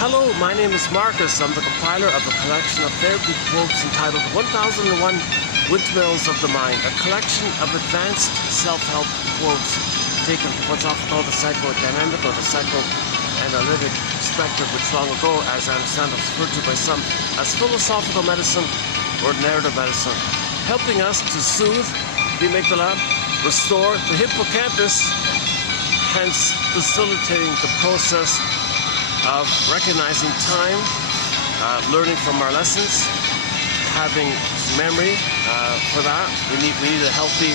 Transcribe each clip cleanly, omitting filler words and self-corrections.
Hello, my name is Marcus. I'm the compiler of a collection of therapy quotes entitled 1001 Windmills of the Mind, a collection of advanced self-help quotes taken from what's often called the psychodynamic or the psychoanalytic spectrum, which long ago, as I understand, was referred to by some as philosophical medicine or narrative medicine, helping us to soothe the amygdala, restore the hippocampus, hence facilitating the process of recognizing time, learning from our lessons, having memory. For that, we need a healthy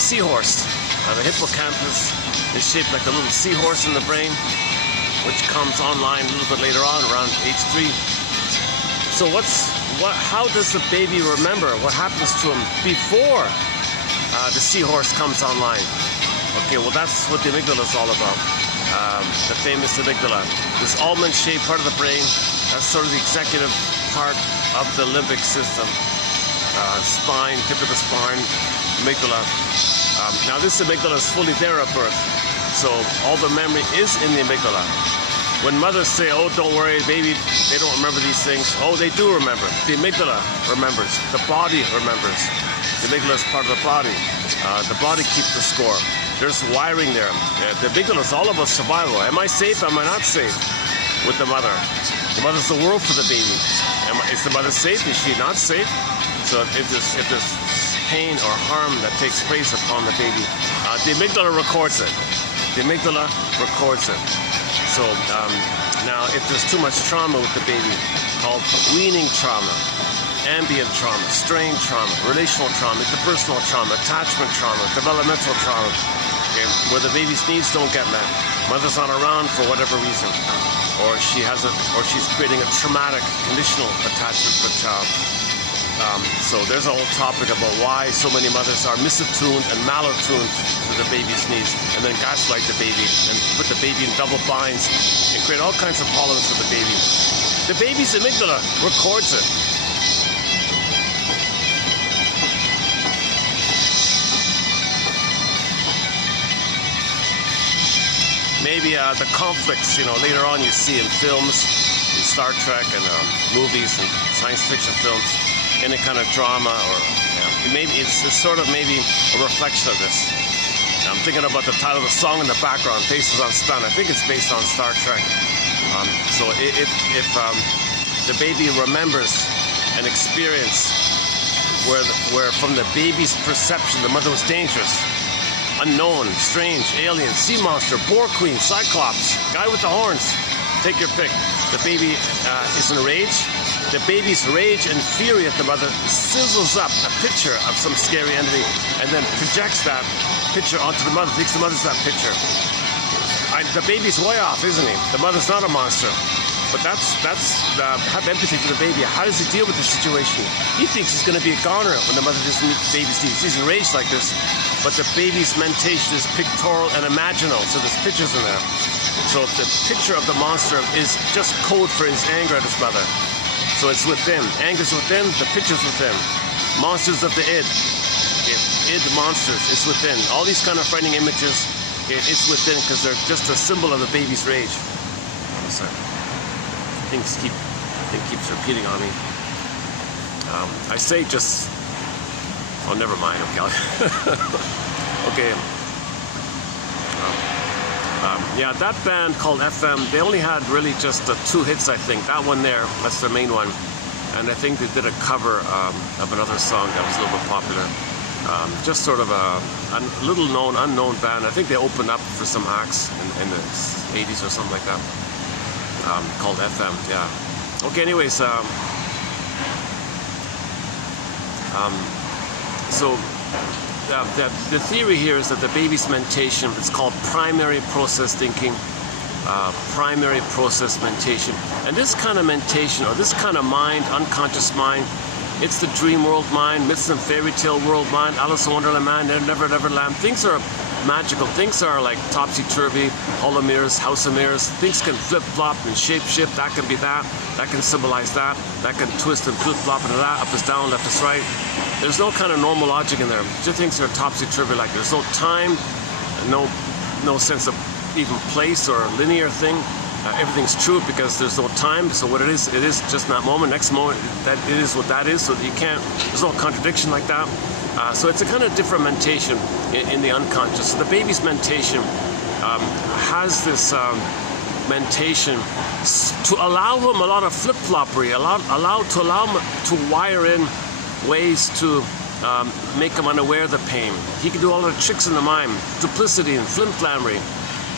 seahorse. The hippocampus is shaped like a little seahorse in the brain, which comes online a little bit later on, around age 3. So how does the baby remember what happens to him before the seahorse comes online? Okay, well, that's what the amygdala is all about. The famous amygdala, this almond-shaped part of the brain, that's sort of the executive part of the limbic system. Spine, tip of the spine, amygdala. Now this amygdala is fully there at birth, so all the memory is in the amygdala. When mothers say, oh, don't worry, baby, they don't remember these things. Oh, they do remember. The amygdala remembers. The body remembers. The amygdala is part of the body. The body keeps the score. There's wiring there. The amygdala is all about survival. Am I safe? Am I not safe with the mother? The mother's the world for the baby. Is the mother safe? Is she not safe? So if there's pain or harm that takes place upon the baby, the amygdala records it. The amygdala records it. So now if there's too much trauma with the baby, called weaning trauma, ambient trauma, strain trauma, relational trauma, interpersonal trauma, attachment trauma, developmental trauma, okay, where the baby's needs don't get met. Mother's not around for whatever reason, or she's creating a traumatic conditional attachment to the child. So there's a whole topic about why so many mothers are misattuned and malattuned to the baby's needs, and then gaslight the baby and put the baby in double binds and create all kinds of problems for the baby. The baby's amygdala records it. Maybe the conflicts, later on you see in films, in Star Trek and movies and science fiction films, any kind of drama, or maybe it's sort of maybe a reflection of this. I'm thinking about the title of the song in the background, Faces on Stun. I think it's based on Star Trek. So if the baby remembers an experience where from the baby's perception the mother was dangerous, unknown, strange, alien, sea monster, boar queen, cyclops, guy with the horns, take your pick. The baby is in rage. The baby's rage and fury at the mother sizzles up a picture of some scary entity and then projects that picture onto the mother, thinks the mother's that picture. The baby's way off, isn't he? The mother's not a monster. But have empathy for the baby. How does he deal with the situation? He thinks he's going to be a goner when the mother doesn't meet the baby's needs. He's enraged like this. But the baby's mentation is pictorial and imaginal, so there's pictures in there. So the picture of the monster is just code for his anger at his mother. So it's within. Anger's within, the picture's within. Monsters of the id. Id monsters, it's within. All these kind of frightening images, it's within because they're just a symbol of the baby's rage. So, thing keeps repeating on me. I say just... Oh, never mind. Okay. Okay. Yeah, that band called FM, they only had really just 2 hits, I think. That one there, that's their main one. And I think they did a cover of another song that was a little bit popular. Just sort of a little known, unknown band. I think they opened up for some acts in the 80s or something like that. Called FM, yeah. Okay, anyways, so the theory here is that the baby's mentation, it's called primary process thinking, primary process mentation. And this kind of mentation, or this kind of mind, unconscious mind, it's the dream world mind, myths and fairy tale world mind, Alice in Wonderland mind, Never Never Land. Things are magical. Things are like topsy-turvy, hall of mirrors, house of mirrors. Things can flip-flop and shape-shift. That can be that. That can symbolize that. That can twist and flip-flop into that. Up is down, left is right. There's no kind of normal logic in there. Just things are topsy-turvy like there's no time, no sense of even place or linear thing. everything's true because there's no time. So what it is just that moment. Next moment, that it is what that is. So you can't. There's no contradiction like that. So it's a kind of different mentation in the unconscious. So the baby's mentation has this mentation to allow him a lot of flip-floppery, allow him to wire in ways to make him unaware of the pain. He can do all the tricks in the mind, duplicity and flim-flammery.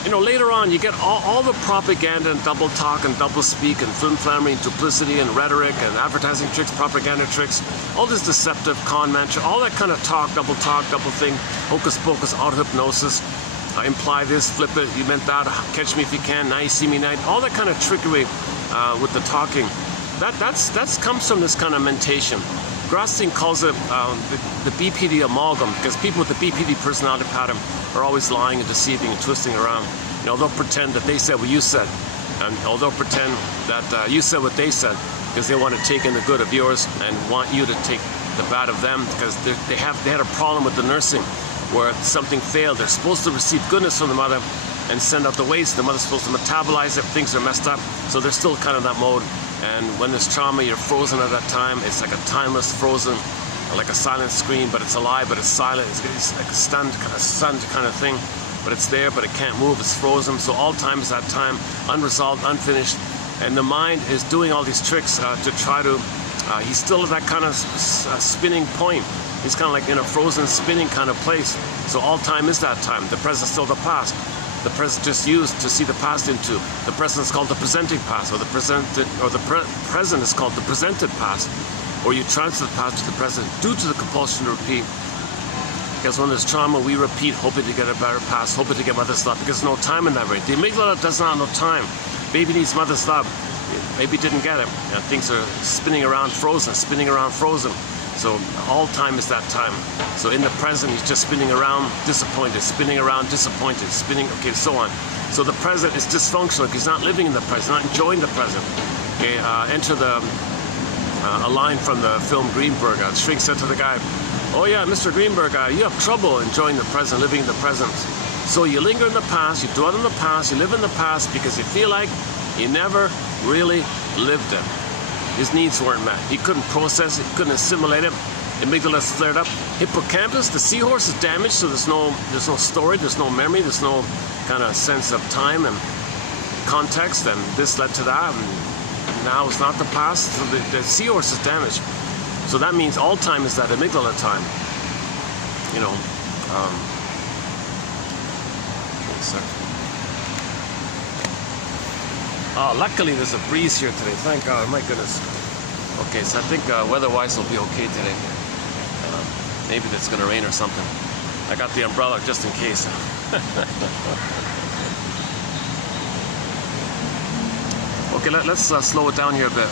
You know, later on you get all the propaganda and double talk and double speak and flim-flammery and duplicity and rhetoric and advertising tricks, propaganda tricks, all this deceptive con mantra, all that kind of talk, double thing, hocus pocus, auto-hypnosis, imply this, flip it, you meant that, catch me if you can, now you see me now, all that kind of trickery with the talking. That's comes from this kind of mentation. Goldstein calls it the BPD amalgam, because people with the BPD personality pattern are always lying and deceiving and twisting around. You know, they'll pretend that they said what you said, and they'll pretend that you said what they said, because they want to take in the good of yours and want you to take the bad of them, because they had a problem with the nursing where something failed. They're supposed to receive goodness from the mother and send out the waste. The mother's supposed to metabolize it. Things are messed up, so they're still kind of that mode. And when there's trauma, you're frozen at that time. It's like a timeless frozen, like a silent screen, but it's alive, but it's silent. It's like a stunned kind of thing, but it's there, but it can't move. It's frozen. So all time is that time, unresolved, unfinished, and the mind is doing all these tricks to try to. He's still at that kind of spinning point. He's kind of like in a frozen, spinning kind of place. So all time is that time. The present is still the past. The present just used to see the past into. The present is called the presenting past, or the present is called the presented past, or you transfer the past to the present due to the compulsion to repeat. Because when there's trauma, we repeat, hoping to get a better past, hoping to get mother's love, because there's no time in that rate. The amygdala does not have no time. Baby needs mother's love. Baby didn't get it. And things are spinning around frozen. So all time is that time. So in the present, he's just spinning around disappointed, spinning around disappointed, spinning, okay, so on. So the present is dysfunctional because he's not living in the present, not enjoying the present. Okay, enter a line from the film Greenberg. The shrink said to the guy, "Oh yeah, Mr. Greenberg, you have trouble enjoying the present, living in the present. So you linger in the past, you dwell in the past, you live in the past because you feel like you never really lived it." His needs weren't met. He couldn't process it, couldn't assimilate it. Amygdala's flared up. Hippocampus, the seahorse, is damaged, so there's no story, there's no memory, there's no kind of sense of time and context, and this led to that, and now it's not the past, so the seahorse is damaged. So that means all time is that amygdala time. You know, luckily there's a breeze here today. Thank God. My goodness. Okay, so I think weather-wise will be okay today. Maybe it's going to rain or something. I got the umbrella just in case. Okay, let's slow it down here a bit.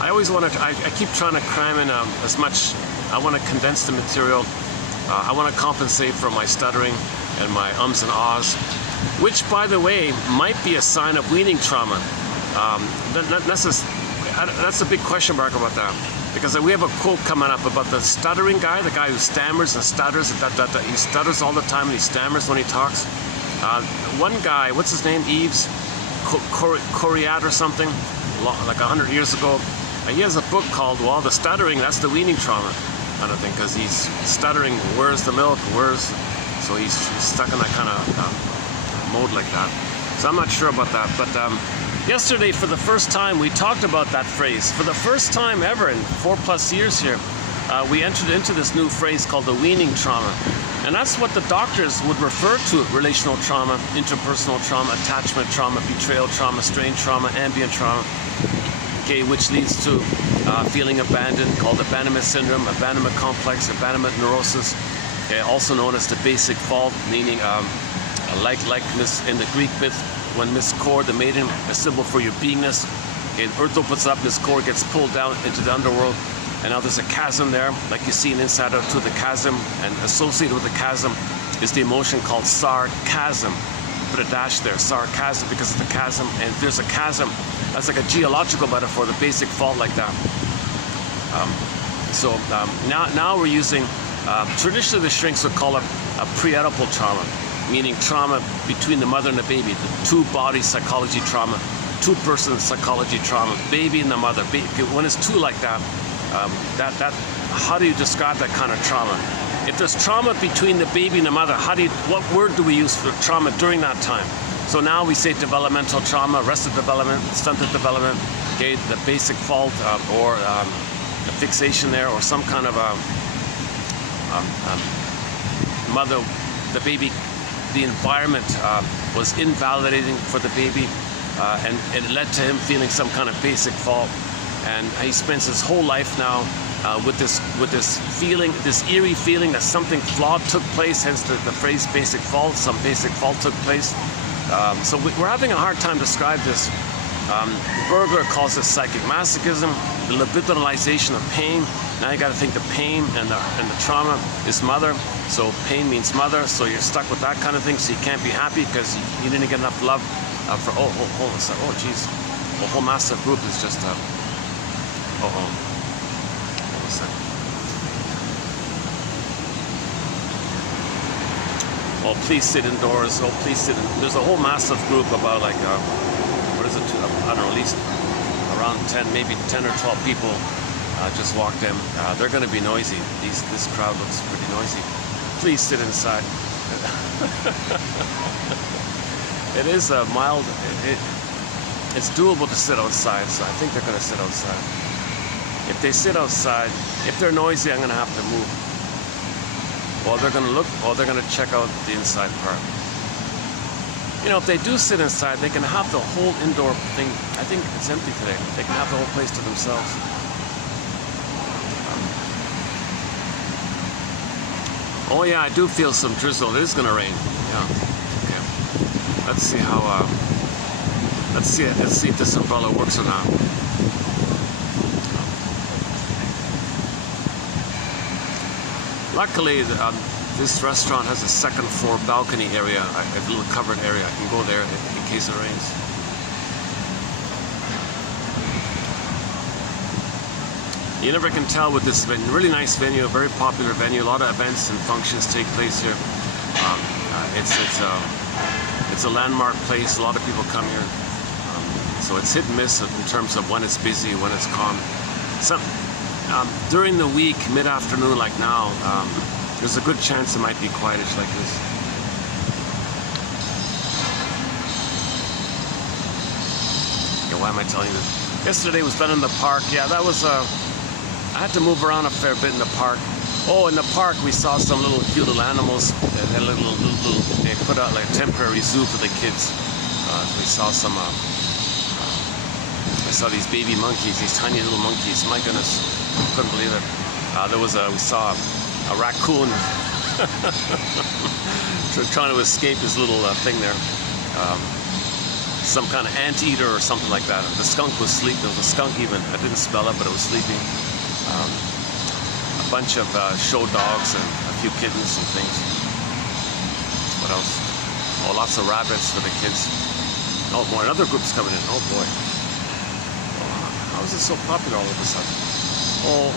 I always want to. I keep trying to cram in as much. I want to condense the material. I want to compensate for my stuttering and my ums and ahs, which, by the way, might be a sign of weaning trauma. That's a big question mark about that, because we have a quote coming up about the stuttering guy, the guy who stammers and stutters. He stutters all the time and he stammers when he talks. One guy, what's his name? Eves Coriat or something, like 100 years ago. He has a book called, well, the stuttering, that's the weaning trauma. I don't think, because he's stuttering, where's the milk, so he's stuck in that kind of mode like that. So I'm not sure about that, but yesterday, for the first time, we talked about that phrase. For the first time ever in 4+ years here, we entered into this new phrase called the weaning trauma. And that's what the doctors would refer to: relational trauma, interpersonal trauma, attachment trauma, betrayal trauma, strain trauma, ambient trauma. Okay, which leads to feeling abandoned, called abandonment syndrome, abandonment complex, abandonment neurosis, also known as the basic fault, meaning like in the Greek myth, when Miss Cord, the maiden, a symbol for your beingness, and Earth opens up, Miss Cord gets pulled down into the underworld, and now there's a chasm there, like you see an insider to the chasm, and associated with the chasm is the emotion called sarcasm. Put a dash there, sarcasm, because of the chasm, and if there's a chasm, that's like a geological metaphor, the basic fault like that. Now we're using, traditionally the shrinks would call it a preedible trauma, meaning trauma between the mother and the baby, the two-body psychology trauma, two-person psychology trauma, baby and the mother. When it's two like that, how do you describe that kind of trauma? If there's trauma between the baby and the mother, what word do we use for trauma during that time? So now we say developmental trauma, arrested development, stunted development, okay, the basic fault or a fixation there, or some kind of mother, the baby, the environment was invalidating for the baby, and it led to him feeling some kind of basic fault. And he spends his whole life now with this feeling, this eerie feeling that something flawed took place, hence the phrase basic fault, some basic fault took place. So we're having a hard time describe this. Berger calls this psychic masochism, the libidinalization of pain. Now you got to think the pain and the trauma is mother, so pain means mother, so you're stuck with that kind of thing, so you can't be happy because you didn't get enough love for, oh geez, a whole massive group is just, hold on a second. Oh, please sit indoors, oh, please sit in. There's a whole massive group about like, what is it, I don't know, at least around 10, maybe 10 or 12 people just walked in. They're going to be noisy. This crowd looks pretty noisy. Please sit inside. It is a mild, it's doable to sit outside, so I think they're going to sit outside. If they sit outside, if they're noisy, I'm going to have to move. Or they're going to look, or they're going to check out the inside part. You know, if they do sit inside, they can have the whole indoor thing. I think it's empty today. They can have the whole place to themselves. Oh yeah, I do feel some drizzle. It is going to rain. Yeah. Okay. Let's see how. Let's see if this umbrella works or not. Luckily, this restaurant has a second floor balcony area, a little covered area. I can go there in case it rains. You never can tell with this venue. Really nice venue, a very popular venue. A lot of events and functions take place here. It's a landmark place. A lot of people come here. So it's hit and miss in terms of when it's busy, when it's calm. During the week, mid-afternoon like now, there's a good chance it might be quietish like this. Yeah, why am I telling you this? Yesterday was done in the park. Yeah, that was, I had to move around a fair bit in the park. Oh, in the park we saw some little cute little animals. They put out like a temporary zoo for the kids. We saw some, I saw these baby monkeys, these tiny little monkeys. My goodness, couldn't believe it. We saw a raccoon trying to escape his little thing there. Some kind of anteater or something like that. The skunk was sleeping. There was a skunk even. I didn't smell it, but it was sleeping. A bunch of show dogs and a few kittens and things. What else? Oh, lots of rabbits for the kids. Oh boy, another group's coming in. Oh boy. How is it so popular all of a sudden?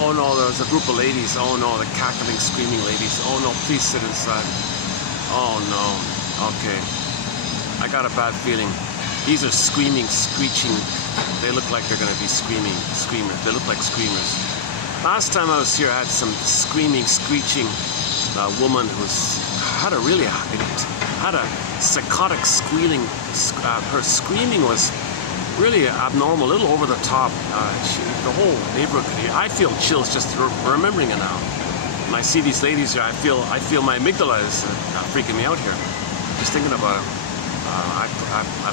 Oh no, there's a group of ladies. Oh no, the cackling, screaming ladies. Oh no, please sit inside. Oh no. Okay. I got a bad feeling. These are screaming, screeching. They look like they're going to be screamers. They look like screamers. Last time I was here, I had some screaming, screeching woman who had a psychotic squealing. Her screaming was really abnormal, a little over the top. The whole neighborhood. I feel chills just remembering it now. When I see these ladies here, I feel my amygdala is freaking me out here. Just thinking about it. I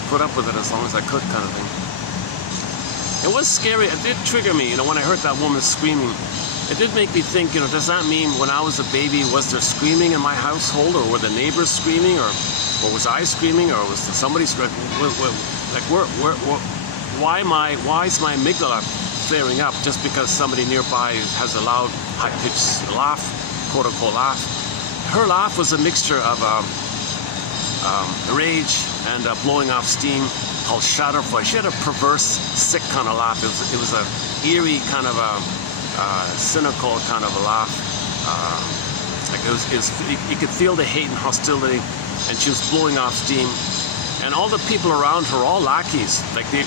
put up with it as long as I could, kind of thing. It was scary. It did trigger me, when I heard that woman screaming. It did make me think, does that mean when I was a baby, was there screaming in my household, or were the neighbors screaming, or was I screaming, or was somebody screaming? Like, why is my amygdala flaring up just because somebody nearby has a loud, high-pitched laugh, quote-unquote laugh? Her laugh was a mixture of rage and blowing off steam, called Shatterfly. She had a perverse, sick kind of laugh. It was a eerie kind of a cynical kind of a laugh, like You could feel the hate and hostility, and she was blowing off steam. And all the people around her, all lackeys.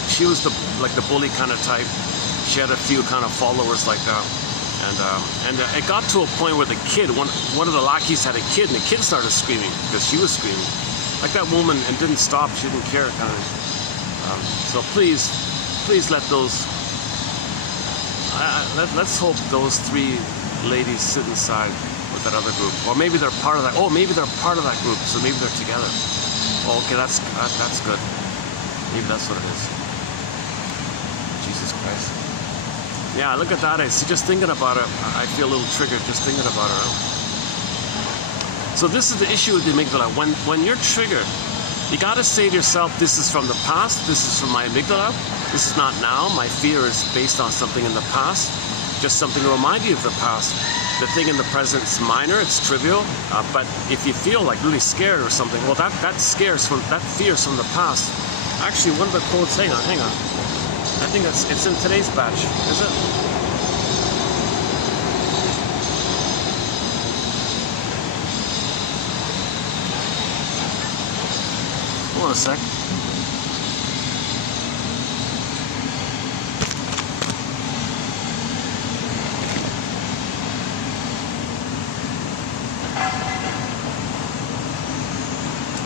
She was the bully kind of type. She had a few kind of followers like that. And it got to a point where the kid, one of the lackeys had a kid, and the kid started screaming because she was screaming. Like that woman, and didn't stop. She didn't care, kind of. So please let those. Let's hope those 3 ladies sit inside with that other group, or maybe they're part of that. Oh, maybe they're part of that group, so maybe they're together. Oh, okay, that's good. Maybe that's what it is. Jesus Christ. Yeah, look at that. See, just thinking about it, I feel a little triggered just thinking about it. So this is the issue with the amygdala. When you're triggered, you got to say to yourself, this is from the past, this is from my amygdala, this is not now, my fear is based on something in the past, just something to remind you of the past. The thing in the present is minor, it's trivial, but if you feel like really scared or something, well, that fear is from the past. Actually, one of the quotes, hang on. I think it's in today's batch, is it? Hold on a sec.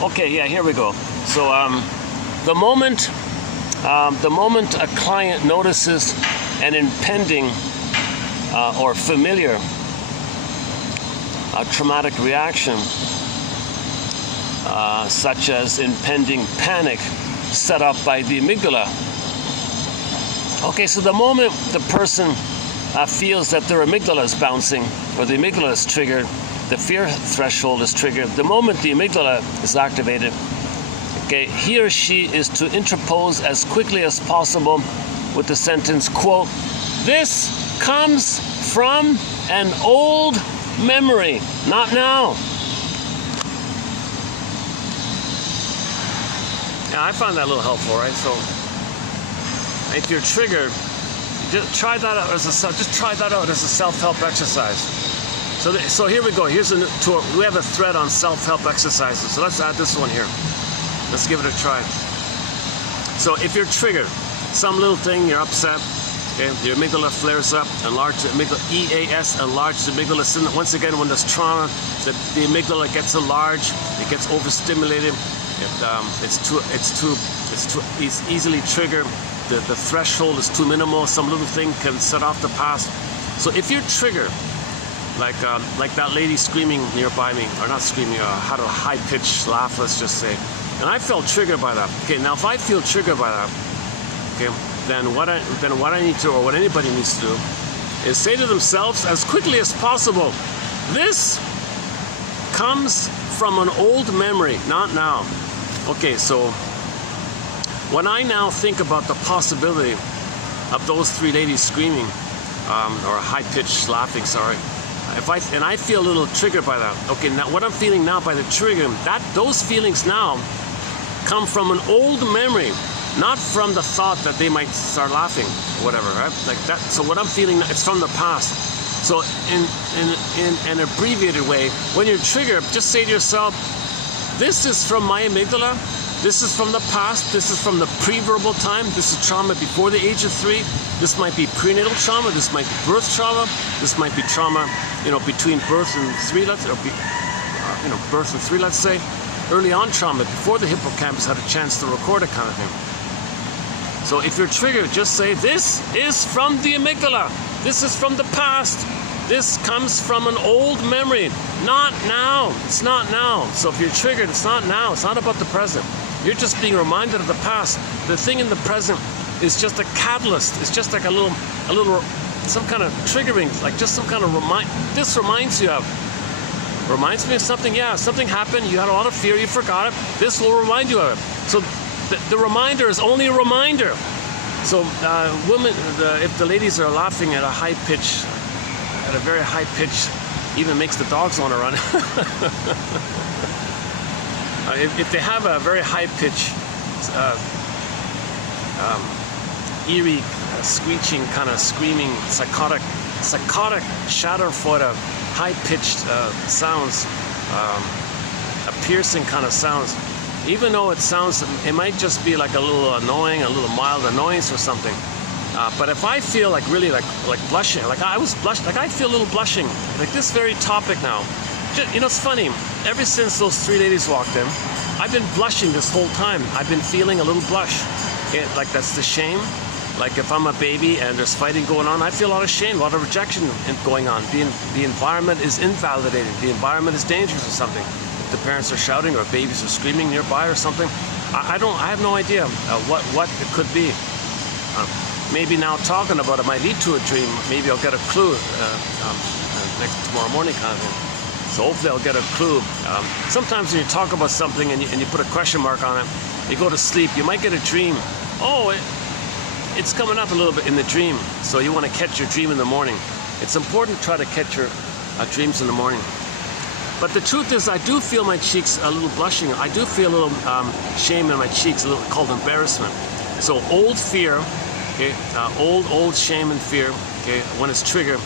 Okay, yeah, here we go. So the moment a client notices an impending or familiar traumatic reaction, such as impending panic set up by the amygdala. Okay, so the moment the person feels that their amygdala is bouncing, or the amygdala is triggered, the fear threshold is triggered, the moment the amygdala is activated, okay, he or she is to interpose as quickly as possible with the sentence, quote, "This comes from an old memory, not now." Yeah, I found that a little helpful, right? So if you're triggered, just try that out as a self-help exercise. So here we go. Here's a tour. We have a thread on self-help exercises. So let's add this one here. Let's give it a try. So if you're triggered, some little thing, you're upset, okay, your amygdala flares up, enlarged amygdala, EAS, enlarged amygdala. Once again, when there's trauma, the amygdala gets enlarged, it gets overstimulated, it's easily triggered. The threshold is too minimal. Some little thing can set off the past. So if you're triggered, like that lady screaming nearby me, or not screaming, had a high-pitched laugh, let's just say, and I felt triggered by that. Okay, now if I feel triggered by that, okay, then what I need to, or what anybody needs to do, is say to themselves as quickly as possible, "This comes from an old memory, not now." Okay, so when I now think about the possibility of those 3 ladies screaming, or high-pitched laughing, sorry, and I feel a little triggered by that. Okay, now what I'm feeling now by the trigger, those feelings now come from an old memory, not from the thought that they might start laughing, or whatever, right? Like that. So what I'm feeling, it's from the past. So in an abbreviated way, when you're triggered, just say to yourself, "This is from my amygdala. This is from the past. This is from the pre-verbal time. This is trauma before the age of 3. This might be prenatal trauma. This might be birth trauma. This might be trauma, between birth and 3, birth and 3, let's say. Early on trauma, before the hippocampus had a chance to record it, kind of thing." So if you're triggered, just say, "This is from the amygdala. This is from the past. This comes from an old memory. Not now. It's not now." So if you're triggered, it's not now. It's not about the present. You're just being reminded of the past. The thing in the present is just a catalyst. It's just like a little, some kind of triggering, like just some kind of this reminds you of. Reminds me of something, yeah, something happened, you had a lot of fear, you forgot it. This will remind you of it. So the reminder is only a reminder. So if the ladies are laughing at a high pitch, at a very high pitch, even makes the dogs want to run. If they have a very high pitch, eerie, screeching, kind of screaming, psychotic psychotic Schadenfreude, high-pitched sounds, a piercing kind of sounds. Even though it sounds, it might just be like a little annoying, a little mild annoyance or something. But if I feel like really like blushing, like I was blushed, like I feel a little blushing, like this very topic now. Just, you know, it's funny. Ever since those three ladies walked in, I've been blushing this whole time. I've been feeling a little blush. Like that's the shame. Like if I'm a baby and there's fighting going on, I feel a lot of shame, a lot of rejection going on. The environment is invalidating. The environment is dangerous or something. The parents are shouting or babies are screaming nearby or something. I have no idea what it could be. Maybe now talking about it might lead to a dream. Maybe I'll get a clue tomorrow morning kind of thing. So hopefully I'll get a clue. Sometimes when you talk about something and you put a question mark on it, you go to sleep, you might get a dream. Oh, it's coming up a little bit in the dream. So you want to catch your dream in the morning. It's important to try to catch your dreams in the morning. But the truth is, I do feel my cheeks a little blushing. I do feel a little shame in my cheeks, a little called embarrassment. So old fear, okay, old shame and fear, okay, when it's triggered,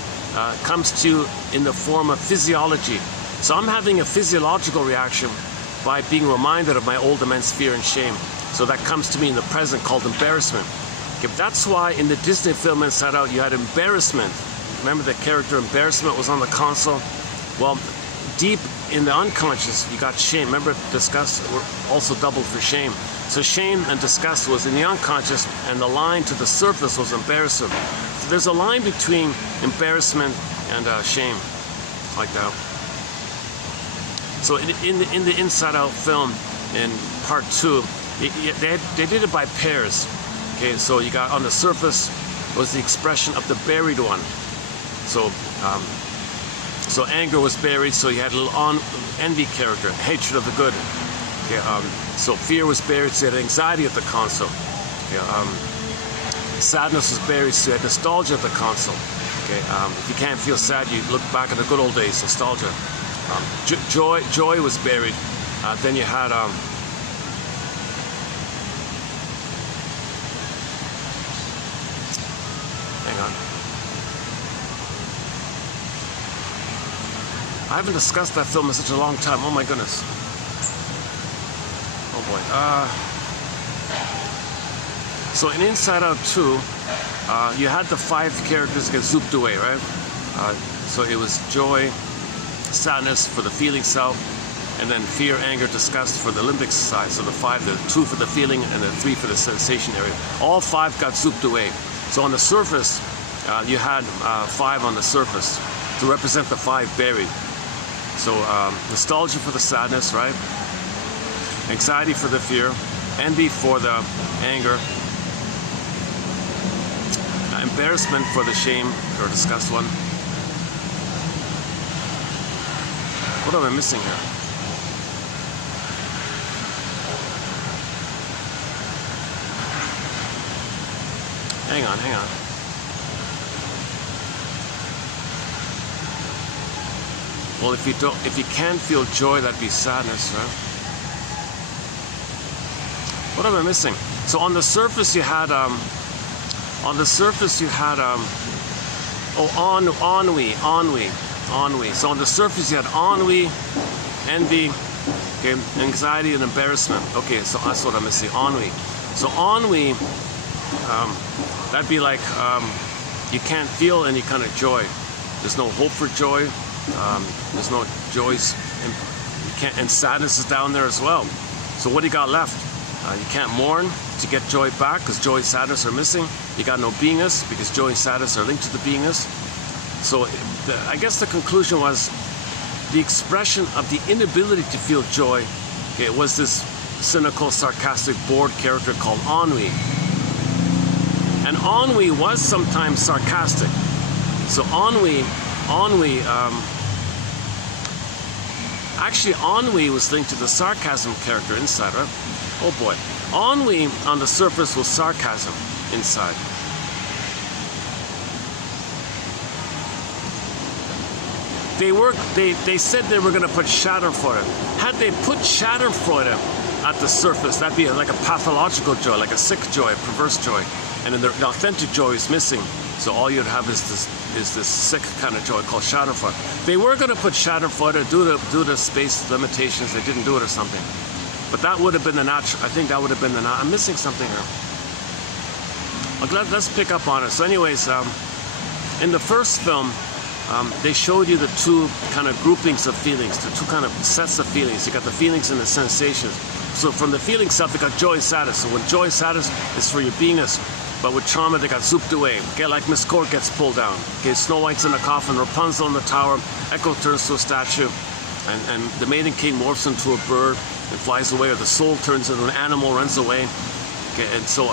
comes to you in the form of physiology. So I'm having a physiological reaction by being reminded of my old immense fear and shame. So that comes to me in the present called embarrassment. Okay, that's why in the Disney film Inside Out you had embarrassment. Remember the character embarrassment was on the console? Well, deep in the unconscious, you got shame. Remember, disgust were also doubled for shame. So shame and disgust was in the unconscious, and the line to the surface was embarrassment. So there's a line between embarrassment and shame, like that. So in the Inside Out film, in part 2, they did it by pairs. Okay, so you got on the surface was the expression of the buried one. So anger was buried, so you had a little envy character, hatred of the good. Okay, so fear was buried, so you had anxiety at the console. Okay, sadness was buried, so you had nostalgia at the console. Okay, if you can't feel sad, you look back at the good old days, nostalgia. Joy was buried. Then you had hang on. I haven't discussed that film in such a long time. Oh my goodness. Oh boy. So in Inside Out 2, you had the 5 characters get zooped away, right? So it was joy, sadness for the feeling self, and then fear, anger, disgust for the limbic side. So the 5, the 2 for the feeling, and the 3 for the sensation area. All 5 got zooped away. So on the surface, you had 5 on the surface to represent the 5 buried. So nostalgia for the sadness, right? Anxiety for the fear, envy for the anger, embarrassment for the shame or disgust one. What am I missing here? Hang on. Well, if you can't feel joy, that'd be sadness, right? What am I missing? So on the surface you had ennui. So on the surface you had ennui, envy, okay, anxiety and embarrassment. Okay, so that's what I'm missing, ennui. So ennui, that'd be like you can't feel any kind of joy. There's no hope for joy. There's no joys, and sadness is down there as well. So what do you got left? You can't mourn to get joy back because joy and sadness are missing. You got no beingness because joy and sadness are linked to the beingness. So I guess the conclusion was the expression of the inability to feel joy. It was this cynical, sarcastic, bored character called ennui. And ennui was sometimes sarcastic. So ennui, actually ennui was linked to the sarcasm character inside, right? Oh boy. Ennui on the surface was sarcasm inside. They said they were going to put Schadenfreude. Had they put Schadenfreude at the surface, that'd be like a pathological joy, like a sick joy, a perverse joy. And then the authentic joy is missing. So all you'd have is this sick kind of joy called Schadenfreude. They were going to put Schadenfreude due to space limitations. They didn't do it or something. But that would have been the natural. I think that would have been the. I'm missing something here. Let's pick up on it. So, anyways, in the first film, they showed you the two kind of groupings of feelings, the two kind of sets of feelings. You got the feelings and the sensations. So from the feeling stuff, they got joy and sadness. So when joy and sadness is for your beingness, but with trauma, they got zooped away. Okay, like Miss Court gets pulled down. Okay, Snow White's in the coffin, Rapunzel in the tower, Echo turns to a statue, and the Maiden King morphs into a bird and flies away, or the soul turns into an animal, runs away. Okay, and so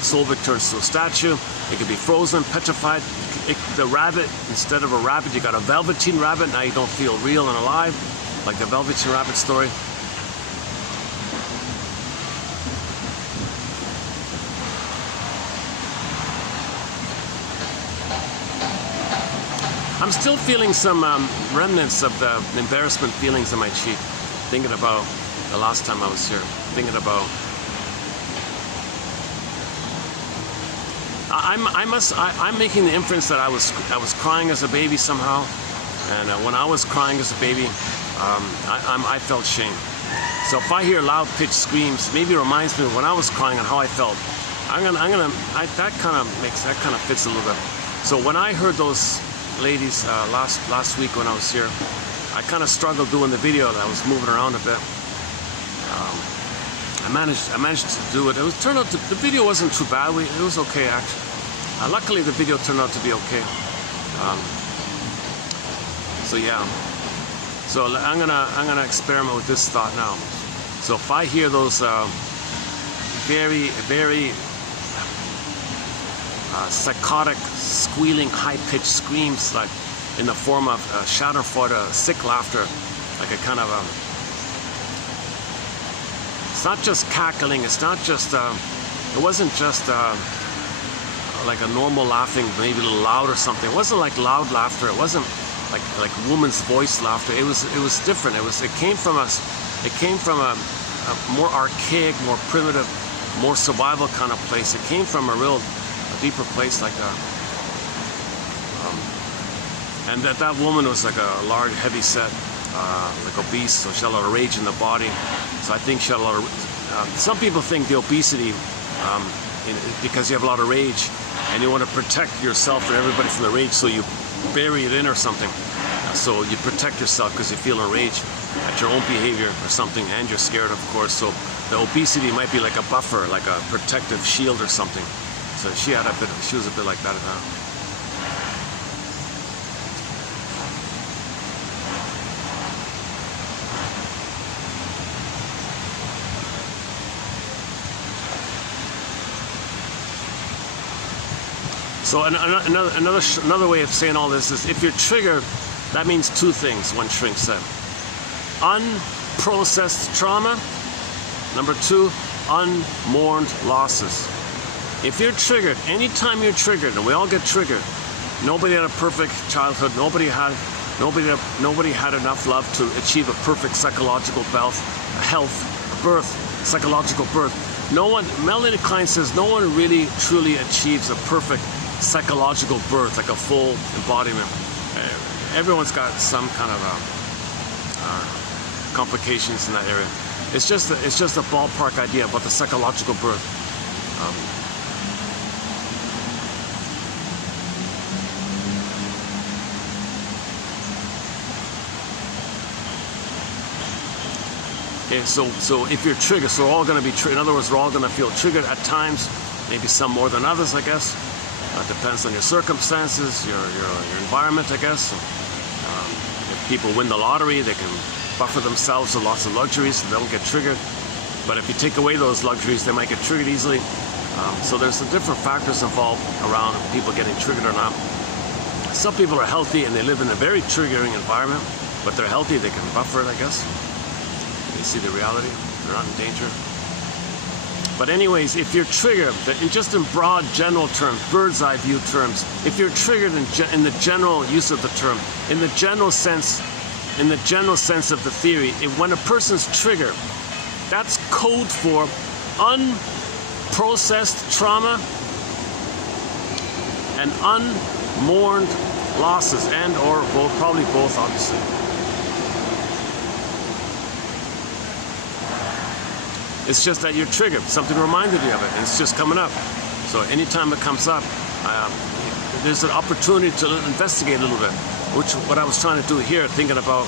Solvik turns to a statue. It could be frozen, petrified. The rabbit, instead of a rabbit, you got a velveteen rabbit. Now you don't feel real and alive, like the Velveteen Rabbit story. I'm still feeling some remnants of the embarrassment feelings in my cheek, thinking about the last time I was here, thinking about. I'm making the inference that I was crying as a baby somehow, and when I was crying as a baby, I felt shame. So if I hear loud pitched screams, maybe it reminds me of when I was crying and how I felt. That kind of fits a little bit. So when I heard those ladies last week when I was here, I kind of struggled doing the video. I was moving around a bit. I managed to do it. The video wasn't too bad. It was okay actually. Luckily the video turned out to be okay. So yeah. So I'm gonna experiment with this thought now. So if I hear those very psychotic, squealing, high-pitched screams, like in the form of Schadenfreude, sick laughter, like a kind of it's not just cackling. It's not just. It wasn't just like a normal laughing, maybe a little loud or something. It wasn't like loud laughter. It wasn't like woman's voice laughter. It was different. It came from a more archaic, more primitive, more survival kind of place. It came from a deeper place, like and that woman was like a large, heavy set, like obese, so she had a lot of rage in the body. So I think she had a lot of. Some people think the obesity, because you have a lot of rage, and you want to protect yourself and everybody from the rage, so you bury it in or something. So you protect yourself because you feel enraged at your own behavior or something, and you're scared, of course. So the obesity might be like a buffer, like a protective shield or something. So she was a bit like that. So another way of saying all this is, if you're triggered, that means two things. One shrink said: unprocessed trauma. Number two, unmourned losses. If you're triggered, anytime you're triggered, and we all get triggered, nobody had a perfect childhood. Nobody had enough love to achieve a perfect psychological psychological birth. No one. Melanie Klein says no one really truly achieves a perfect psychological birth, like a full embodiment. Everyone's got some kind of complications in that area. It's just a ballpark idea about the psychological birth. Okay, so if you're triggered, so we're all going to be triggered. In other words, we're all going to feel triggered at times, maybe some more than others, I guess. Depends on your circumstances, your environment, I guess. If people win the lottery, they can buffer themselves with lots of luxuries so they don't get triggered. But if you take away those luxuries, they might get triggered easily. So there's some different factors involved around people getting triggered or not. Some people are healthy and they live in a very triggering environment, but they're healthy, they can buffer it, I guess. They see the reality, they're not in danger. But anyways, if you're triggered, just in broad general terms, bird's eye view terms, if you're triggered in the general use of the term, in the general sense of the theory, when a person's triggered, that's code for unprocessed trauma, and unmourned losses, and or both, probably both, obviously. It's just that you're triggered. Something reminded you of it, and it's just coming up. So anytime it comes up, there's an opportunity to investigate a little bit, which what I was trying to do here, thinking about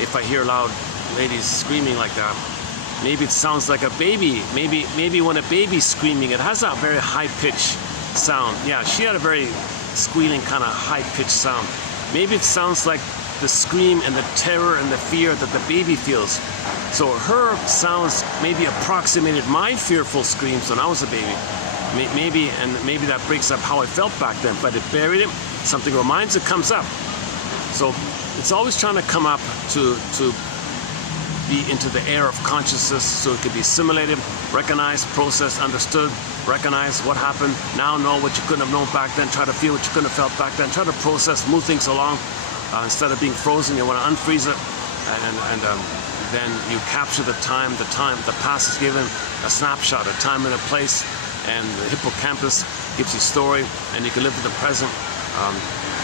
if I hear loud ladies screaming like that, maybe it sounds like a baby. Maybe when a baby's screaming, it has a very high-pitched sound. Yeah, she had a very squealing kind of high-pitched sound. Maybe it sounds like the scream and the terror and the fear that the baby feels. So her sounds maybe approximated my fearful screams when I was a baby. Maybe that breaks up how I felt back then. But it buried it, something reminds, it comes up. So it's always trying to come up to be into the air of consciousness, so it could be assimilated, recognized, processed, understood, recognize what happened, now know what you couldn't have known back then, try to feel what you couldn't have felt back then, try to process, move things along. Instead of being frozen, you want to unfreeze it, and then you capture the past is given a snapshot, a time and a place, and the hippocampus gives you story, and you can live in the present.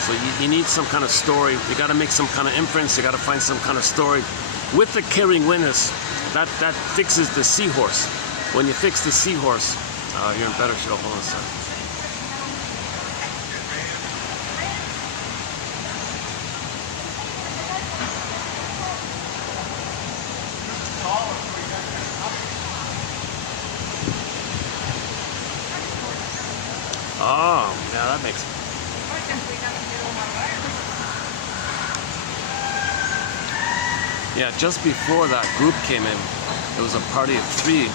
So you need some kind of story. You got to make some kind of inference. You got to find some kind of story. With the carrying witness, that fixes the seahorse. When you fix the seahorse, you're in better shape. Hold on a second. Oh, yeah, that makes sense. Yeah, just before that group came in, there was a party of 3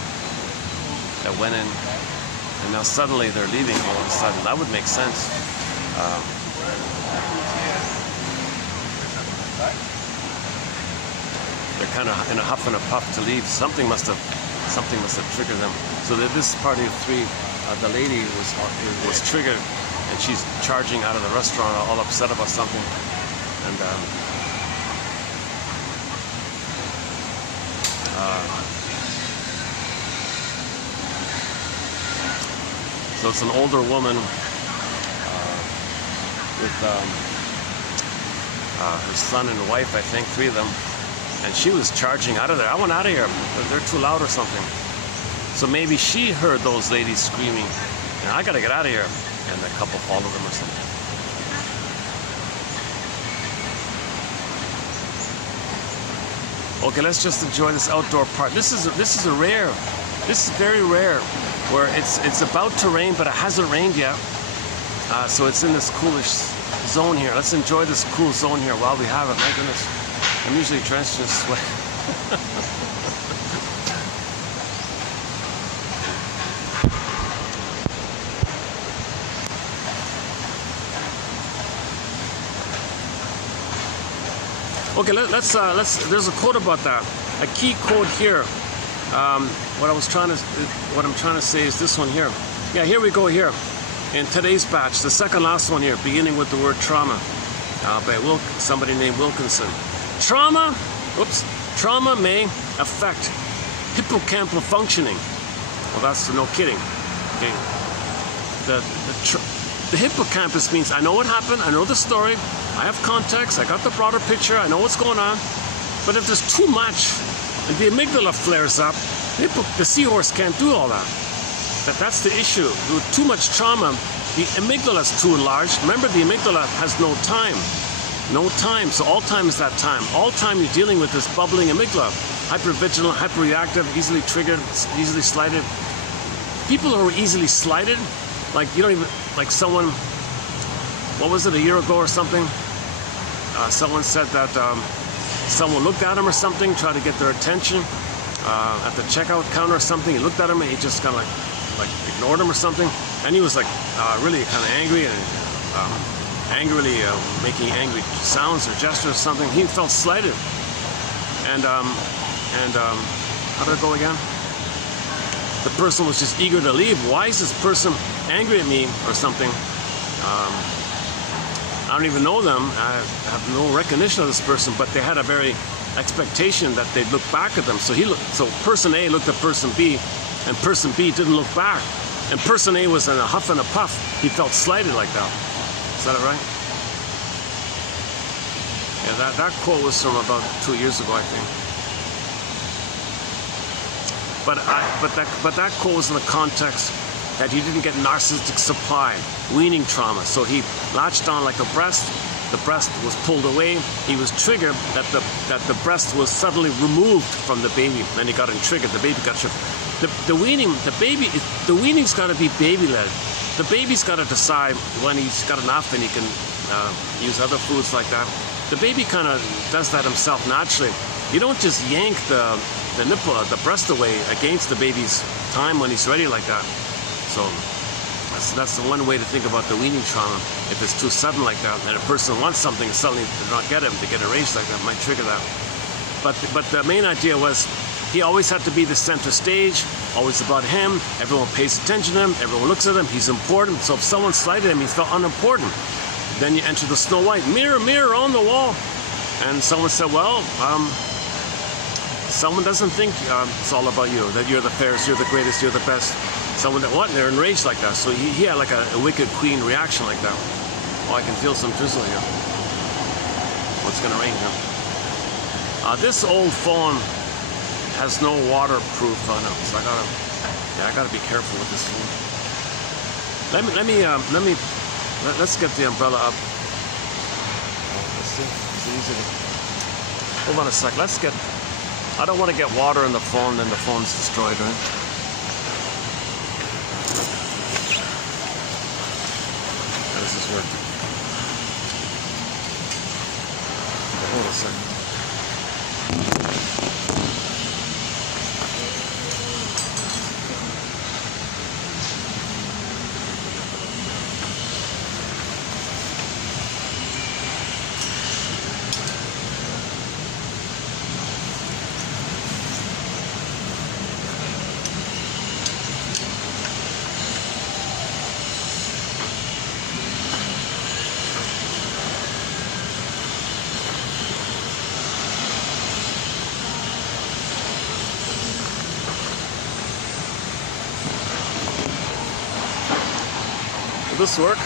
that went in, and now suddenly they're leaving all of a sudden. That would make sense. They're kind of in a huff and a puff to leave. Something must have triggered them. So that this party of 3, the lady was triggered, and she's charging out of the restaurant, all upset about something, and so it's an older woman with her son and wife, I think, 3 of them, and she was charging out of there. I want out of here. They're too loud or something. So maybe she heard those ladies screaming, and I gotta get out of here. And a couple followed them or something. Okay, let's just enjoy this outdoor park. This is very rare, where it's about to rain, but it hasn't rained yet. So it's in this coolish zone here. Let's enjoy this cool zone here while we have it. My goodness, I'm usually drenched in sweat. Okay, there's a quote about that. A key quote here. What I'm trying to say is this one here. Yeah, here we go here. In today's batch, the second last one here, beginning with the word trauma, by somebody named Wilkinson. Trauma may affect hippocampal functioning. Well, that's no kidding. Okay. The hippocampus means I know what happened, I know the story, I have context, I got the broader picture, I know what's going on. But if there's too much, and the amygdala flares up, the seahorse can't do all that. That's the issue. With too much trauma, the amygdala is too enlarged. Remember, the amygdala has no time. No time. So all time is that time. All time you're dealing with this bubbling amygdala. Hypervigilant, hyperreactive, easily triggered, easily slighted. People who are easily slighted, like you don't even, like someone, what was it, a year ago or something? Someone said that someone looked at him or something, tried to get their attention at the checkout counter or something. He looked at him and he just kind of like ignored him or something. And he was like really kind of angry and angrily making angry sounds or gestures or something. He felt slighted. And how did it go again? The person was just eager to leave. Why is this person angry at me or something? I don't even know them. I have no recognition of this person, but they had a very expectation that they'd look back at them. So person A looked at person B, and person B didn't look back. And person A was in a huff and a puff. He felt slighted like that. Is that right? Yeah, that quote was from about 2 years ago, I think. But that quote was in the context that he didn't get narcissistic supply, weaning trauma. So he latched on like a breast. The breast was pulled away. He was triggered that the breast was suddenly removed from the baby. Then he got triggered. The baby got triggered. The weaning's got to be baby-led. The baby's got to decide when he's got enough and he can use other foods like that. The baby kind of does that himself naturally. You don't just yank the nipple, the breast away against the baby's time when he's ready like that. So that's the one way to think about the weaning trauma. If it's too sudden like that, and a person wants something and suddenly they not get it, they get enraged like that, might trigger that. But the main idea was he always had to be the center stage, always about him. Everyone pays attention to him. Everyone looks at him. He's important. So if someone slighted him, he felt unimportant. Then you enter the Snow White, mirror, mirror on the wall. And someone said, well, someone doesn't think it's all about you, that you're the fairest, you're the greatest, you're the best. Someone that, what? And they're enraged like that. So he had like a wicked queen reaction like that. Oh, I can feel some drizzle here. Oh, it's gonna rain here. This old phone has no waterproof on it, so I gotta be careful with this phone. Let's get the umbrella up. Let's see. It's easy. Hold on a sec. I don't want to get water in the phone, then the phone's destroyed, right? How does this work? Hold on a second. Will this work?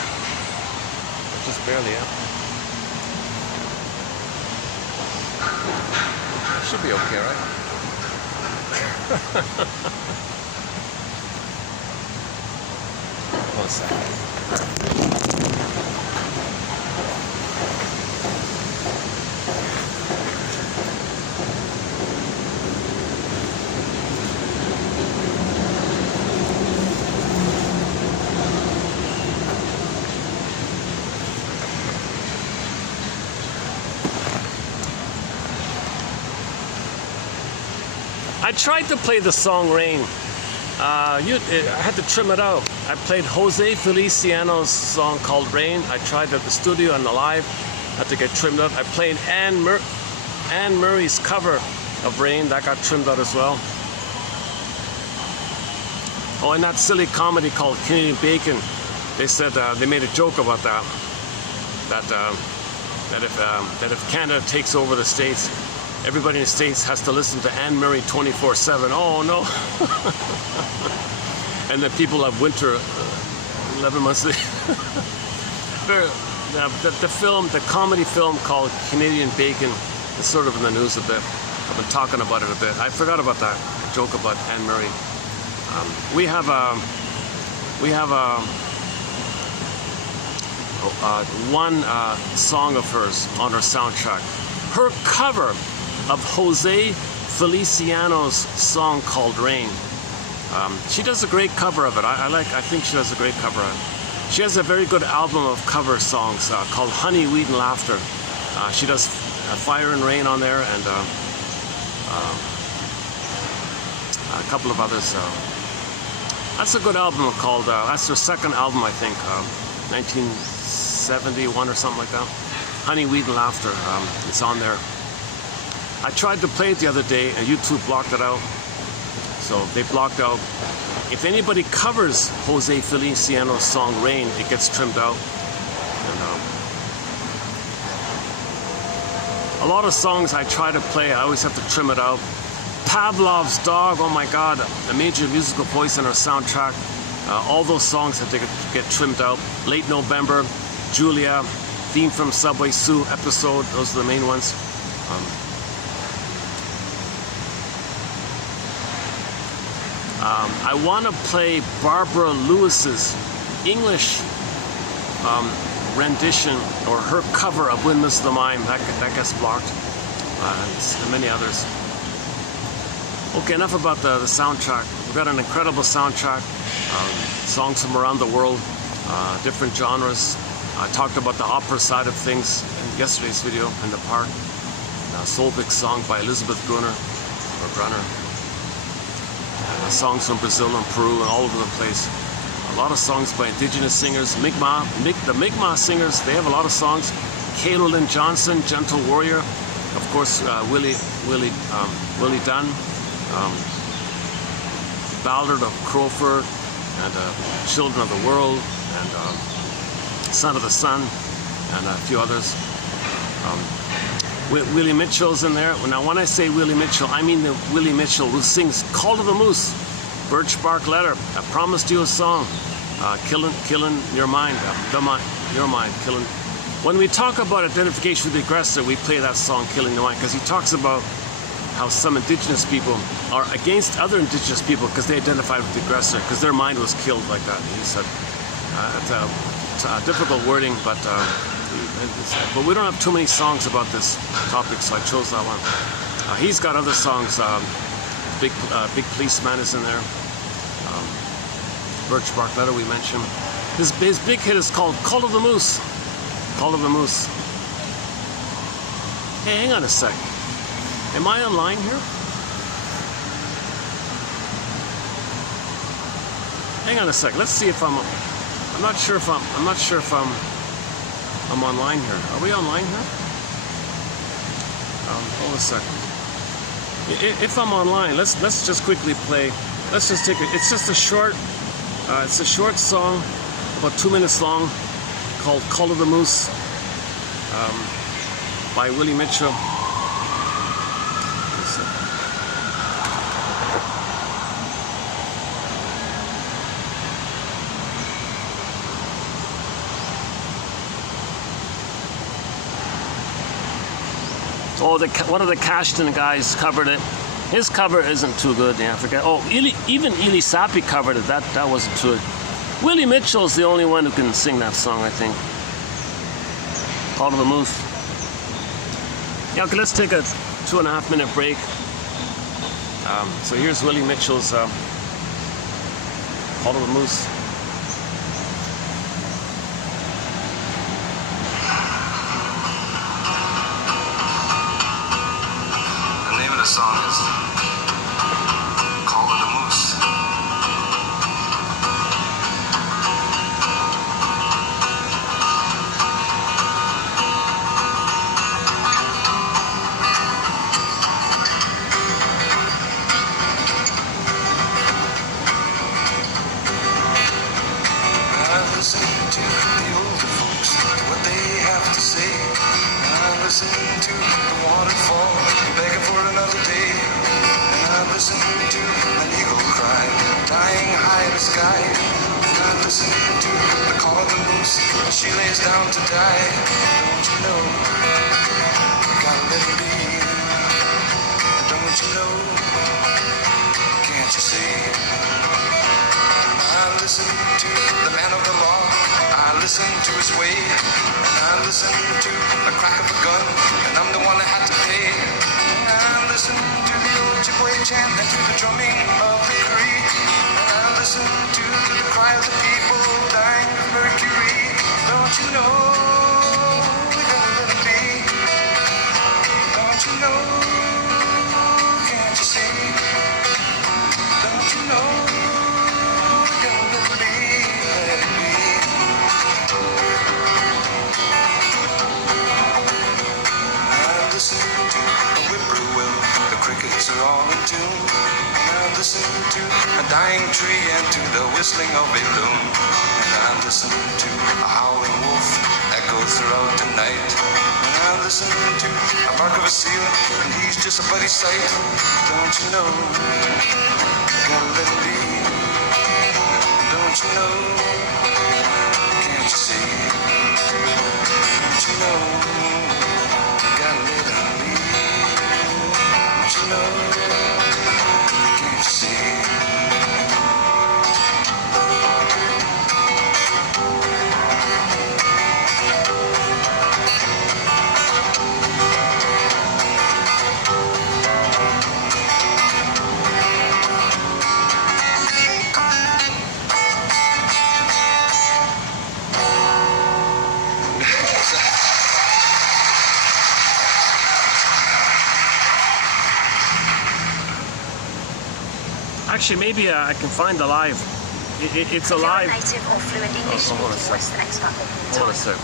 Just barely, yeah. Should be okay, right? Hold on a second. I tried to play the song Rain. I had to trim it out. I played Jose Feliciano's song called Rain. I tried at the studio and the live. Had to get trimmed out. I played Anne Murray's cover of Rain. That got trimmed out as well. Oh, and that silly comedy called Canadian Bacon. They said they made a joke about that. That if Canada takes over the States, everybody in the States has to listen to Anne Murray 24/7. Oh no! And the people have winter 11 months. The comedy film called Canadian Bacon is sort of in the news a bit. I've been talking about it a bit. I forgot about that joke about Anne Murray. We have one song of hers on her soundtrack. Her cover of Jose Feliciano's song called Rain. She does a great cover of it. I think she does a great cover of it. She has a very good album of cover songs called Honey, Weed and Laughter. She does Fire and Rain on there and a couple of others. That's a good album called, that's her second album I think, 1971 or something like that. Honey, Weed and Laughter, it's on there. I tried to play it the other day and YouTube blocked it out. So they blocked out. If anybody covers Jose Feliciano's song Rain, it gets trimmed out. And, a lot of songs I try to play, I always have to trim it out. Pavlov's Dog, oh my God, a major musical voice in our soundtrack. All those songs had to get trimmed out. Late November, Julia, theme from Subway Sue episode, those are the main ones. I want to play Barbara Lewis's English rendition, or her cover of Windmills of the Mind. That gets blocked, and many others. Okay, enough about the soundtrack. We've got an incredible soundtrack, songs from around the world, different genres. I talked about the opera side of things in yesterday's video in the park. Solvik song by Elizabeth Brunner, songs from Brazil and Peru and all over the place. A lot of songs by indigenous singers. the Mi'kmaq singers, they have a lot of songs. Kayla Lynn Johnson, Gentle Warrior. Of course, Willie Dunn, Ballad of Crowford, and Children of the World, and Son of the Sun, and a few others. Willie Mitchell's in there. Now, when I say Willie Mitchell, I mean the Willie Mitchell who sings Call to the Moose, Birch Bark Letter, I Promised You a Song, Killing Your Mind, Your Mind, Killing. When we talk about identification with the aggressor, we play that song, Killing the Mind, because he talks about how some indigenous people are against other indigenous people because they identified with the aggressor, because their mind was killed like that. He said, it's difficult wording, but we don't have too many songs about this topic, so I chose that one. He's got other songs. Big Policeman is in there. Birch Bark Letter we mentioned. His big hit is called Call of the Moose. Call of the Moose. Hey, hang on a sec. Am I online here? Hang on a sec. Let's see if I'm not sure if I'm online here. Are we online here? Hold a second. If I'm online, let's just quickly play. Let's just take it. It's just a short. It's a short song, about 2 minutes long, called "Call of the Moose" by Willie Mitchell. Oh, one of the Cashton guys covered it. His cover isn't too good. Yeah, I forget. Oh, even Eli Sapi covered it. That wasn't too good. Willie Mitchell's the only one who can sing that song, I think. Call to the Moose. Yeah, okay, let's take a 2.5 minute break. So here's Willie Mitchell's Call to the Moose. The song is Call of the Moose. I listen to the older folks, what they have to say. I listen to the waterfall, begging for another day. And I listen to an eagle cry, dying high in the sky. And I listen to the call of the moose, she lays down to die. Don't you know, you gotta let it be. Don't you know, can't you see? I listen to the man of the law, I listen to his way. And I listen to the crack of a gun, and I'm the one that had to pay. I listen to the Ojibwe chant and to the drumming of the Cree. And I listen to the cry of the people dying of mercury. Don't you know, we gotta let it be. Don't you know, can't you see? Don't you know, we gotta let it be, let it be. I listen to a whippoorwill, the crickets are all in tune. And I listen to a dying tree and to the whistling of a loon. And I listen to a howling wolf echo throughout the night. And I listen to a bark of a seal, and he's just a buddy sight. Don't you know, gotta let it be. Don't you Actually, maybe I can find the live. It's a live. Native or fluent English hold on a speaking sec. Western expat. Hold on a sec.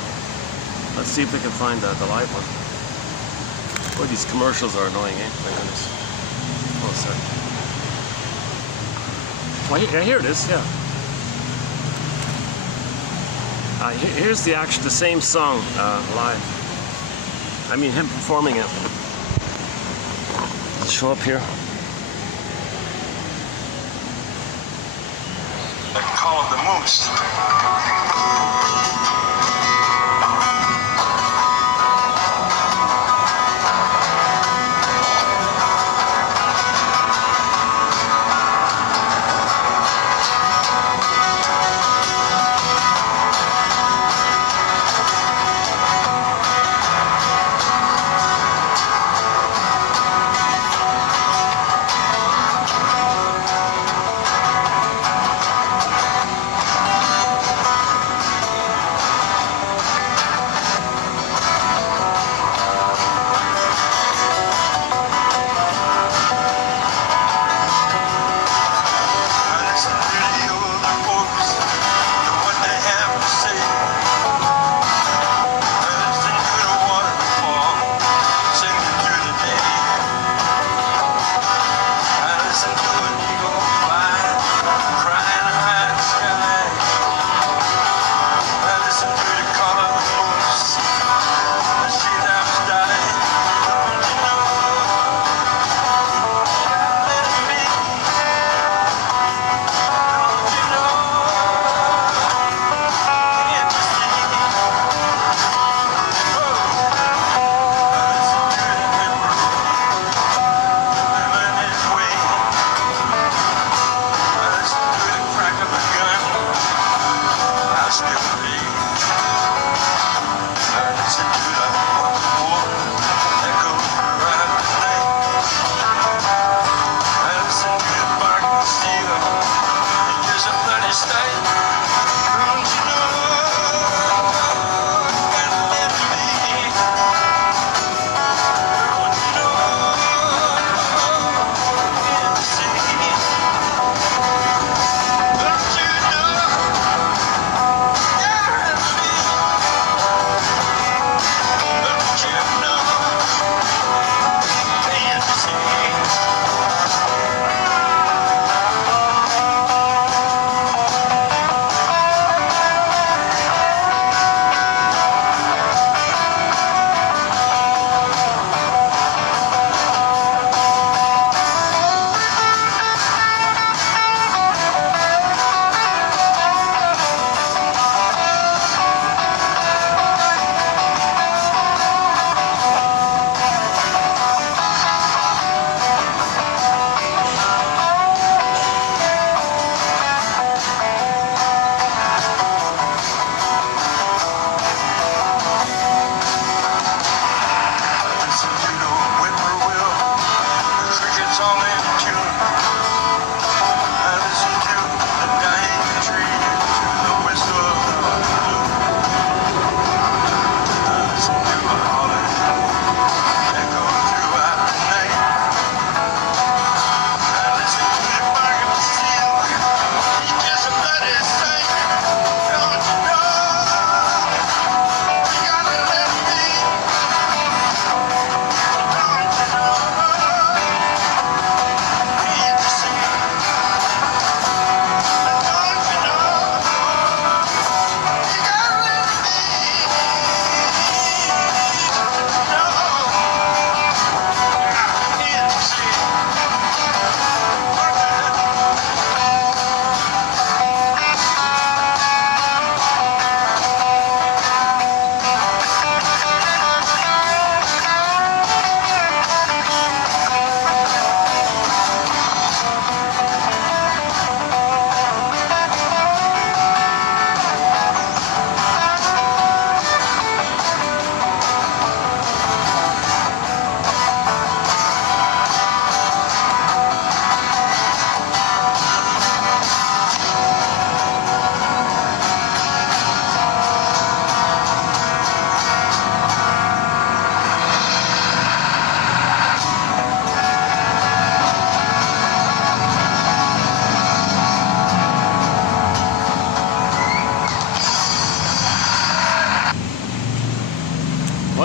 Let's see if we can find the live one. Boy, these commercials are annoying, eh? My goodness. Hold on a sec. Well, yeah, here it is, yeah. Here's the same song live. I mean, him performing it. Let's show up here. The call of the moose.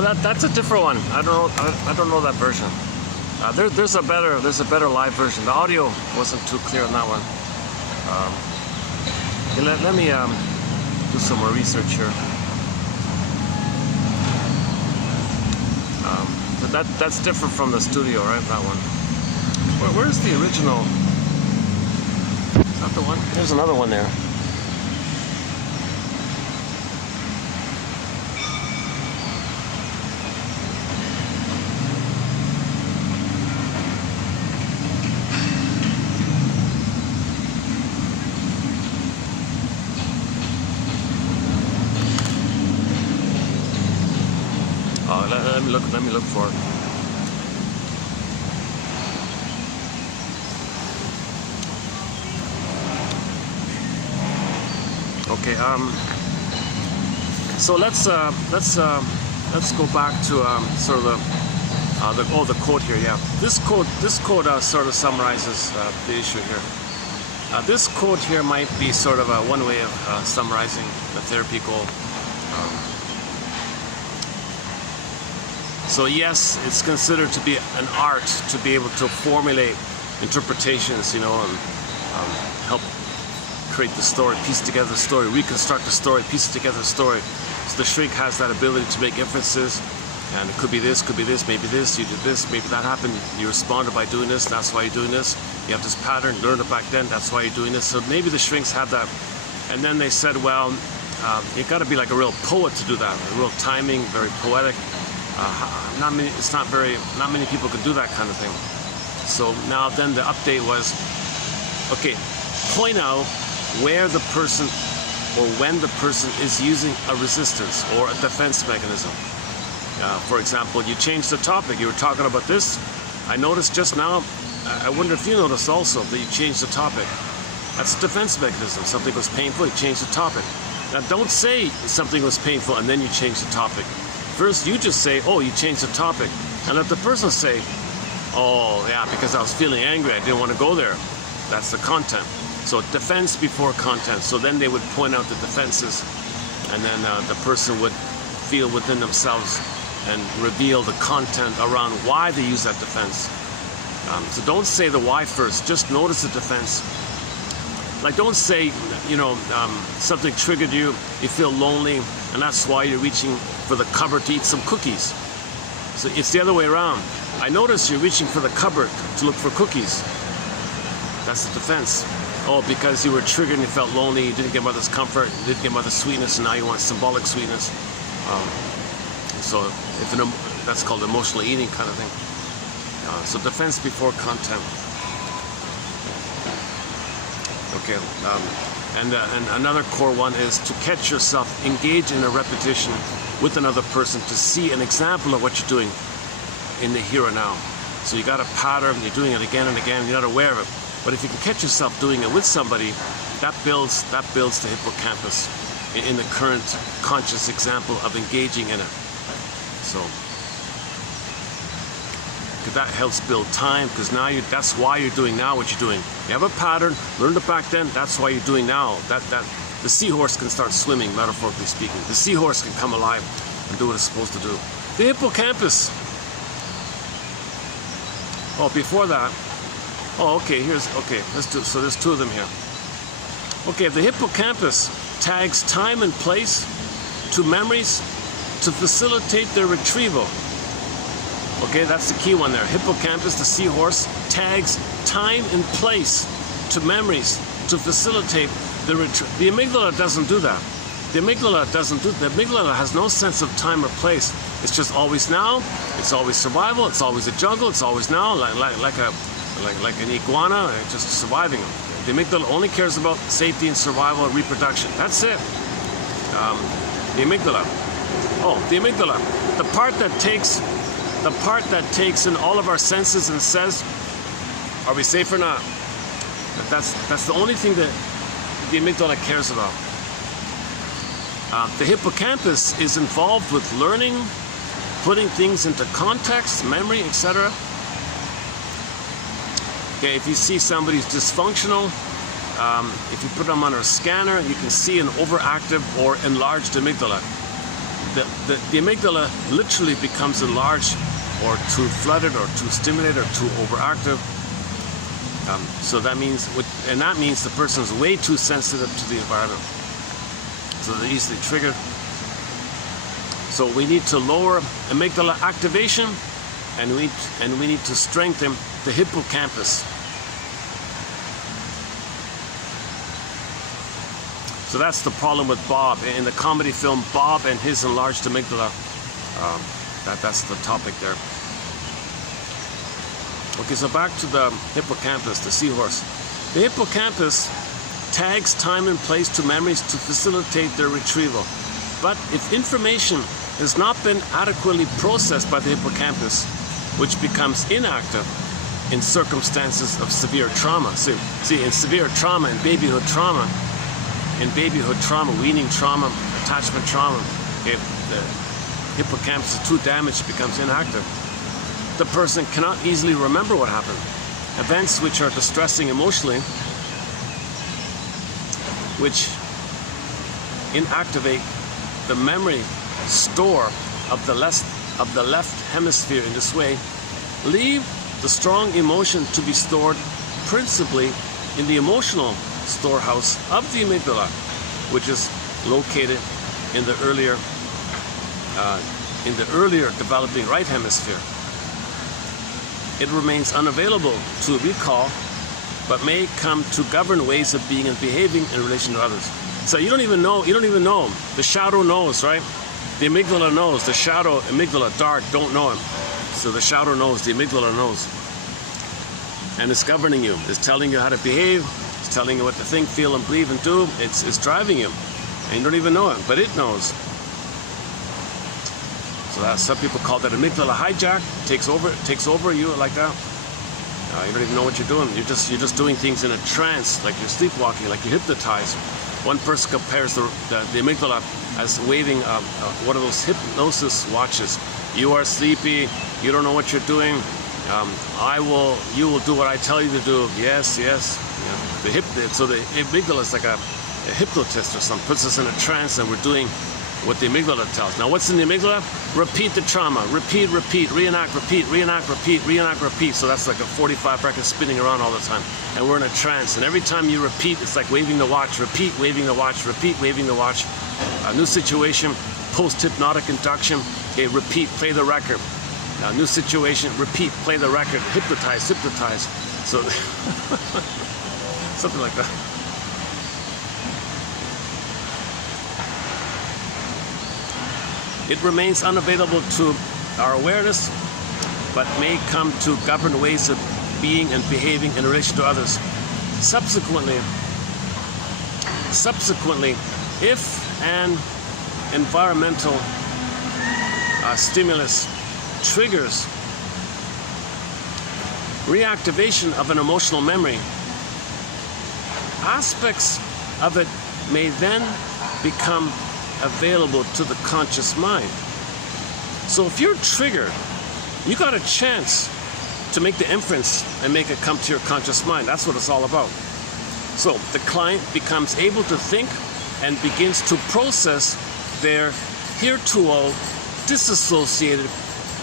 Oh, that's a different one. I don't know that version. There's a better live version. The audio wasn't too clear on that one. Let me do some more research here. But that's different from the studio, right? That one. Where's the original? Is that the one? There's another one there. Let me look for it. Okay. So let's go back to sort of the quote here. Yeah. This quote sort of summarizes the issue here. This quote here might be sort of one way of summarizing the therapy goal. So yes, it's considered to be an art to be able to formulate interpretations, and help create the story, piece together the story, reconstruct the story, piece together the story. So the shrink has that ability to make inferences, and it could be this, maybe this, you did this, maybe that happened, you responded by doing this, that's why you're doing this. You have this pattern, learned it back then, that's why you're doing this. So maybe the shrinks have that. And then they said, well, you got to be like a real poet to do that, a real timing, very poetic. Not many people can do that kind of thing. So now then the update was, okay, point out where the person or when the person is using a resistance or a defense mechanism. For example, you changed the topic. You were talking about this. I noticed just now, I wonder if you noticed also that you changed the topic. That's a defense mechanism. Something was painful, you changed the topic. Now don't say something was painful and then you change the topic. First, you just say, oh, you changed the topic. And let the person say, oh, yeah, because I was feeling angry, I didn't want to go there. That's the content. So defense before content. So then they would point out the defenses, and then the person would feel within themselves and reveal the content around why they use that defense. So don't say the why first, just notice the defense. Like don't say, something triggered you, you feel lonely, and that's why you're reaching for the cupboard to eat some cookies. So it's the other way around. I notice you're reaching for the cupboard to look for cookies. That's the defense. Oh, because you were triggered and you felt lonely, you didn't get mother's comfort, you didn't get mother's sweetness, and now you want symbolic sweetness. So that's called emotional eating kind of thing. So defense before content. Okay, and another core one is to catch yourself engage in a repetition with another person to see an example of what you're doing in the here and now. So you got a pattern, you're doing it again and again, you're not aware of it. But if you can catch yourself doing it with somebody, that builds the hippocampus in the current conscious example of engaging in it. So that helps build time, because now that's why you're doing now what you're doing. You have a pattern, learned it back then, that's why you're doing now. That the seahorse can start swimming, metaphorically speaking. The seahorse can come alive and do what it's supposed to do. The hippocampus. Oh, before that. Oh, okay, let's do, so there's two of them here. Okay, the hippocampus tags time and place to memories to facilitate their retrieval. Okay, that's the key one there. Hippocampus, the seahorse, tags time and place to memories to facilitate the retrieval. The amygdala doesn't do that. The amygdala has no sense of time or place. It's just always now. It's always survival. It's always a jungle. It's always now, like an iguana, just surviving. The amygdala only cares about safety and survival and reproduction. That's it. The amygdala. Oh, the amygdala. The part that takes in all of our senses and says, are we safe or not? That's the only thing that the amygdala cares about. The hippocampus is involved with learning, putting things into context, memory, etc. Okay, if you see somebody's dysfunctional, if you put them on a scanner, you can see an overactive or enlarged amygdala. the amygdala literally becomes enlarged, or too flooded, or too stimulated, or too overactive. So that means the person is way too sensitive to the environment. So they're easily triggered. So we need to lower amygdala activation, and we need to strengthen the hippocampus. So that's the problem with Bob. In the comedy film Bob and His Enlarged Amygdala, that's the topic there. Okay, so back to the hippocampus, the seahorse. The hippocampus tags time and place to memories to facilitate their retrieval. But if information has not been adequately processed by the hippocampus, which becomes inactive in circumstances of severe trauma. See, in severe trauma, in babyhood trauma, weaning trauma, attachment trauma, if the hippocampus is too damaged, becomes inactive, the person cannot easily remember what happened. Events which are distressing emotionally, which inactivate the memory store of the left hemisphere in this way, leave the strong emotion to be stored principally in the emotional storehouse of the amygdala, which is located in the earlier developing right hemisphere. It remains unavailable to recall, but may come to govern ways of being and behaving in relation to others. So you don't even know. The shadow knows, right? The amygdala knows. The shadow, amygdala, dark, don't know him. So the shadow knows, the amygdala knows. And it's governing you. It's telling you how to behave. It's telling you what to think, feel, and believe and do. It's driving you. And you don't even know it, but it knows. So that, some people call that amygdala hijack. It takes over you like that. You don't even know what you're doing. You're just doing things in a trance, like you're sleepwalking, like you're hypnotized. One person compares the amygdala as waving one of those hypnosis watches. You are sleepy. You don't know what you're doing. You will do what I tell you to do. Yes, yes. Yeah. So the amygdala is like a hypnotist or something. Puts us in a trance, and we're doing what the amygdala tells. Now, what's in the amygdala? Repeat the trauma. Repeat, reenact, repeat, reenact, repeat, reenact, repeat. So that's like a 45 record spinning around all the time. And we're in a trance. And every time you repeat, it's like waving the watch. Repeat, waving the watch. Repeat, waving the watch. A new situation, post-hypnotic induction. Okay, repeat, play the record. New situation, repeat, play the record. Hypnotize. So, something like that. It remains unavailable to our awareness, but may come to govern ways of being and behaving in relation to others. Subsequently, if an environmental stimulus triggers reactivation of an emotional memory, aspects of it may then become available to the conscious mind. So if you're triggered, you got a chance to make the inference and make it come to your conscious mind. That's what it's all about. So the client becomes able to think and begins to process their heretofore disassociated,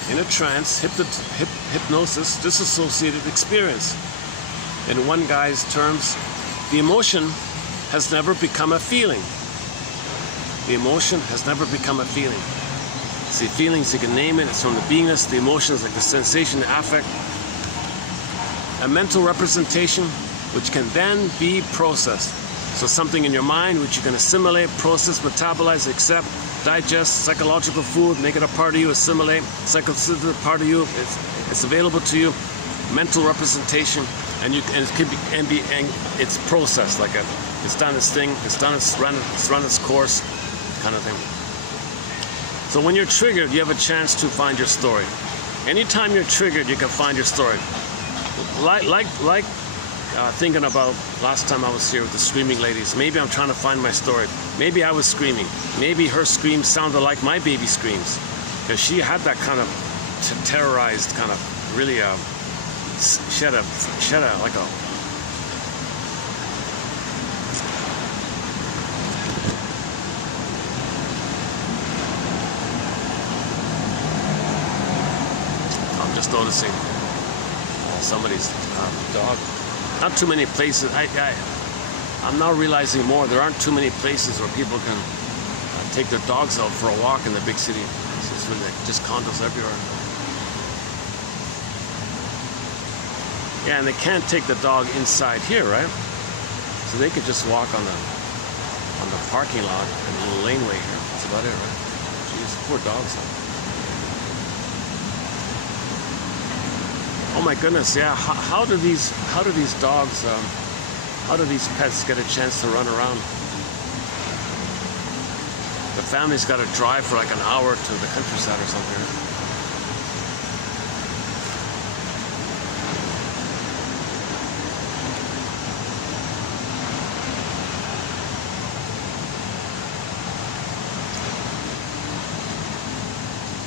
in a trance, hypnosis, disassociated experience. In one guy's terms, the emotion has never become a feeling. The emotion has never become a feeling. See, feelings, you can name it. It's from the beingness. The emotion is like the sensation, the affect. A mental representation which can then be processed. So something in your mind which you can assimilate, process, metabolize, accept, digest, psychological food, make it a part of you, assimilate, psychological part of you. It's available to you. Mental representation, and it's processed like it's done its thing. It's run its course. Kind of thing. So when you're triggered, you have a chance to find your story. Anytime you're triggered, you can find your story. Like thinking about last time I was here with the screaming ladies. Maybe I'm trying to find my story. Maybe I was screaming. Maybe her screams sounded like my baby screams, because she had that kind of terrorized kind of really. She had a like a. noticing somebody's dog. Not too many places. I'm now realizing more. There aren't too many places where people can take their dogs out for a walk in the big city. It's really like just condos everywhere. Yeah, and they can't take the dog inside here, right? So they could just walk on the parking lot and a little laneway here. That's about it, right? Jeez, poor dogs. Huh? Oh my goodness, yeah. How do these dogs, how do these pets get a chance to run around? The family's got to drive for like an hour to the countryside or something. Right?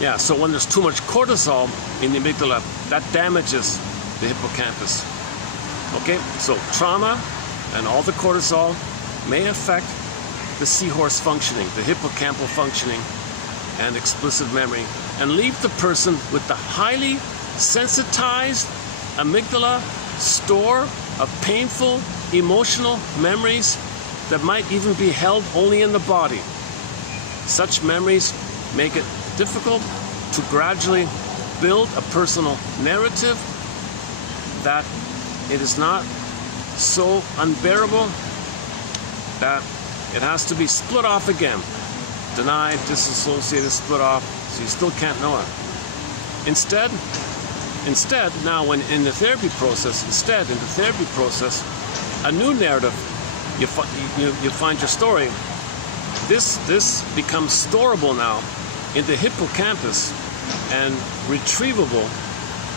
Yeah, so when there's too much cortisol in the amygdala, that damages the hippocampus. Okay, so trauma and all the cortisol may affect the seahorse functioning, the hippocampal functioning, and explicit memory, and leave the person with the highly sensitized amygdala store of painful emotional memories that might even be held only in the body. Such memories make it difficult to gradually build a personal narrative that it is not so unbearable that it has to be split off again. Denied, disassociated, split off, so you still can't know it. Instead, now when in the therapy process, a new narrative, you find your story. This becomes storable now in the hippocampus and retrievable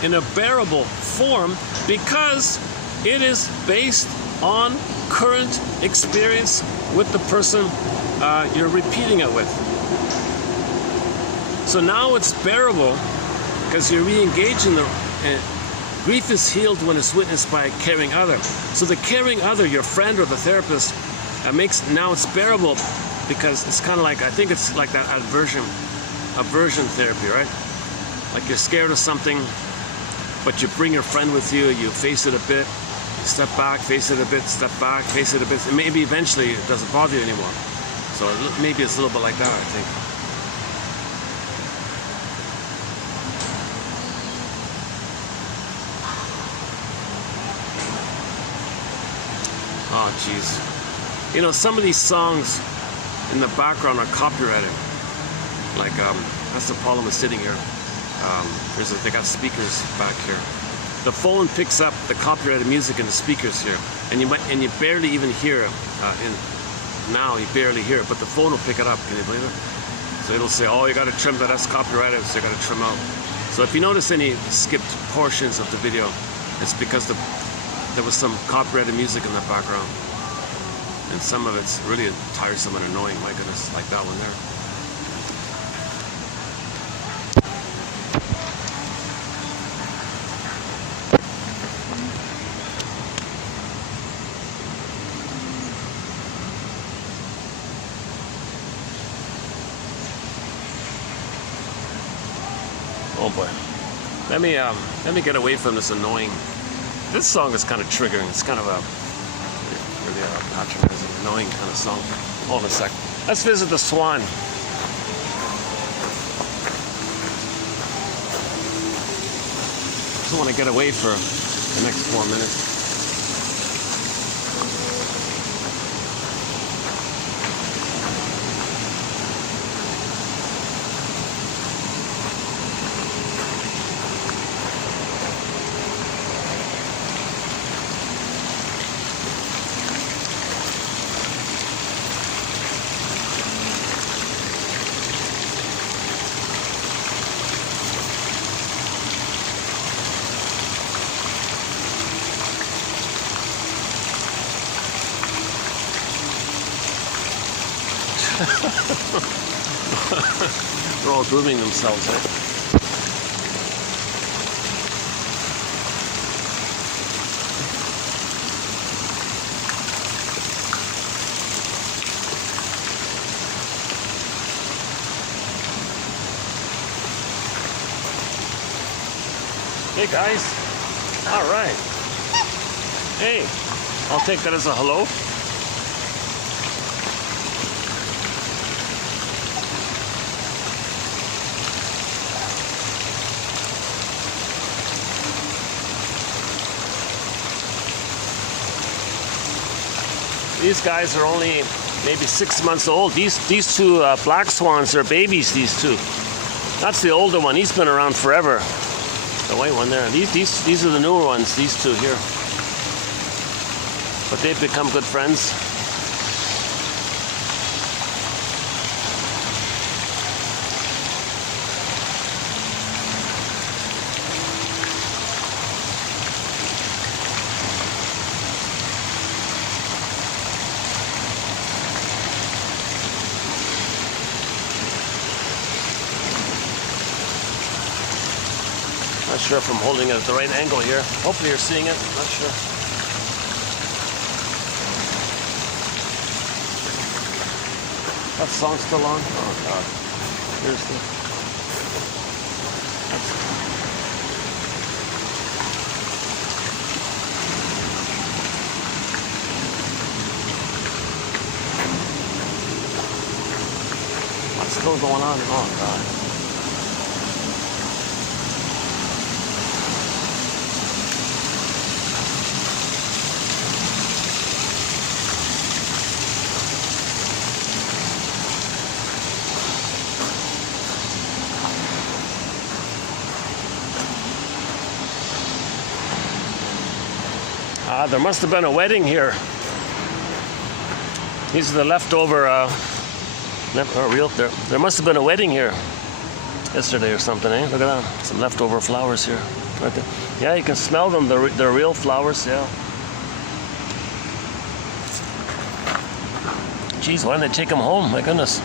in a bearable form because it is based on current experience with the person you're repeating it with. So now it's bearable because you're re-engaging the grief is healed when it's witnessed by a caring other. So the caring other, your friend or the therapist, now it's bearable because it's kind of like, I think it's like that aversion therapy, right? Like you're scared of something, but you bring your friend with you, you face it a bit, step back, face it a bit, step back, face it a bit, and maybe eventually it doesn't bother you anymore. So maybe it's a little bit like that, I think. Oh, jeez. You know, some of these songs in the background are copyrighted. Like, that's the problem with sitting here. They got speakers back here. The phone picks up the copyrighted music in the speakers here, and you barely even hear it. Now you barely hear it, but the phone will pick it up. Can you believe it? So it'll say, "Oh, you got to trim that. That's copyrighted, so you got to trim out." So if you notice any skipped portions of the video, it's because there was some copyrighted music in the background, and some of it's really tiresome and annoying. My goodness, like that one there. Oh boy. Let me get away from this annoying. This song is kind of triggering. It's kind of a really patronizing, annoying kind of song. Hold on a sec. Let's visit the Swan. Just want to get away for the next 4 minutes. They're all grooming themselves, eh? Hey guys. All right. Hey, I'll take that as a hello. These guys are only maybe 6 months old. These two black swans are babies, these two. That's the older one. He's been around forever. The white one there. These are the newer ones, these two here. But they've become good friends. Not sure if I'm holding it at the right angle here. Hopefully you're seeing it. Not sure. That song's still on? Oh God. Here's the... What's still going on? Oh God. There must have been a wedding here. These are the leftover, there must have been a wedding here yesterday or something, eh? Look at that, some leftover flowers here, right there. Yeah, you can smell them, they're real flowers, yeah. Geez, why didn't they take them home? My goodness.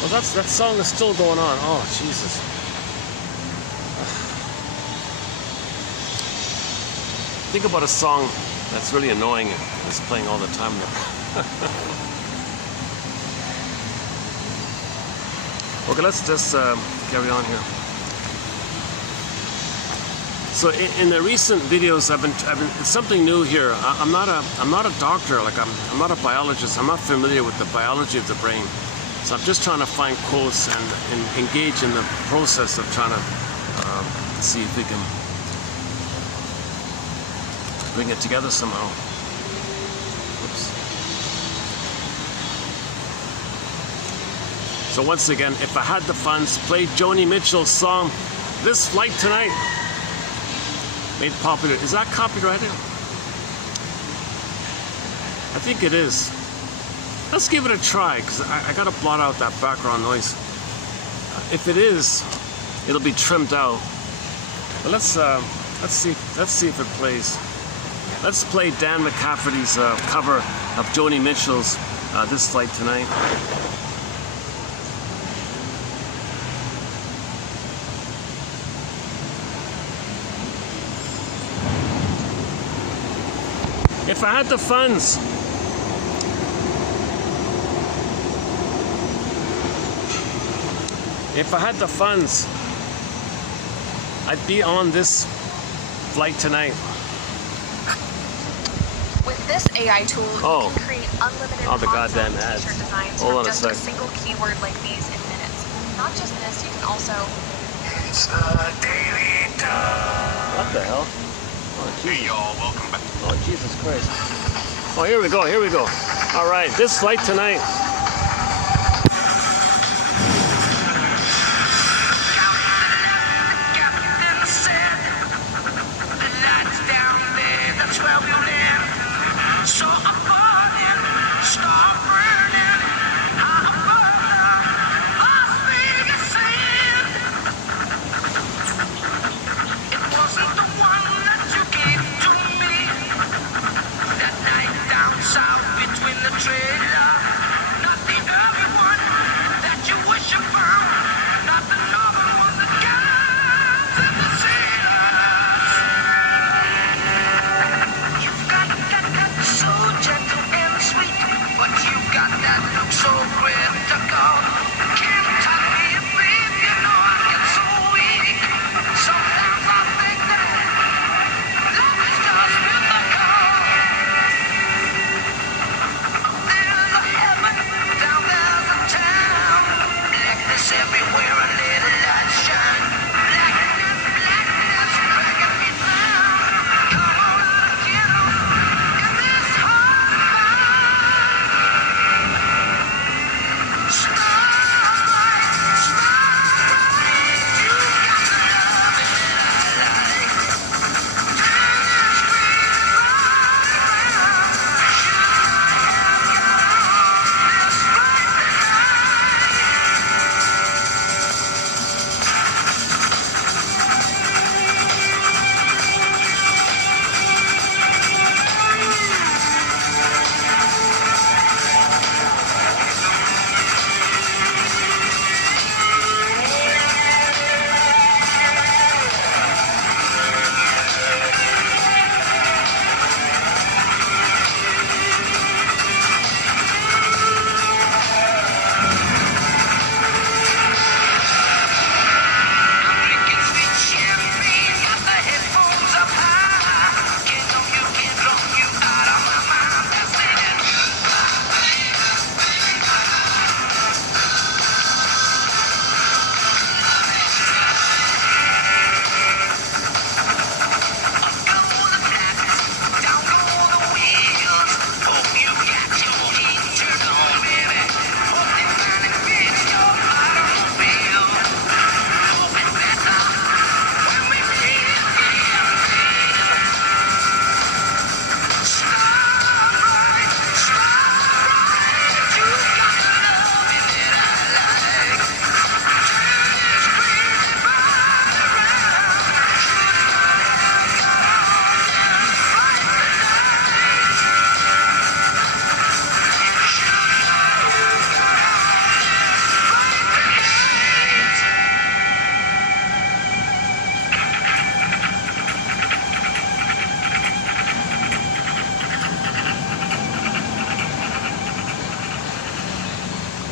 Well, that song is still going on. Oh, Jesus. Think about a song that's really annoying and it's playing all the time. Okay, let's just carry on here. So in the recent videos, I've been it's something new here. I'm not a doctor. Like I'm not a biologist. I'm not familiar with the biology of the brain. So I'm just trying to find quotes and engage in the process of trying to see if we can bring it together somehow. Oops. So once again, if I had the funds, play Joni Mitchell's song, This Flight Tonight. Made popular. Is that copyrighted? I think it is. Let's give it a try, because I gotta blot out that background noise. If it is, it'll be trimmed out. But let's see if it plays. Let's play Dan McCafferty's cover of Joni Mitchell's This Flight Tonight. If I had the funds. If I had the funds, I'd be on this flight tonight. With this AI tool, you can create unlimited goddamn ads. t-shirt designs Hold on from a just a sec. single keyword like these in minutes. Not just this, you can also... It's a daily dose. What the hell? Oh, Jesus. Hey y'all, welcome back. Oh, Jesus Christ. Oh, here we go. All right, this flight tonight.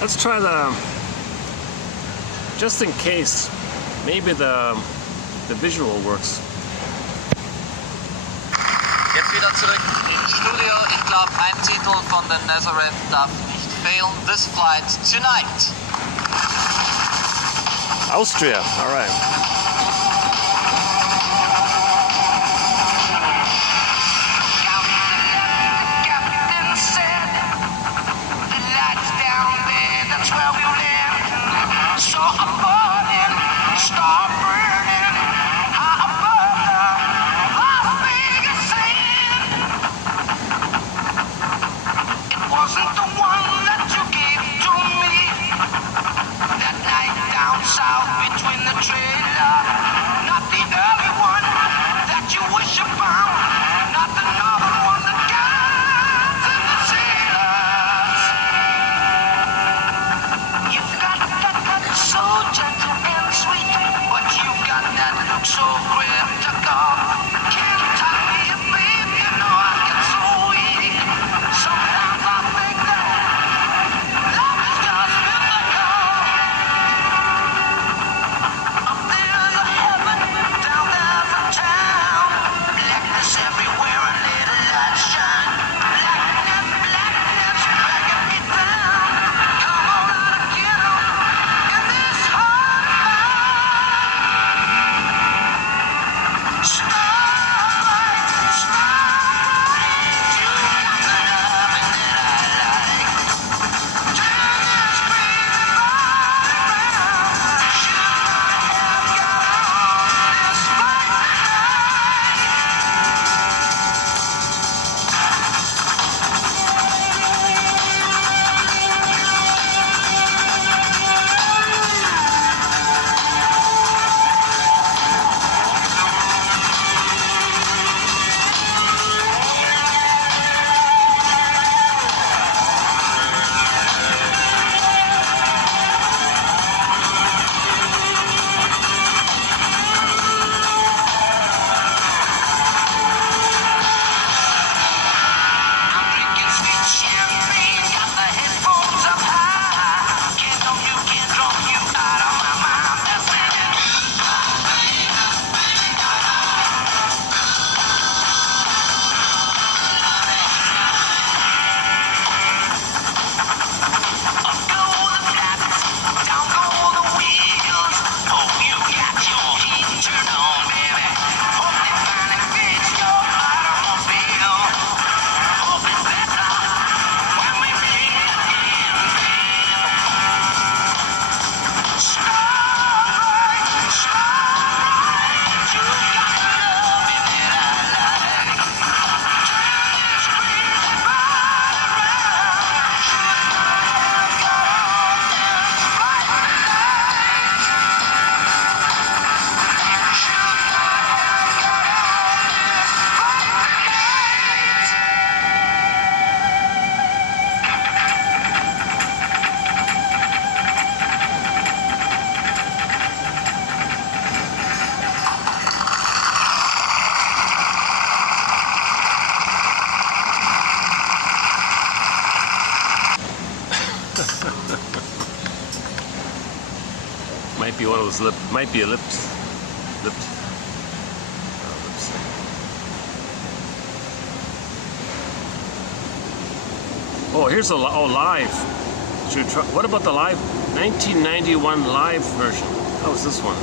Let's try the, just in case, maybe the visual works. Jetzt wieder zurück ins Studio. Ich glaube, ein Titel von den Nazareth darf nicht fehlen. This flight tonight. Austria, all right. Might be one of those might be a lip sync. Oh, here's a live. Should we try, what about the live 1991 live version? How was this one?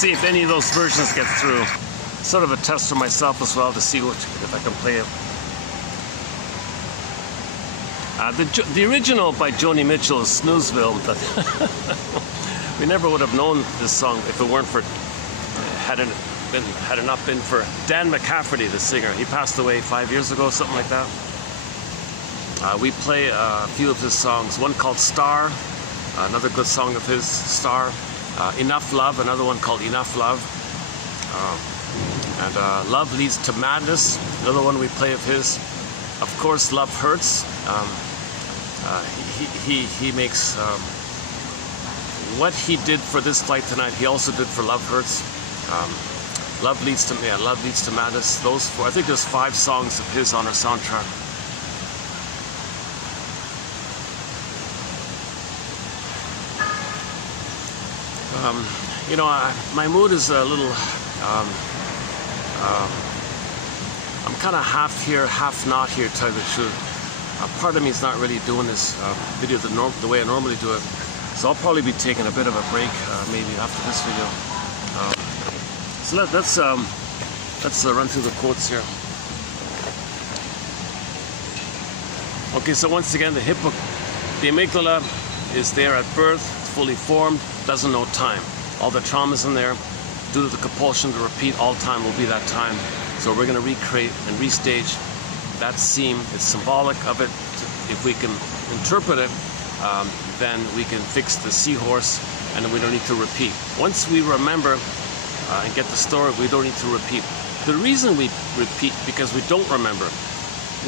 see if any of those versions get through. Sort of a test for myself as well to see if I can play it. The original by Joni Mitchell is Snoozeville. We never would have known this song if it weren't for, had it not been for Dan McCafferty, the singer. He passed away 5 years ago, something like that. We play a few of his songs. One called Star, another good song of his, Star. Enough Love, another one called Enough Love. And Love Leads to Madness, another one we play of his. Of course, Love Hurts. He makes what he did for this flight tonight, he also did for Love Hurts. Love Leads to Madness. Those four, I think there's 5 songs of his on our soundtrack. You know, my mood is a little, I'm kind of half here, half not here, to tell you the truth. Part of me is not really doing this video the way I normally do it. So I'll probably be taking a bit of a break, maybe after this video. So let's run through the quotes here. Okay, so once again, the amygdala is there at birth, fully formed, doesn't know time. All the trauma's in there. Due to the compulsion to repeat, all time will be that time. So we're going to recreate and restage that scene. It's symbolic of it. If we can interpret it, then we can fix the seahorse, and then we don't need to repeat. Once we remember and get the story, we don't need to repeat. The reason we repeat, because we don't remember.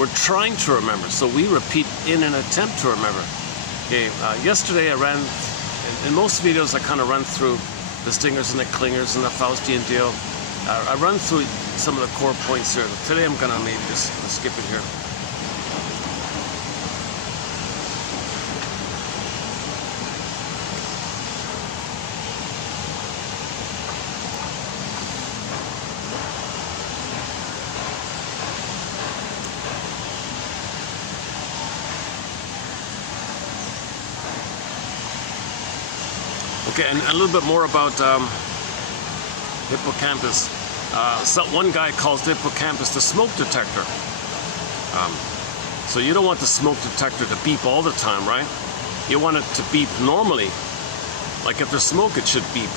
We're trying to remember, so we repeat in an attempt to remember. Okay, yesterday I ran, in most videos I kind of run through the stingers and the clingers and the Faustian deal. I run through some of the core points here. Today I'm gonna maybe just skip it here. Okay, and a little bit more about hippocampus. One guy calls the hippocampus the smoke detector. So you don't want the smoke detector to beep all the time, right? You want it to beep normally. Like if there's smoke, it should beep.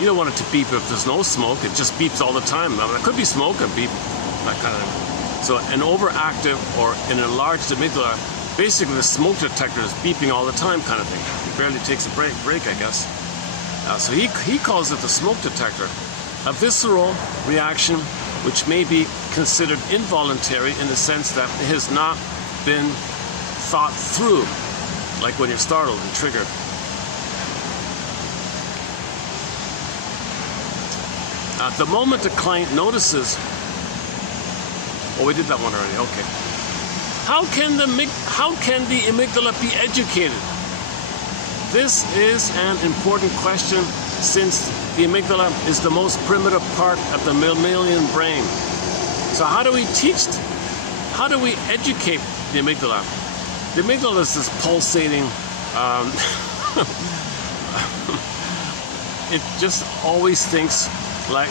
You don't want it to beep if there's no smoke. It just beeps all the time. Now, there could be smoke and beep, that kind of thing. So an overactive or an enlarged amygdala, basically the smoke detector is beeping all the time kind of thing. It barely takes a break, I guess. So he calls it the smoke detector. A visceral reaction which may be considered involuntary in the sense that it has not been thought through, like when you're startled and triggered. The moment the client notices, oh, we did that one already, okay. How can the amygdala be educated? This is an important question, since the amygdala is the most primitive part of the mammalian brain. So how do we educate the amygdala? The amygdala is this pulsating, it just always thinks like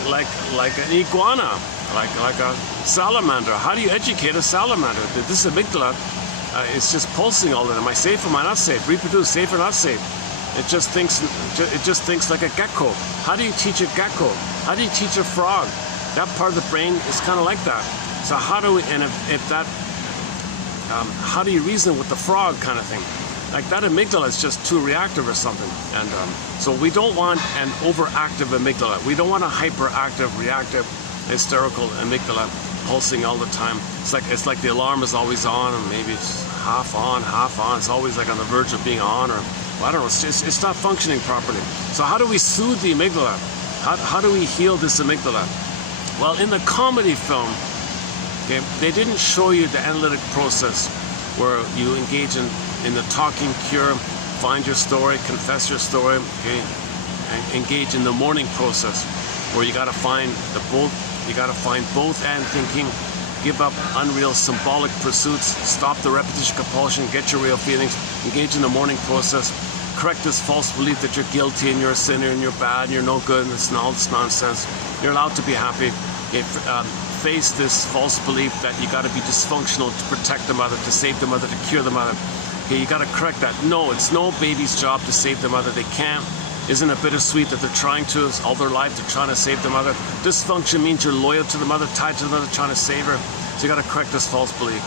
an iguana, like a salamander. How do you educate a salamander? This amygdala is just pulsing all the time. Am I safe? Am I not safe? Reproduce, safe or not safe? It just thinks like a gecko. How do you teach a gecko? How do you teach a frog? That part of the brain is kind of like that. So how do we, and if that, how do you reason with the frog kind of thing? Like that amygdala is just too reactive or something. And so we don't want an overactive amygdala. We don't want a hyperactive, reactive, hysterical amygdala pulsing all the time. It's like the alarm is always on, and maybe it's half on, half on. It's always like on the verge of being on, or well, I don't know. It's not functioning properly. So how do we soothe the amygdala? How do we heal this amygdala? Well, in the comedy film, okay, they didn't show you the analytic process where you engage in the talking cure, find your story, confess your story, okay, and engage in the mourning process, where you got to find both and thinking, give up unreal symbolic pursuits, stop the repetition compulsion, get your real feelings, engage in the mourning process. correct this false belief that you're guilty and you're a sinner and you're bad and you're no good and it's all this nonsense. You're allowed to be happy. Face this false belief that you got to be dysfunctional to protect the mother, to save the mother, to cure the mother. Okay, you got to correct that. No, it's no baby's job to save the mother. They can't. Isn't it bittersweet that they're trying to? All their life they're trying to save the mother. Dysfunction means you're loyal to the mother, tied to the mother, trying to save her. So you got to correct this false belief.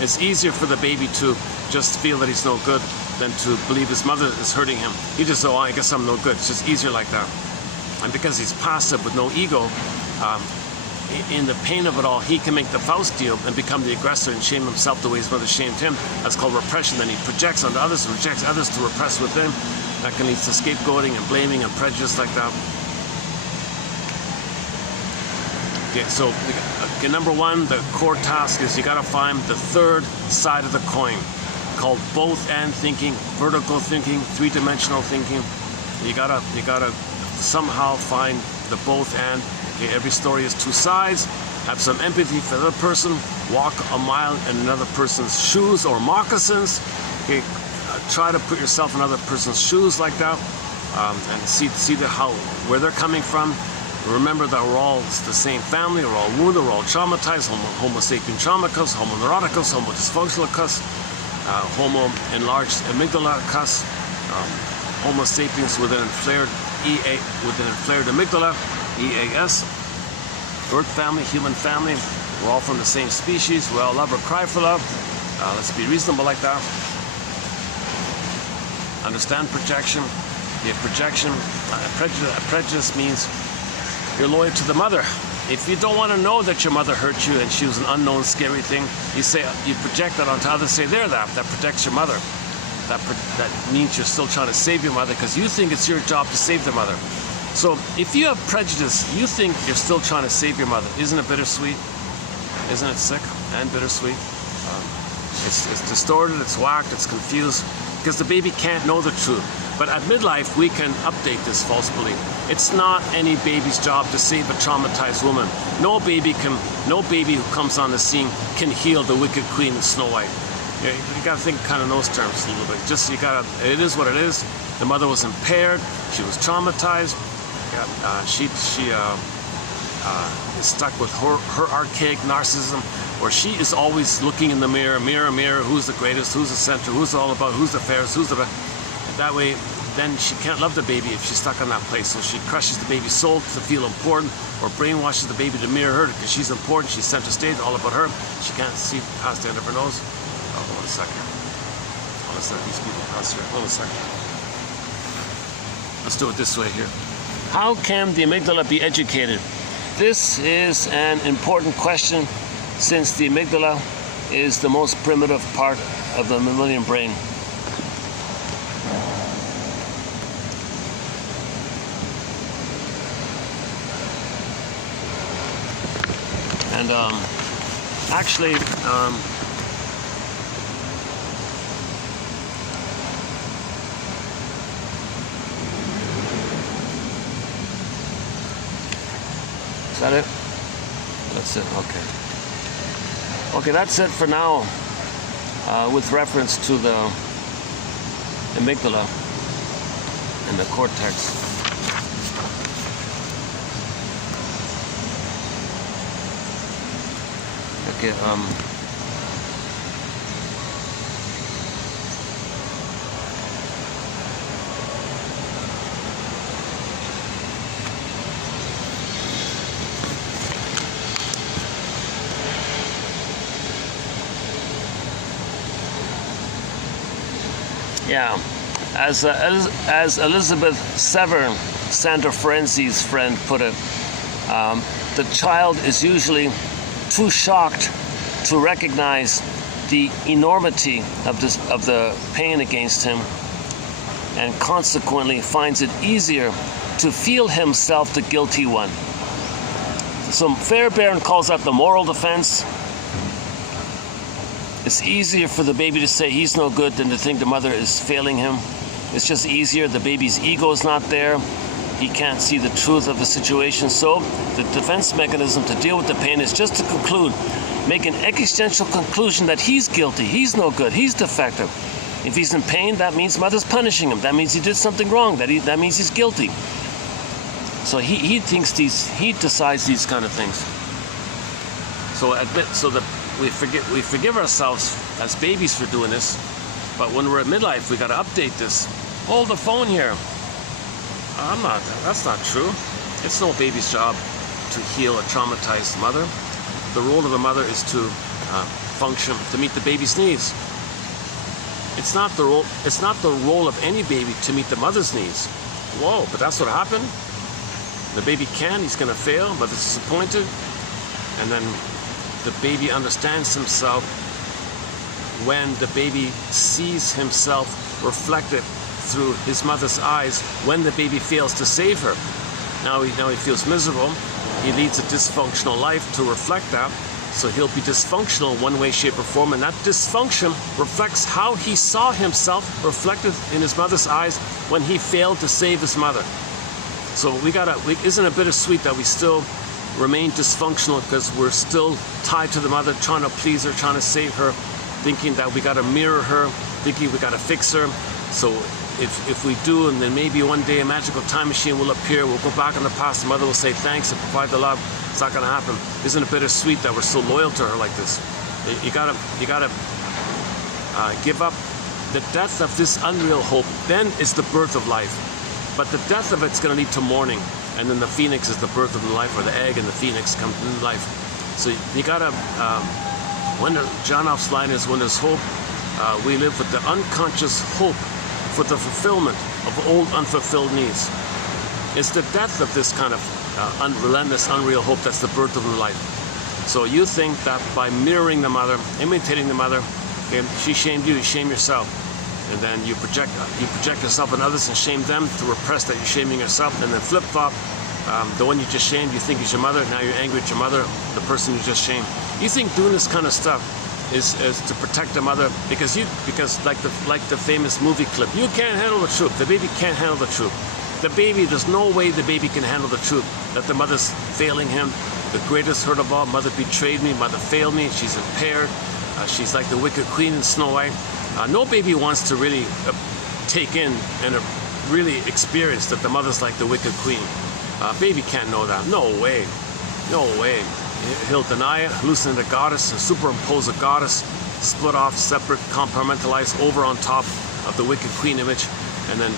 It's easier for the baby to just feel that he's no good than to believe his mother is hurting him. He just, oh, I guess I'm no good. It's just easier like that. And because he's passive with no ego, in the pain of it all, he can make the Faust deal and become the aggressor and shame himself the way his mother shamed him. That's called repression. Then he projects onto others, rejects others to repress within. That can lead to scapegoating and blaming and prejudice like that. Okay, so number one, the core task is you got to find the third side of the coin, called both and thinking, vertical thinking, three-dimensional thinking. You gotta somehow find the both and. Okay, every story has two sides. Have some empathy for the other person. Walk a mile in another person's shoes or moccasins. Okay, try to put yourself in another person's shoes like that, and see where they're coming from. Remember that we're all the same family. We're all wounded. We're all traumatized. Homo sapien traumacus, Homo neuroticus, Homo dysfunctionalicus, Homo enlarged amygdala-cus, Homo sapiens with an inflared amygdala. EAS, Earth family, human family. We're all from the same species. We all love or cry for love. Let's be reasonable like that. Understand projection. Yeah, projection. Prejudice means you're loyal to the mother. If you don't want to know that your mother hurt you and she was an unknown, scary thing, you project that onto others. Say they're that protects your mother. That means you're still trying to save your mother because you think it's your job to save the mother. So if you have prejudice, you think you're still trying to save your mother. Isn't it bittersweet? Isn't it sick and bittersweet? It's distorted, it's whacked, it's confused, because the baby can't know the truth. But at midlife, we can update this false belief. It's not any baby's job to save a traumatized woman. No baby who comes on the scene can heal the wicked queen of Snow White. You gotta think kind of in those terms a little bit. It is what it is. The mother was impaired, she was traumatized. She is stuck with her archaic narcissism, where she is always looking in the mirror, who's the greatest, who's the center, who's all about, who's the fairest, who's the best. That way, then she can't love the baby if she's stuck in that place. So she crushes the baby's soul to feel important, or brainwashes the baby to mirror her because she's important, she's center stage, all about her. She can't see past the end of her nose. Oh, hold on a second. Let's let these people pass here. Hold on a second. Let's do it this way here. How can the amygdala be educated? This is an important question, since the amygdala is the most primitive part of the mammalian brain. And actually, is that it? That's it, okay. Okay, that's it for now, with reference to the amygdala and the cortex. Okay, yeah, as Elizabeth Severn, Sandra Ferenczi's friend, put it, the child is usually too shocked to recognize the enormity of the pain against him, and consequently finds it easier to feel himself the guilty one. So Fairbairn calls that the moral defense. It's easier for the baby to say he's no good than to think the mother is failing him. It's just easier. The baby's ego is not there. He can't see the truth of the situation. So the defense mechanism to deal with the pain is just to conclude, make an existential conclusion that he's guilty, he's no good, he's defective. If he's in pain, that means mother's punishing him. That means he did something wrong. That means he's guilty. So he decides these kind of things. So that we forgive ourselves as babies for doing this, but when we're at midlife, we got to update this. Hold the phone here. That's not true. It's no baby's job to heal a traumatized mother. The role of the mother is to function, to meet the baby's needs. It's not the role of any baby to meet the mother's needs. Whoa, but that's what happened. The baby he's going to fail, mother's disappointed, and then the baby understands himself when the baby sees himself reflected through his mother's eyes when the baby fails to save her. Now he feels miserable. He leads a dysfunctional life to reflect that. So he'll be dysfunctional in one way, shape, or form, and that dysfunction reflects how he saw himself reflected in his mother's eyes when he failed to save his mother. So isn't it bittersweet that we still remain dysfunctional because we're still tied to the mother, trying to please her, trying to save her, thinking that we got to mirror her, thinking we got to fix her. So if we do, and then maybe one day a magical time machine will appear, we'll go back in the past, the mother will say thanks and provide the love. It's not going to happen. Isn't it bittersweet that we're so loyal to her like this? You gotta give up the death of this unreal hope. Then is the birth of life. But the death of it's going to lead to mourning, and then the phoenix is the birth of the life, or the egg and the phoenix come to life. So you gotta. John Off's line is, when there's hope, we live with the unconscious hope for the fulfillment of old unfulfilled needs. It's the death of this kind of relentless, unreal hope that's the birth of new life. So you think that by mirroring the mother, imitating the mother, she shamed you shame yourself. And then you project yourself on others and shame them to repress that you're shaming yourself. And then flip-flop, the one you just shamed, you think is your mother, now you're angry at your mother, the person you just shamed. You think doing this kind of stuff is to protect the mother because like the famous movie clip, you can't handle the truth. The baby can't handle the truth. The baby, there's no way the baby can handle the truth that the mother's failing him. The greatest hurt of all, mother betrayed me, mother failed me, she's impaired, she's like the wicked queen in Snow White. No baby wants to really take in and really experience that the mother's like the wicked queen. Baby can't know that. No way. No way. He'll deny it, hallucinate a goddess, and superimpose a goddess, split off, separate, compartmentalized over on top of the wicked queen image, and then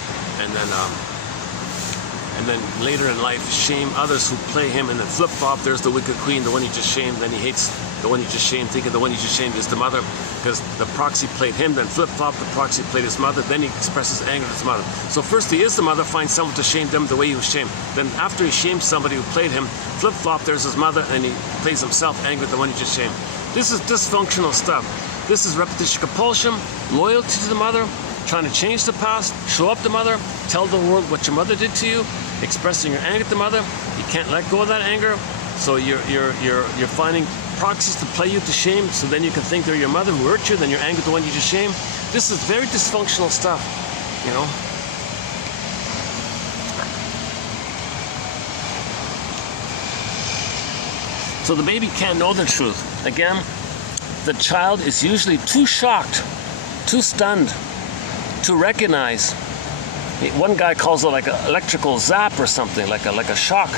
later in life shame others who play him, and then flip-flop, there's the wicked queen, the one you just shamed, then he hates the one you just shamed, thinking the one you just shamed is the mother, because the proxy played him, then flip-flop, the proxy played his mother, then he expresses anger at his mother. So first he is the mother, finds someone to shame them the way he was shamed. Then after he shames somebody who played him, flip-flop, there's his mother, and he plays himself angry at the one he just shamed. This is dysfunctional stuff. This is repetition compulsion, loyalty to the mother, trying to change the past, show up the mother, tell the world what your mother did to you, expressing your anger at the mother. You can't let go of that anger, so you're finding proxies to play you to shame, so then you can think they're your mother who hurt you, then you're angry at the one you just shamed. This is very dysfunctional stuff, you know. So the baby can't know the truth. Again, the child is usually too shocked, too stunned to recognize. One guy calls it like an electrical zap or something, like a shock.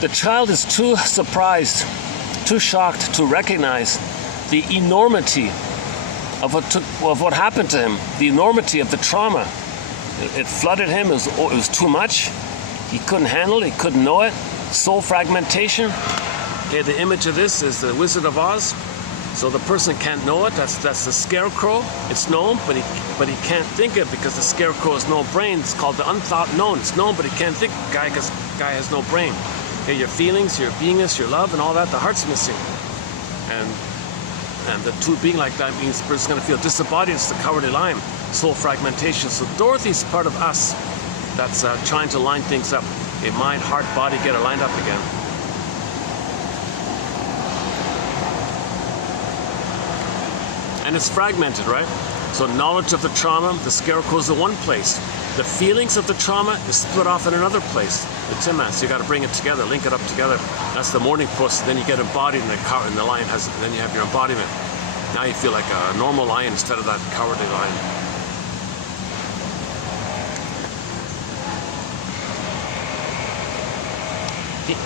The child is too surprised, too shocked to recognize the enormity of what happened to him, the enormity of the trauma. It flooded him, it was too much. He couldn't handle it, he couldn't know it. Soul fragmentation. Okay, the image of this is the Wizard of Oz. So the person can't know it. That's the scarecrow. It's known, but he can't think it because the scarecrow has no brain. It's called the unthought known. It's known, but he can't think. Guy has no brain. Okay, your feelings, your beingness, your love, and all that. The heart's missing, and the two being like that means the person's going to feel disembodied. It's the cowardly lion. Soul fragmentation. So Dorothy's part of us that's trying to line things up. Okay, mind, heart, body, get it lined up again. And it's fragmented, right? So knowledge of the trauma, the scarecrow is in one place. The feelings of the trauma is split off in another place. The timas, you got to bring it together, link it up together. That's the morning post. Then you get embodied in the car, and the lion has. Then you have your embodiment. Now you feel like a normal lion instead of that cowardly lion.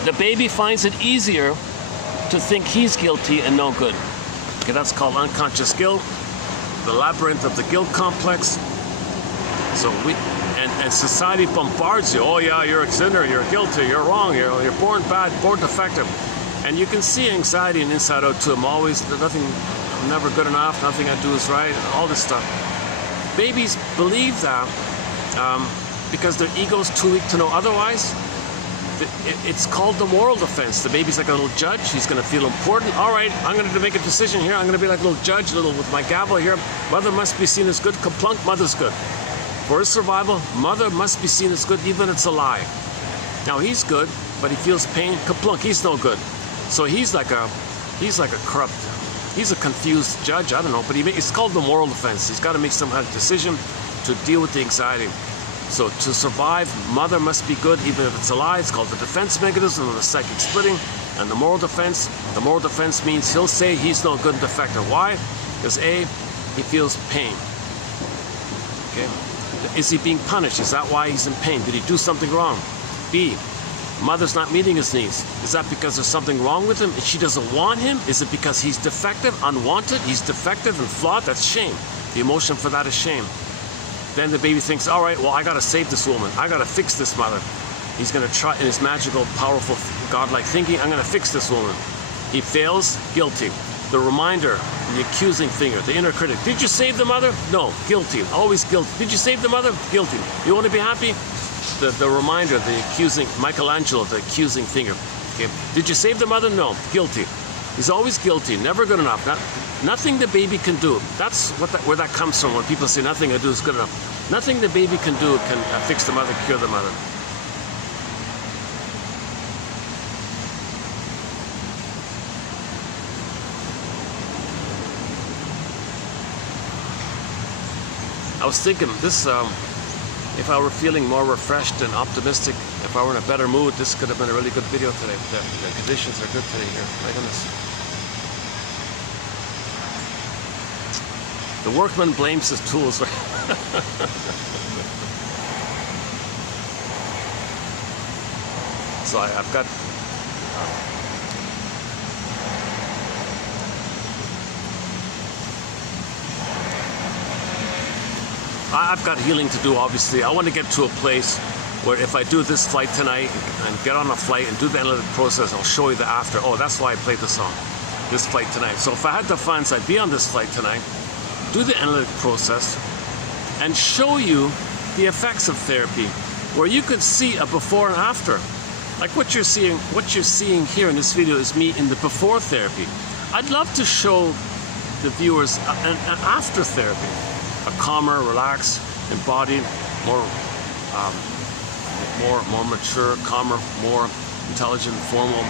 The baby finds it easier to think he's guilty and no good. Okay, that's called unconscious guilt, the labyrinth of the guilt complex. So and society bombards you. Oh yeah, you're a sinner, you're guilty, you're wrong, you're born bad, born defective. And you can see anxiety and Inside Out too. I'm never good enough, nothing I do is right, and all this stuff. Babies believe that because their ego's too weak to know otherwise. It's called the moral defense. The baby's like a little judge. He's going to feel important. All right, I'm going to make a decision here. I'm going to be like a little judge, with my gavel here. Mother must be seen as good. Kaplunk, mother's good. For his survival, mother must be seen as good, even if it's a lie. Now he's good, but he feels pain. Kaplunk, he's no good. So he's like a corrupt. He's a confused judge. I don't know, but it's called the moral defense. He's got to make some kind of decision to deal with the anxiety. So to survive, mother must be good, even if it's a lie. It's called the defense mechanism of the psychic splitting. And the moral defense means he'll say he's no good and defective. Why? Because A, he feels pain. Okay? Is he being punished? Is that why he's in pain? Did he do something wrong? B, mother's not meeting his needs. Is that because there's something wrong with him and she doesn't want him? Is it because he's defective, unwanted? He's defective and flawed? That's shame. The emotion for that is shame. Then the baby thinks, all right, well, I got to save this woman. I got to fix this mother. He's going to try, in his magical, powerful, godlike thinking, I'm going to fix this woman. He fails, guilty. The reminder, the accusing finger, the inner critic. Did you save the mother? No, guilty. Always guilty. Did you save the mother? Guilty. You want to be happy? The reminder, the accusing, Michelangelo, the accusing finger. Okay. Did you save the mother? No, guilty. He's always guilty, never good enough. Nothing the baby can do. That's where that comes from when people say nothing I do is good enough. Nothing the baby can do can fix the mother, cure the mother. I was thinking this, if I were feeling more refreshed and optimistic, if I were in a better mood, this could have been a really good video today. The conditions are good today here. My goodness. The workman blames his tools. So I've got healing to do, obviously. I want to get to a place where if I do this flight tonight and get on a flight and do the analytic process, I'll show you the after. Oh, that's why I played the song, this flight tonight. So if I had the funds, I'd be on this flight tonight, do the analytic process, and show you the effects of therapy, where you could see a before and after. Like what you're seeing here in this video is me in the before therapy. I'd love to show the viewers an after therapy, a calmer, relaxed, embodied, more mature, calmer, more intelligent, formal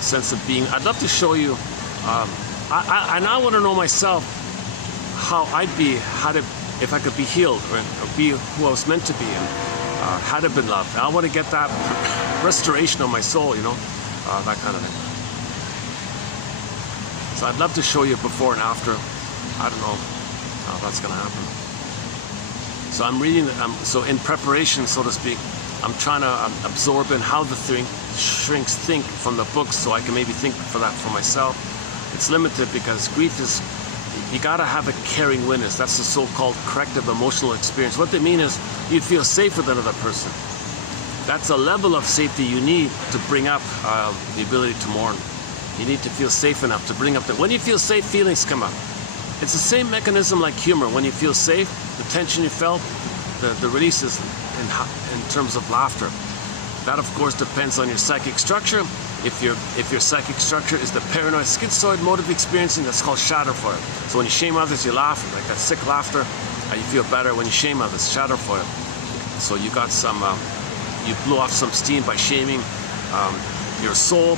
sense of being. I'd love to show you. I now want to know myself how I'd be, if I could be healed or be who I was meant to be, and had it been loved. I want to get that restoration of my soul, that kind of thing. So I'd love to show you before and after. I don't know how that's going to happen. So I'm reading, so in preparation, so to speak, I'm trying to absorb in how the shrinks think from the books, so I can maybe think for that for myself. It's limited because grief is, you gotta have a caring witness. That's the so-called corrective emotional experience. What they mean is you feel safe with another person. That's a level of safety you need to bring up the ability to mourn. You need to feel safe enough to bring up that. When you feel safe, feelings come up. It's the same mechanism like humor. When you feel safe, the tension you felt, the release is in terms of laughter. That, of course, depends on your psychic structure. If your psychic structure is the paranoid schizoid mode of experiencing, that's called schadenfreude. So when you shame others, you laugh, like that sick laughter. You feel better when you shame others, schadenfreude. So you got some, you blew off some steam by shaming your soul,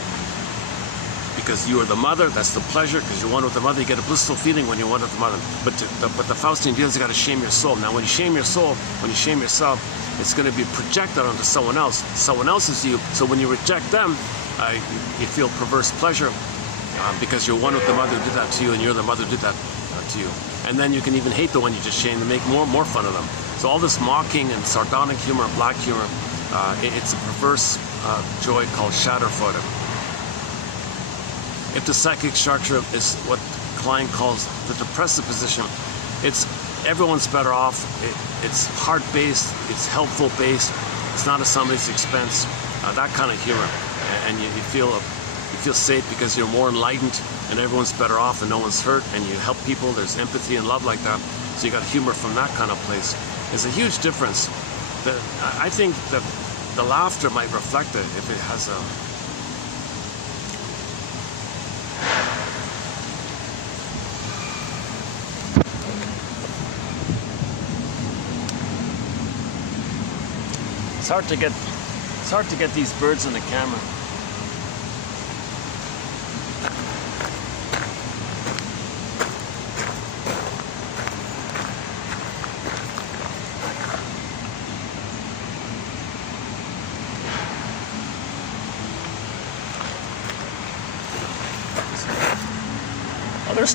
because you are the mother. That's the pleasure, because you're one with the mother. You get a blissful feeling when you're one with the mother. But the Faustian deal is you got to shame your soul. Now, when you shame your soul, when you shame yourself, it's going to be projected onto someone else. Someone else is you. So when you reject them, you feel perverse pleasure, because you're one with the mother who did that to you, and you're the mother who did that to you. And then you can even hate the one you just shamed and make more fun of them. So all this mocking and sardonic humor, black humor, it's a perverse joy called Schadenfreude. If the psychic structure is what Klein calls the depressive position, everyone's better off. It's heart-based, it's helpful-based, it's not at somebody's expense. That kind of humor, and you feel safe because you're more enlightened, and everyone's better off, and no one's hurt, and you help people. There's empathy and love like that. So you got humor from that kind of place. It's a huge difference. I think that the laughter might reflect it if it has a. It's hard to get these birds in the camera.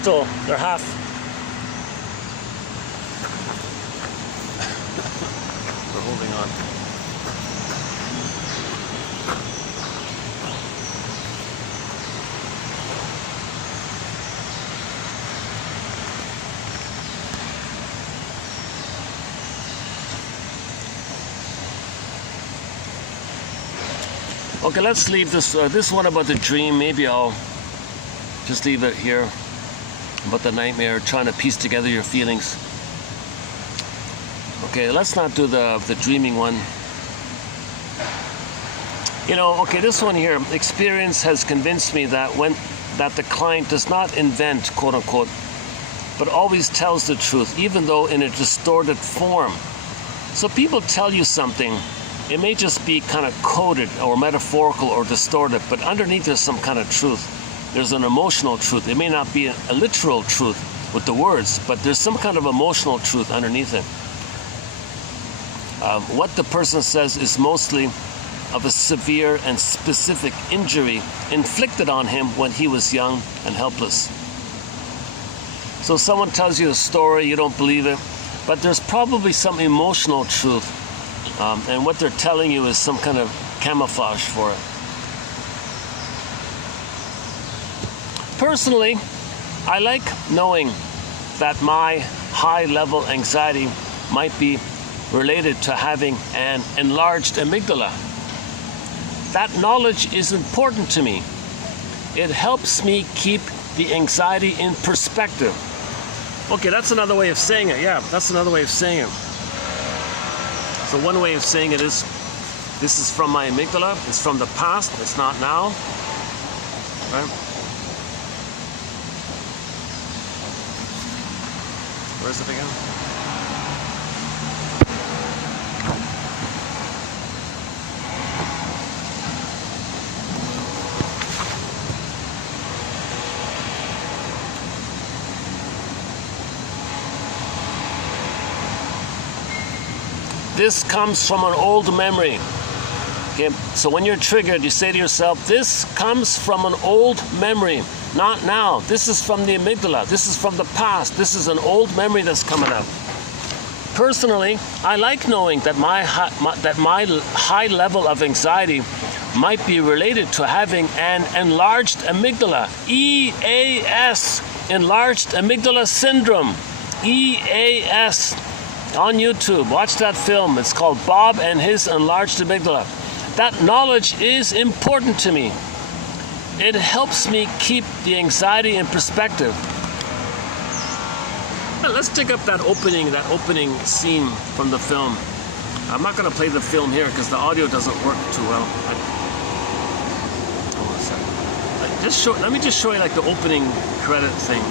Oh, they're half. They're holding on. Okay, let's leave this one about the dream. Maybe I'll just leave it here. About the nightmare, trying to piece together your feelings. Okay, let's not do the dreaming one. Okay, this one here. Experience has convinced me that the client does not invent, quote unquote, but always tells the truth, even though in a distorted form. So people tell you something, it may just be kind of coded or metaphorical or distorted, but underneath there's some kind of truth. There's an emotional truth. It may not be a literal truth with the words, but there's some kind of emotional truth underneath it. What the person says is mostly of a severe and specific injury inflicted on him when he was young and helpless. So someone tells you a story, you don't believe it, but there's probably some emotional truth, and what they're telling you is some kind of camouflage for it. Personally, I like knowing that my high-level anxiety might be related to having an enlarged amygdala. That knowledge is important to me. It helps me keep the anxiety in perspective. Okay, that's another way of saying it. Yeah, that's another way of saying it. So one way of saying it is, this is from my amygdala. It's from the past. It's not now. Right? Where is it again? This comes from an old memory. Okay, so when you're triggered, you say to yourself, this comes from an old memory. Not now. This is from the amygdala. This is from the past. This is an old memory that's coming up. Personally, I like knowing that my high level of anxiety might be related to having an enlarged amygdala. EAS, enlarged amygdala syndrome. EAS. On YouTube, watch that film. It's called Bob and His Enlarged Amygdala. That knowledge is important to me. It helps me keep the anxiety in perspective. Well, let's take up that opening scene from the film. I'm not going to play the film here because the audio doesn't work too well. Hold on a second. Let me just show you like the opening credit thing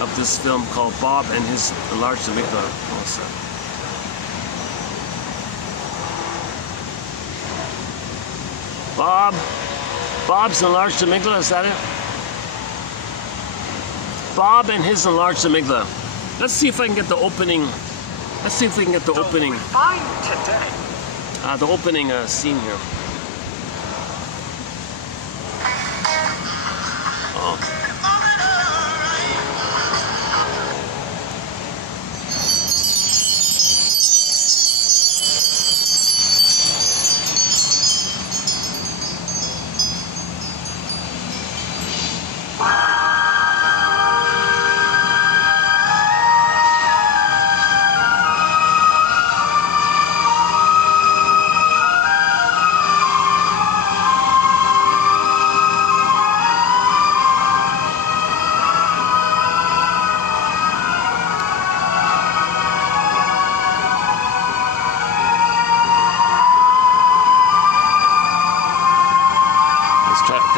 of this film called Bob and His Enlarged Amygdala. Hold on a second. Bob's enlarged amygdala, is that it? Bob and His Enlarged Amygdala. Let's see if I can get the opening. Let's see if we can get the opening. The opening scene here.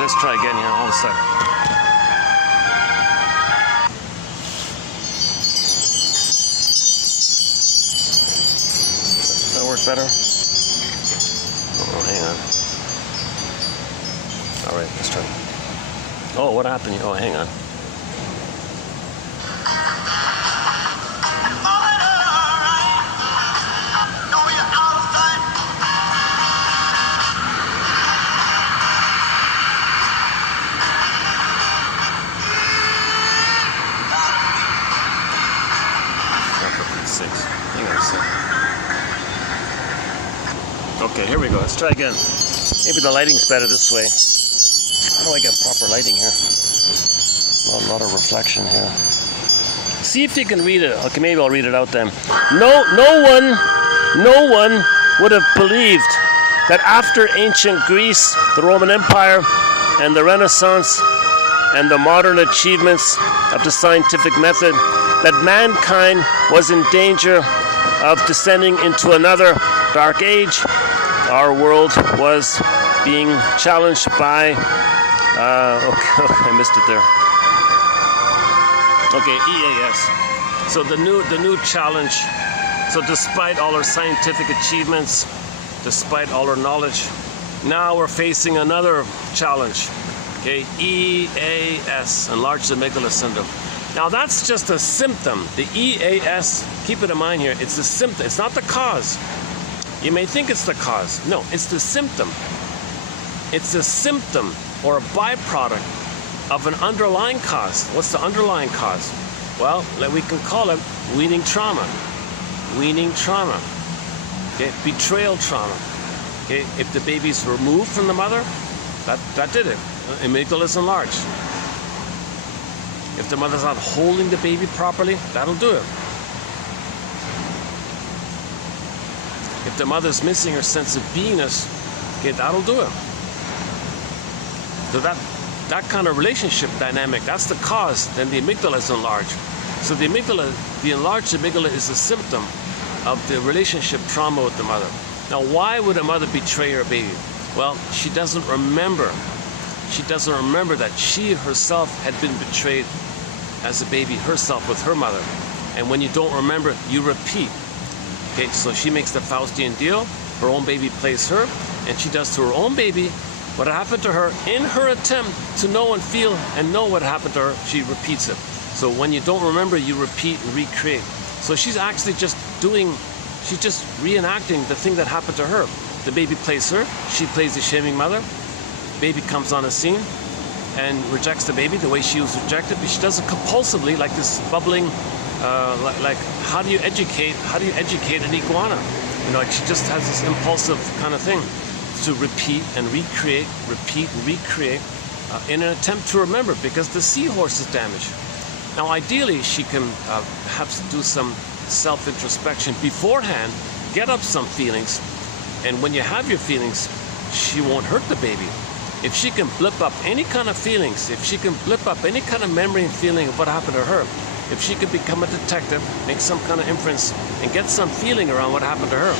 let's try again here. Hold a sec. Does that work better? Oh, hang on. All right, let's try. Oh, what happened? Oh, hang on. Hang on a sec. Okay, here we go. Let's try again. Maybe the lighting's better this way. How do I get proper lighting here? A lot of reflection here. See if you can read it. Okay, maybe I'll read it out then. No one would have believed that after ancient Greece, the Roman Empire, and the Renaissance, and the modern achievements of the scientific method, that mankind was in danger of descending into another dark age. Our world was being challenged by, okay, I missed it there. Okay, EAS. So the new challenge. So despite all our scientific achievements, despite all our knowledge, now we're facing another challenge. Okay, EAS, enlarged amygdala syndrome. Now that's just a symptom. The EAS, keep it in mind here, it's a symptom. It's not the cause. You may think it's the cause. No, it's the symptom. It's a symptom or a byproduct of an underlying cause. What's the underlying cause? Well, we can call it weaning trauma. Weaning trauma. Okay, betrayal trauma. Okay, if the baby's removed from the mother, that did it. Amygdala is enlarged. If the mother's not holding the baby properly, that'll do it. If the mother's missing her sense of beingness, okay, that'll do it. So that kind of relationship dynamic, that's the cause, then the amygdala is enlarged. So the amygdala, the enlarged amygdala is a symptom of the relationship trauma with the mother. Now, why would a mother betray her baby? Well, she doesn't remember. She doesn't remember that she herself had been betrayed as a baby herself with her mother. And when you don't remember, you repeat. Okay, so she makes the Faustian deal. Her own baby plays her, and she does to her own baby what happened to her. In her attempt to know and feel and know what happened to her, she repeats it. So when you don't remember, you repeat and recreate. So she's actually just she's just reenacting the thing that happened to her. The baby plays her, she plays the shaming mother. Baby comes on a scene and rejects the baby the way she was rejected, but she does it compulsively, like this bubbling, like how do you educate an iguana? You know, like she just has this impulsive kind of thing to repeat and recreate in an attempt to remember, because the seahorse is damaged. Now, ideally, she can perhaps do some self-introspection beforehand, get up some feelings, and when you have your feelings, she won't hurt the baby. If she can blip up any kind of feelings, if she can blip up any kind of memory and feeling of what happened to her, if she could become a detective, make some kind of inference, and get some feeling around what happened to her,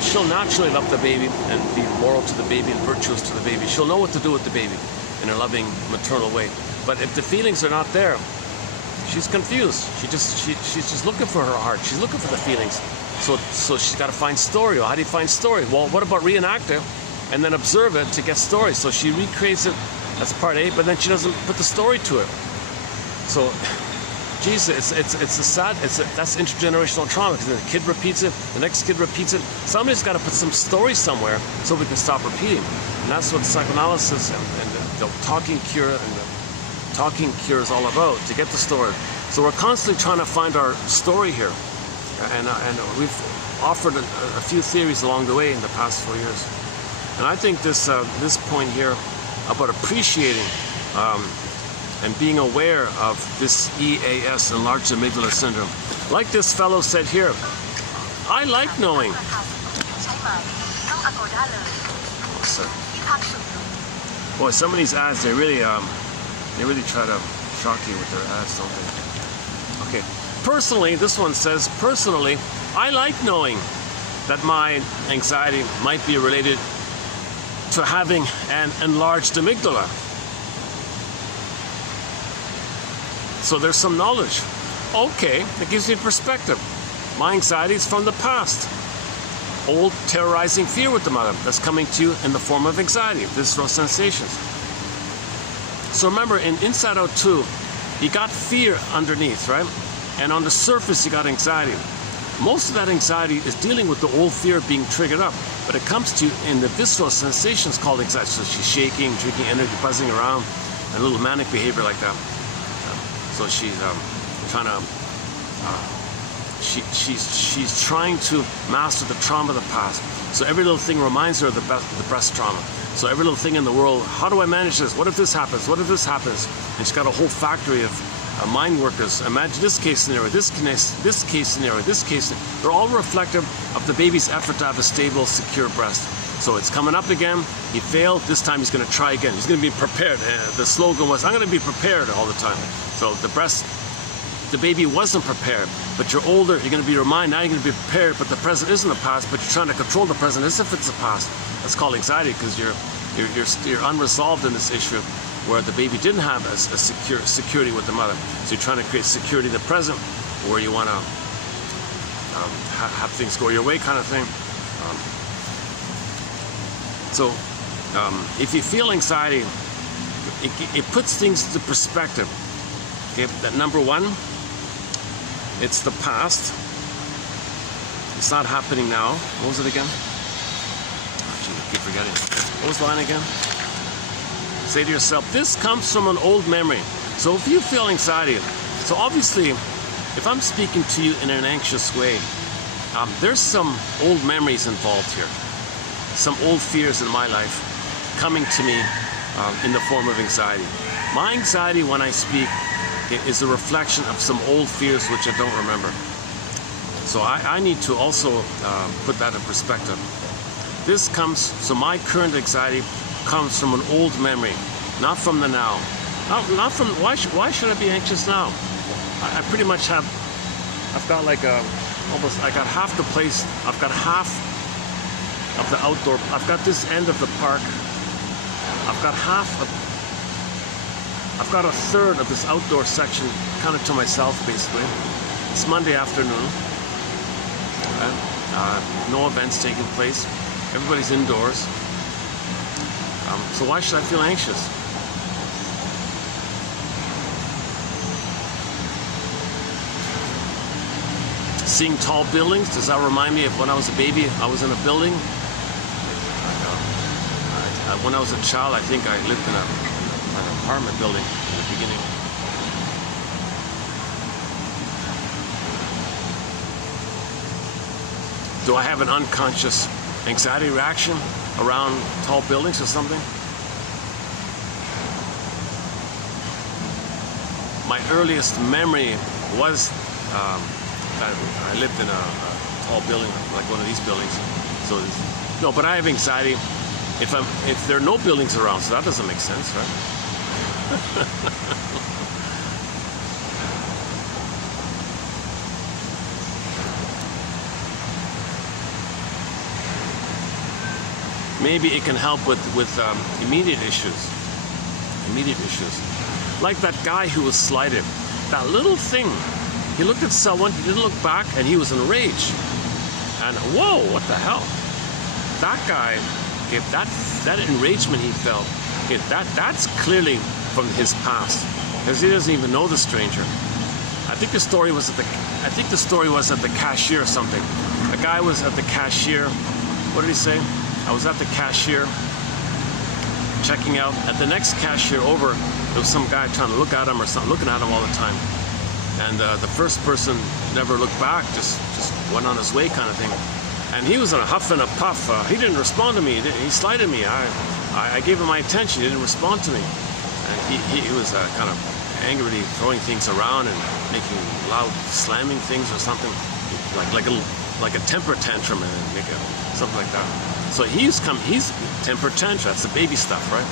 she'll naturally love the baby and be loyal to the baby and virtuous to the baby. She'll know what to do with the baby in a loving, maternal way. But if the feelings are not there, she's confused. She's just looking for her heart. She's looking for the feelings. So she's got to find story. Well, how do you find story? Well, what about reenact it and then observe it to get story? So she recreates it. That's part A, but then she doesn't put the story to it. So, Jesus, that's intergenerational trauma, because the kid repeats it, the next kid repeats it. Somebody's got to put some story somewhere so we can stop repeating. And that's what psychoanalysis and the talking cure and the talking cure is all about, to get the story. So we're constantly trying to find our story here. And we've offered a few theories along the way in the past 4 years. And I think this point here about appreciating and being aware of this EAS, enlarged amygdala syndrome. Like this fellow said here, I like knowing. Boy, some of these ads, they really try to shock you with their ads, don't they? Okay. Personally, this one says, personally, I like knowing that my anxiety might be related to having an enlarged amygdala. So there's some knowledge. Okay, it gives me perspective. My anxiety is from the past. Old terrorizing fear with the mother that's coming to you in the form of anxiety, visceral sensations. So remember, in Inside Out 2, you got fear underneath, right? And on the surface, you got anxiety. Most of that anxiety is dealing with the old fear being triggered up, but it comes to you in the visceral sensations called anxiety. So she's shaking, drinking energy, buzzing around, and a little manic behavior like that. So she's trying to, she's trying to master the trauma of the past. So every little thing reminds her of the breast trauma. So every little thing in the world, how do I manage this? What if this happens? What if this happens? And she's got a whole factory of mind workers. Imagine this case scenario, this case scenario, this case scenario. They're all reflective of the baby's effort to have a stable, secure breast. So it's coming up again. He failed. This time he's going to try again. He's going to be prepared. The slogan was, I'm going to be prepared all the time. So the baby wasn't prepared. But you're older. You're going to be reminded. Now you're going to be prepared. But the present isn't the past. But you're trying to control the present as if it's the past. That's called anxiety because you're unresolved in this issue where the baby didn't have a security with the mother. So you're trying to create security in the present where you want to have things go your way kind of thing. So if you feel anxiety, it puts things into perspective. Okay, that number one, it's the past. It's not happening now. What was it again? I keep forgetting. What was the line again? Say to yourself, this comes from an old memory. So if you feel anxiety, so obviously, if I'm speaking to you in an anxious way, there's some old memories involved here. Some old fears in my life coming to me in the form of anxiety. My anxiety when I speak is a reflection of some old fears which I don't remember. So I need to also put that in perspective. This comes, so my current anxiety comes from an old memory, not from the now. Not from, why should I be anxious now? I pretty much have, I've got like almost, I got half the place, I've got half of the outdoor, I've got this end of the park, I've got I've got a third of this outdoor section kind of to myself basically. It's Monday afternoon, no events taking place, everybody's indoors. So why should I feel anxious? Seeing tall buildings, does that remind me of when I was a baby? I was in a building. When I was a child, I think I lived in an apartment building in the beginning. Do I have an unconscious anxiety reaction around tall buildings or something? My earliest memory was I lived in a tall building, like one of these buildings. So no, but I have anxiety if there are no buildings around, so that doesn't make sense, right? Maybe it can help with immediate issues. Like that guy who was slighted. That little thing. He looked at someone, he didn't look back, and he was enraged. And whoa, what the hell? That guy, okay, that enragement he felt, okay, that's clearly from his past, because he doesn't even know the stranger. I think the story was at the cashier or something. The guy was at the cashier. What did he say? I was at the cashier checking out. At the next cashier over, there was some guy trying to look at him or something, looking at him all the time. And the first person never looked back, just went on his way kind of thing. And he was in a huff and a puff. He didn't respond to me. He slighted me. I gave him my attention. He didn't respond to me. And he was kind of angrily throwing things around and making loud slamming things or something, like a temper tantrum and something like that. So he's temper tantrum. That's the baby stuff, right?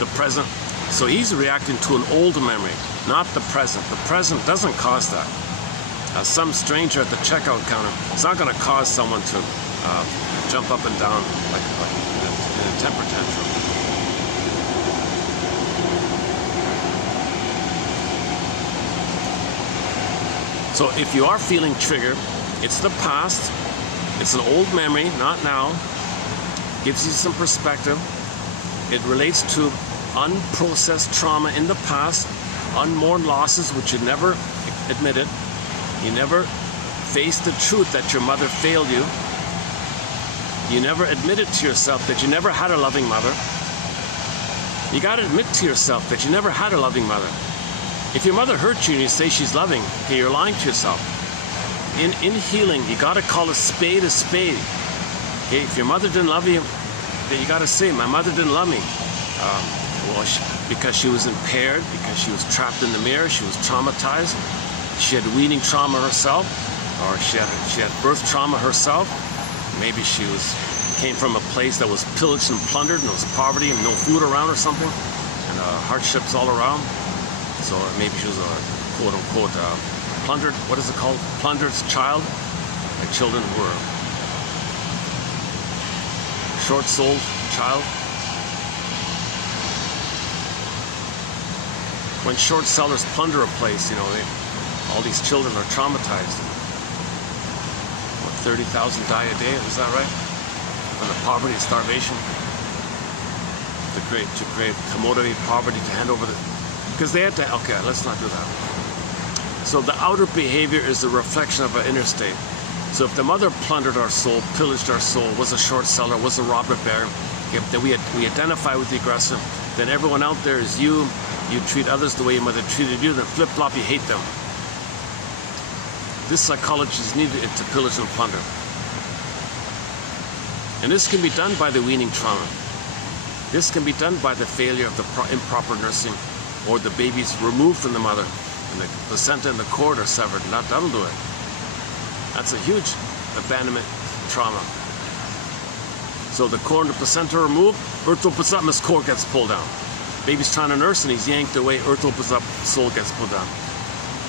The present. So he's reacting to an old memory, not the present. The present doesn't cause that. Some stranger at the checkout counter, it's not going to cause someone to jump up and down like in a temper tantrum. So if you are feeling triggered, it's the past. It's an old memory, not now. Gives you some perspective. It relates to unprocessed trauma in the past, unmourned losses which you never admitted. You never faced the truth that your mother failed you. You never admitted to yourself that you never had a loving mother. You got to admit to yourself that you never had a loving mother. If your mother hurt you and you say she's loving, okay, you're lying to yourself. In healing, you got to call a spade a spade. Okay, if your mother didn't love you, then you got to say, my mother didn't love me. Because she was impaired, because she was trapped in the mirror, she was traumatized. She had weaning trauma herself, or she had birth trauma herself. Maybe she came from a place that was pillaged and plundered, and there was poverty and no food around or something, and hardships all around. So maybe she was a quote-unquote plundered, what is it called? Plundered child. Like children who were short-souled child. When short sellers plunder a place, you know, all these children are traumatized. What, 30,000 die a day, is that right? From the poverty and starvation. To create commodity poverty to hand over because they had to, okay, let's not do that. So the outer behavior is the reflection of our inner state. So if the mother plundered our soul, pillaged our soul, was a short seller, was a robber baron, then we identify with the aggressor, then everyone out there is you. You treat others the way your mother treated you, then flip-flop, you hate them. This psychology is needed to pillage and plunder. And this can be done by the weaning trauma. This can be done by the failure of the improper nursing, or the baby's removed from the mother, and the placenta and the cord are severed, and that'll do it. That's a huge abandonment trauma. So the cord and the placenta are removed, earth opens up and his cord gets pulled down. Baby's trying to nurse and he's yanked away, earth opens up, soul gets pulled down.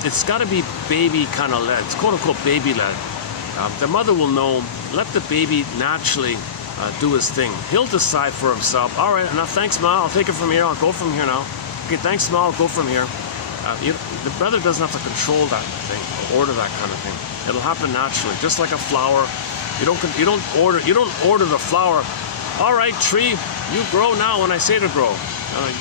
It's got to be baby kind of led. It's quote-unquote baby led. The mother will know, let the baby naturally do his thing. He'll decide for himself, all right, now thanks, Ma, I'll take it from here, I'll go from here now. Okay, thanks, Ma, I'll go from here. The mother doesn't have to control that thing, or order that kind of thing. It'll happen naturally, just like a flower. You don't order the flower. All right, tree, you grow now when I say to grow.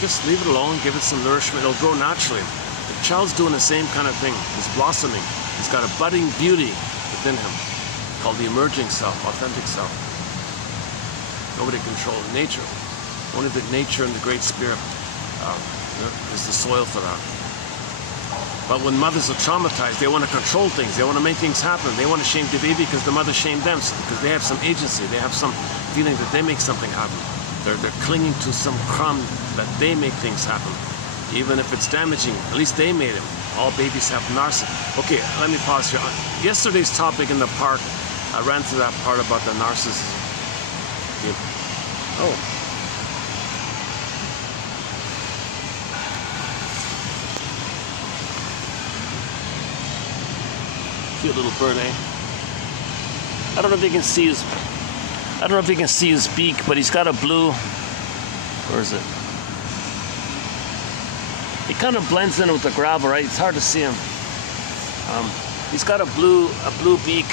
Just leave it alone, give it some nourishment, it'll grow naturally. The child's doing the same kind of thing. He's blossoming. He's got a budding beauty within him called the emerging self, authentic self. Nobody controls nature. Only the nature and the Great Spirit is the soil for that. But when mothers are traumatized, they want to control things. They want to make things happen. They want to shame the baby because the mother shamed them, because they have some agency. They have some feeling that they make something happen. They're clinging to some crumb that they make things happen. Even if it's damaging, at least they made it. All babies have narcissism. Okay, let me pause here. Yesterday's topic in the park, I ran through that part about the narcissism. Oh. Cute little bird, eh? I don't know if you can see his beak, but he's got a blue. Where is it? He kind of blends in with the gravel, right? It's hard to see him. He's got a blue beak.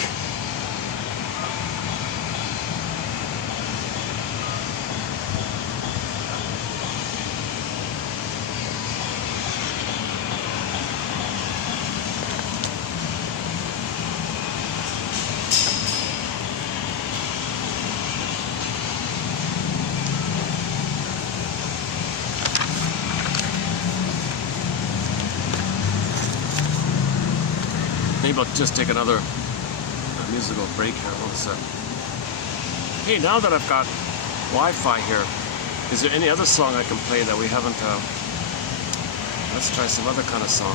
Maybe I'll just take another musical break here. One sec. Hey, now that I've got Wi-Fi here, is there any other song I can play that we haven't? Let's try some other kind of song.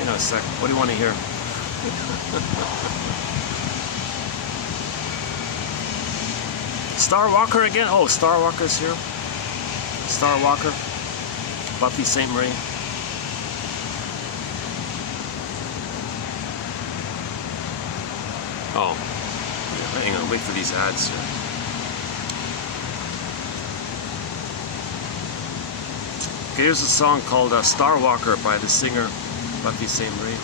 Hang on a sec. What do you want to hear? Star Walker again? Oh, Star Walker's here. Star Walker. Buffy St. Marie. Oh, yeah, hang on, wait for these ads here. Okay, here's a song called Star Walker by the singer Buffy St. Marie.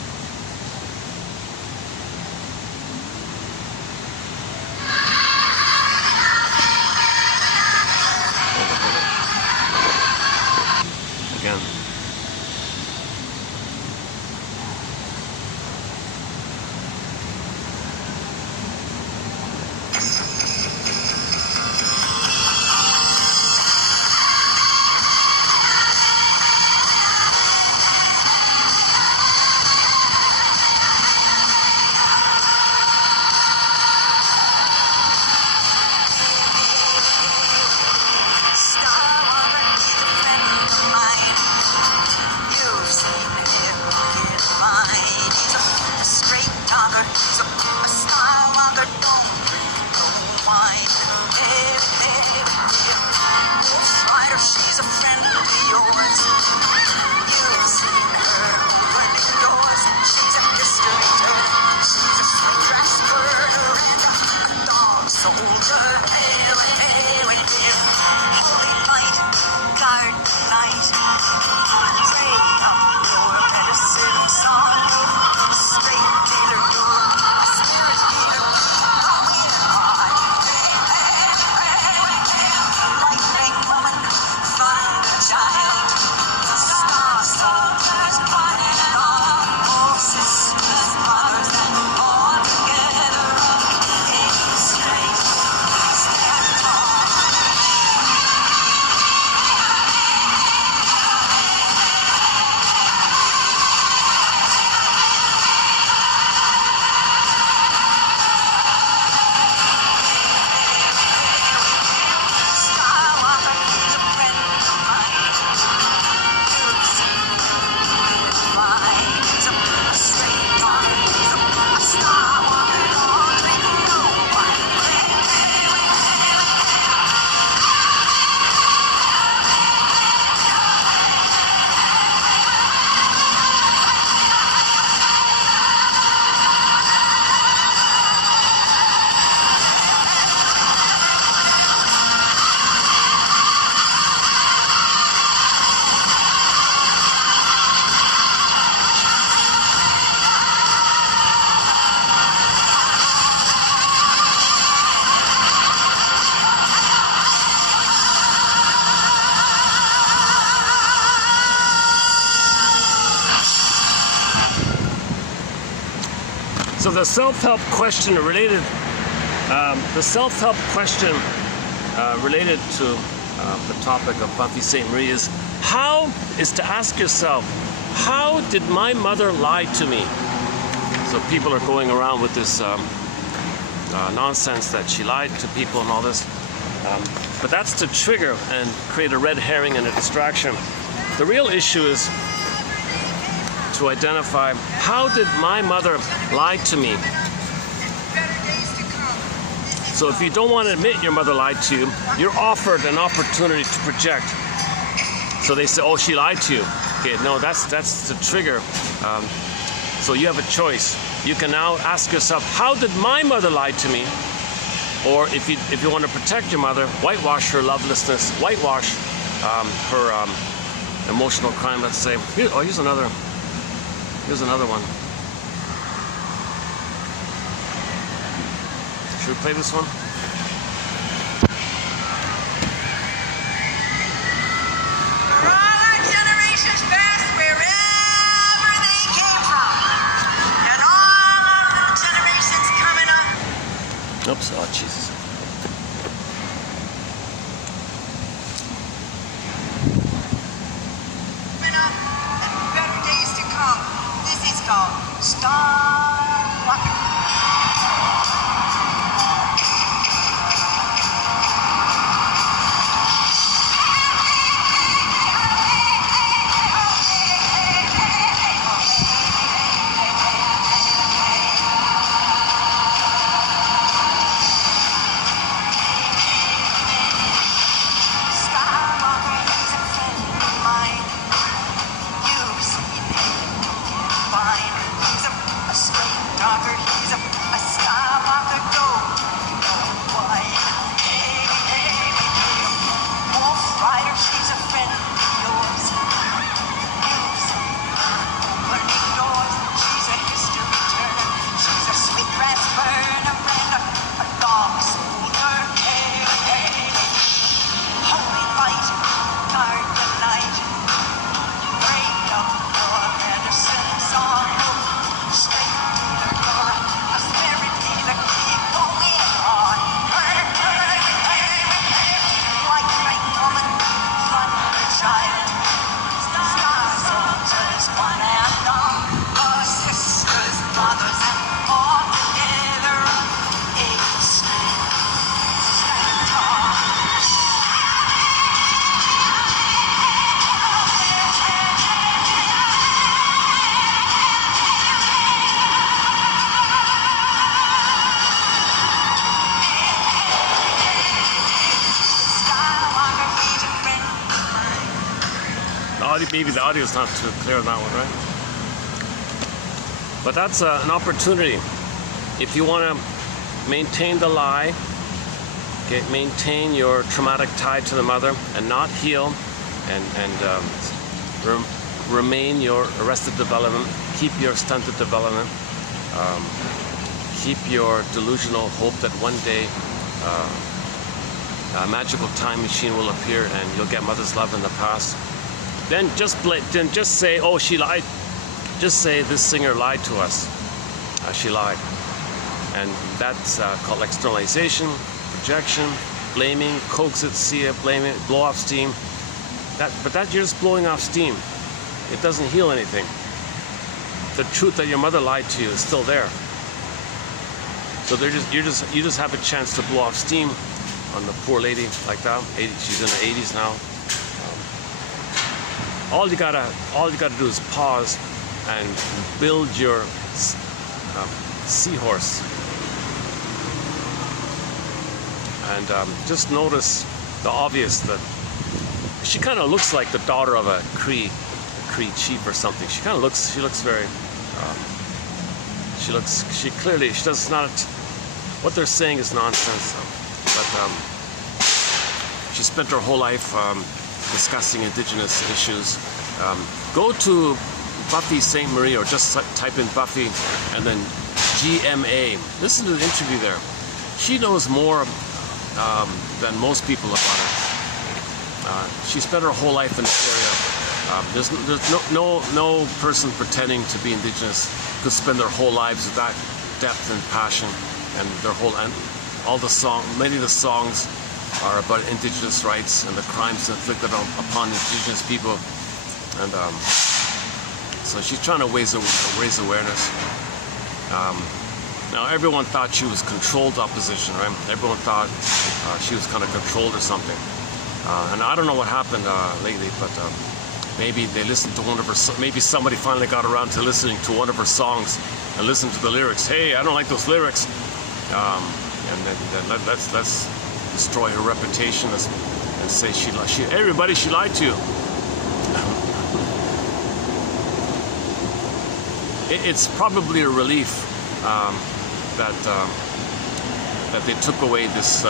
So the self-help question related to the topic of Buffy St. Marie is to ask yourself, how did my mother lie to me? So people are going around with this nonsense that she lied to people and all this. But that's to trigger and create a red herring and a distraction. The real issue is to identify, how did my mother lie to me? So if you don't want to admit your mother lied to you, you're offered an opportunity to project. So they say, oh, she lied to you. Okay, no, that's the trigger. So you have a choice. You can now ask yourself, how did my mother lie to me? Or if you want to protect your mother, whitewash her lovelessness, whitewash her emotional crime, let's say. Here's another one. Should we play this one? For all our generations past, wherever they came from, and all our little generations coming up. Oops, oh Jesus. Coming up, and better days to come. This is called Start Walking. Maybe the audio is not too clear on that one, right? But that's an opportunity. If you want to maintain the lie, okay, maintain your traumatic tie to the mother and not heal and remain your arrested development, keep your stunted development, keep your delusional hope that one day a magical time machine will appear and you'll get mother's love in the past. Then just say, oh, she lied. Just say this singer lied to us. She lied. And that's called externalization, projection, blaming, coax it, see it, blame it, blow off steam. But you're just blowing off steam. It doesn't heal anything. The truth that your mother lied to you is still there. So you just have a chance to blow off steam on the poor lady like that. She's in her 80s now. All you gotta do is pause and build your seahorse, and just notice the obvious, that she kind of looks like the daughter of a Cree chief or something. She looks very. She does not. What they're saying is nonsense, but she spent her whole life discussing Indigenous issues. Go to Buffy St. Marie, or just type in Buffy and then GMA. Listen to the interview there. She knows more than most people about it. She spent her whole life in this area. There's no person pretending to be Indigenous could spend their whole lives with that depth and passion, and many of the songs are about indigenous rights and the crimes inflicted upon indigenous people, and so she's trying to raise awareness. Now everyone thought she was controlled opposition, right? Everyone thought she was kind of controlled or something, and I don't know what happened lately, but maybe they listened to one of her. Maybe somebody finally got around to listening to one of her songs and listened to the lyrics. Hey, I don't like those lyrics, and then let's destroy her reputation and say everybody, she lied to you. It's probably a relief that they took away this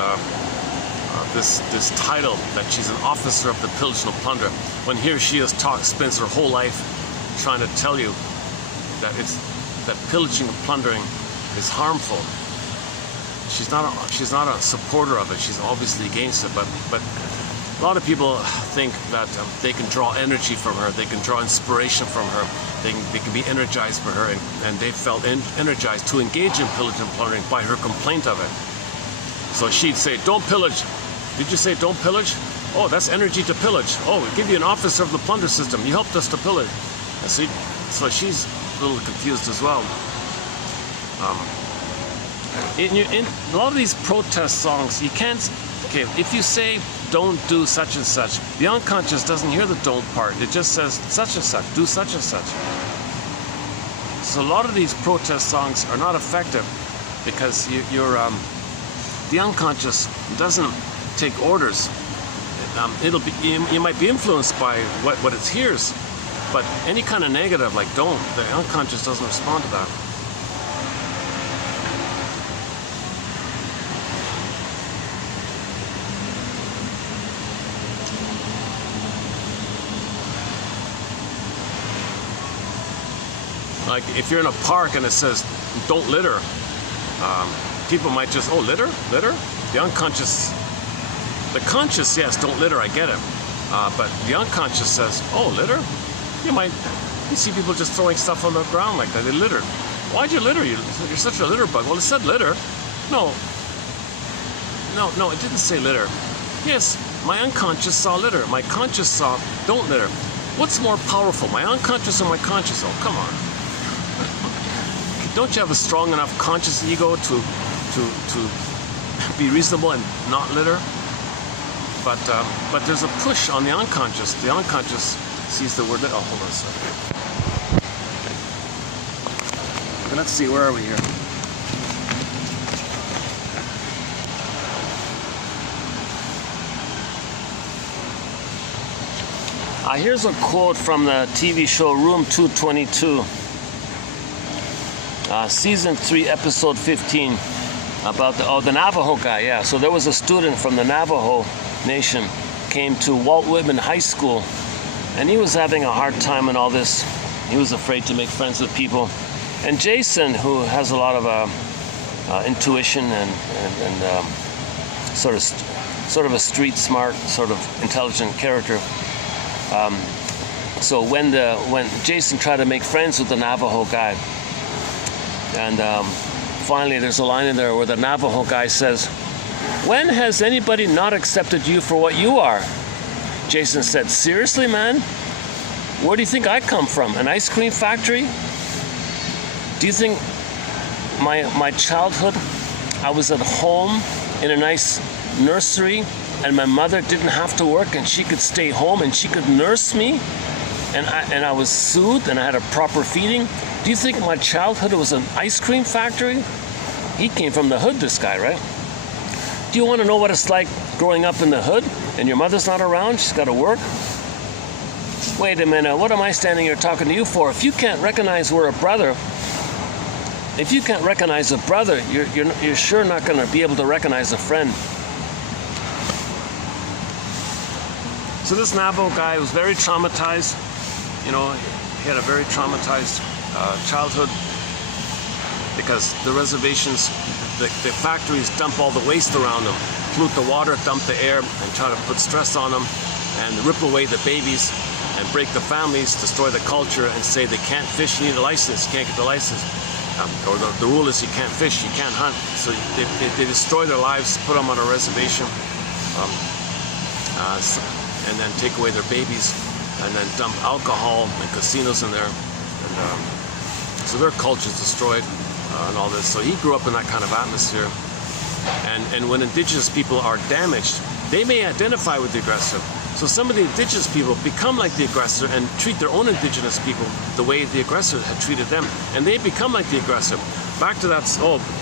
title that she's an officer of the pillage and plunder, when here she is spends her whole life trying to tell you that pillaging and plundering is harmful. She's not a supporter of it. She's obviously against it, but a lot of people think that they can draw energy from her, they can draw inspiration from her, they can be energized by her, and they felt energized to engage in pillage and plundering by her complaint of it. So she'd say, don't pillage. Did you say don't pillage? Oh, that's energy to pillage. Oh, we give you an officer of the plunder system. You helped us to pillage. And so she's a little confused as well. In a lot of these protest songs, you can't, okay, if you say don't do such and such, the unconscious doesn't hear the don't part. It just says such and such, do such and such. So a lot of these protest songs are not effective because the unconscious doesn't take orders. You might be influenced by what it hears, but any kind of negative like don't, the unconscious doesn't respond to that. Like if you're in a park and it says don't litter, people might just, oh, litter? The unconscious, the conscious, yes, don't litter, I get it. But the unconscious says, oh, litter? You see people just throwing stuff on the ground like that, they litter. Why'd you litter? You're such a litter bug. Well, it said litter. No, it didn't say litter. Yes, my unconscious saw litter. My conscious saw don't litter. What's more powerful, my unconscious or my conscious? Oh, come on. Don't you have a strong enough conscious ego to be reasonable and not litter? But there's a push on the unconscious. The unconscious sees the word litter. Oh, hold on a second. Okay, let's see, where are we here? Here's a quote from the TV show Room 222. Season 3, episode 15, about the Navajo guy, yeah. So there was a student from the Navajo Nation, came to Walt Whitman High School, and he was having a hard time in all this. He was afraid to make friends with people. And Jason, who has a lot of intuition and sort of a street smart, sort of intelligent character. So when Jason tried to make friends with the Navajo guy, and finally there's a line in there where the Navajo guy says, "When has anybody not accepted you for what you are?" Jason said, "Seriously, man? Where do you think I come from? An ice cream factory? Do you think my childhood, I was at home in a nice nursery and my mother didn't have to work and she could stay home and she could nurse me and I was soothed and I had a proper feeding? Do you think my childhood was an ice cream factory?" He came from the hood, this guy, right? Do you want to know what it's like growing up in the hood and your mother's not around, she's got to work? Wait a minute, what am I standing here talking to you for? If you can't recognize we're a brother, if you can't recognize a brother, you're sure not going to be able to recognize a friend. So this Navajo guy was very traumatized. You know, he had a very traumatized childhood because the reservations, the factories dump all the waste around them, pollute the water, dump the air, and try to put stress on them, and rip away the babies, and break the families, destroy the culture, and say they can't fish, you need a license, you can't get the license. or the rule is you can't fish, you can't hunt. So they destroy their lives, put them on a reservation, and then take away their babies, and then dump alcohol and casinos in there. And so their culture's destroyed and all this. So he grew up in that kind of atmosphere. And when indigenous people are damaged, they may identify with the aggressor. So some of the indigenous people become like the aggressor and treat their own indigenous people the way the aggressor had treated them. And they become like the aggressor. Back to that,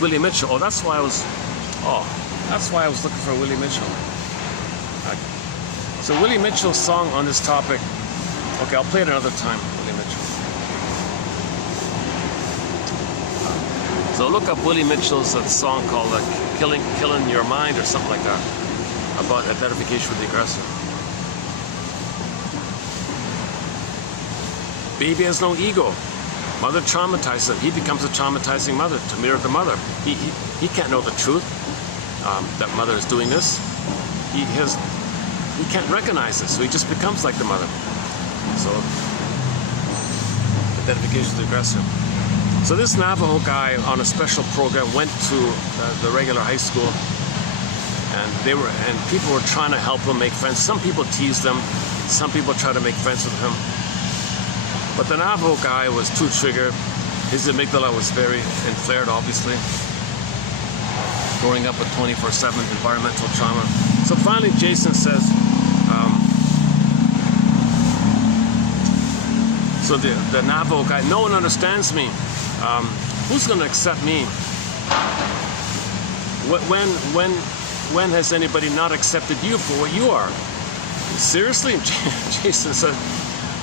Willie Mitchell. That's why I was looking for Willie Mitchell. So Willie Mitchell's song on this topic, okay, I'll play it another time, Willie Mitchell. So look up Willie Mitchell's song called Killing Your Mind or something like that, about identification with the aggressor. Baby has no ego. Mother traumatizes him. He becomes a traumatizing mother to mirror the mother. He can't know the truth that mother is doing this. He can't recognize this, so he just becomes like the mother. So identification with the aggressor. So this Navajo guy on a special program went to the regular high school, and people were trying to help him make friends. Some people teased him. Some people tried to make friends with him. But the Navajo guy was too triggered. His amygdala was very inflared, obviously. Growing up with 24/7 environmental trauma. So finally Jason says, so the Navajo guy, no one understands me. Who's going to accept me? When has anybody not accepted you for what you are? Seriously? Jason said,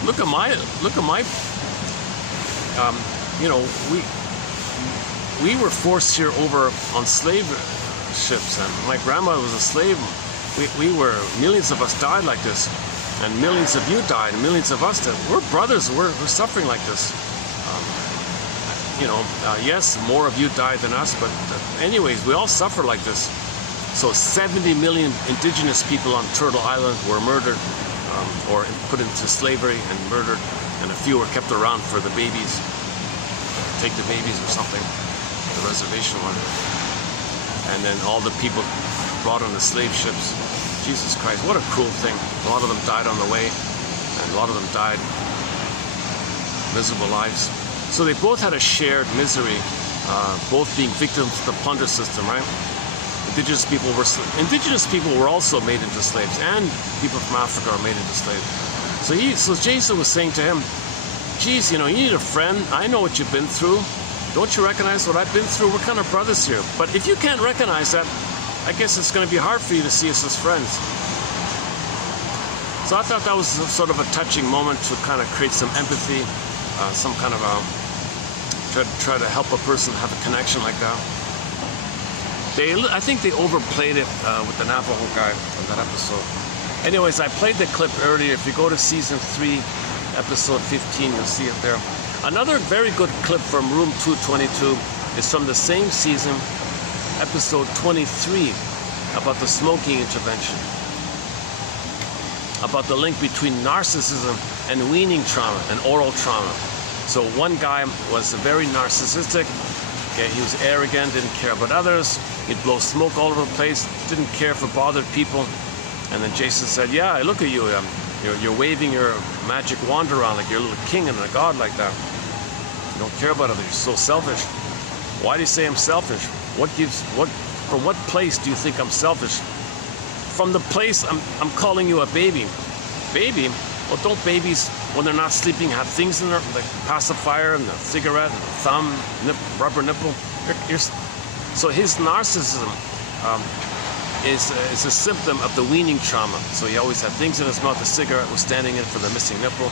look at my, we were forced here over on slave ships, and my grandmother was a slave. Millions of us died like this, and millions of you died, and millions of us did. We're brothers, we're suffering like this. Yes, more of you died than us, but anyways, we all suffer like this. So 70 million indigenous people on Turtle Island were murdered, or put into slavery and murdered, and a few were kept around for the babies, take the babies or something, the reservation one. And then all the people brought on the slave ships. Jesus Christ, what a cruel thing. A lot of them died on the way, and a lot of them died miserable lives. So they both had a shared misery, both being victims of the plunder system, right? Indigenous people were also made into slaves, and people from Africa are made into slaves. So Jason was saying to him, geez, you need a friend. I know what you've been through. Don't you recognize what I've been through? We're kind of brothers here. But if you can't recognize that, I guess it's going to be hard for you to see us as friends. So I thought that was sort of a touching moment to kind of create some empathy, some kind of try to help a person have a connection like that. I think they overplayed it with the Navajo guy on that episode. Anyways, I played the clip earlier. If you go to season 3, episode 15, you'll see it there. Another very good clip from Room 222 is from the same season, episode 23, about the smoking intervention, about the link between narcissism and weaning trauma and oral trauma. So one guy was very narcissistic. Okay, he was arrogant, didn't care about others. He'd blow smoke all over the place, didn't care if it bothered people. And then Jason said, yeah, look at you. You're waving your magic wand around like you're a little king and a god like that. You don't care about others. You're so selfish. Why do you say I'm selfish? From what place do you think I'm selfish? From the place I'm calling you a baby. Baby? Well, don't babies, when they're not sleeping, have things in there, like pacifier and a cigarette and a thumb, rubber nipple? So his narcissism is a symptom of the weaning trauma. So he always had things in his mouth. The cigarette was standing in for the missing nipple.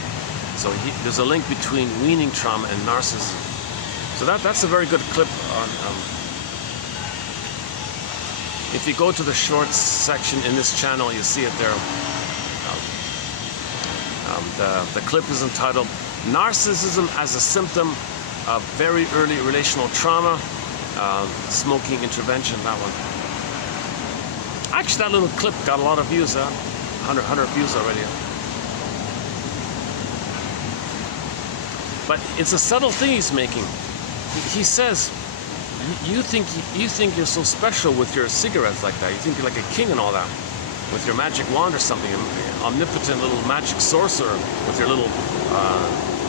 So there's a link between weaning trauma and narcissism. So that's a very good clip on. If you go to the shorts section in this channel, you see it there. The clip is entitled "Narcissism as a Symptom of Very Early Relational Trauma." Smoking intervention. That one. Actually, that little clip got a lot of views. 100 views already. But it's a subtle thing he's making. he says, you think you're so special with your cigarettes like that. You think you're like a king and all that, with your magic wand or something, omnipotent little magic sorcerer with your little,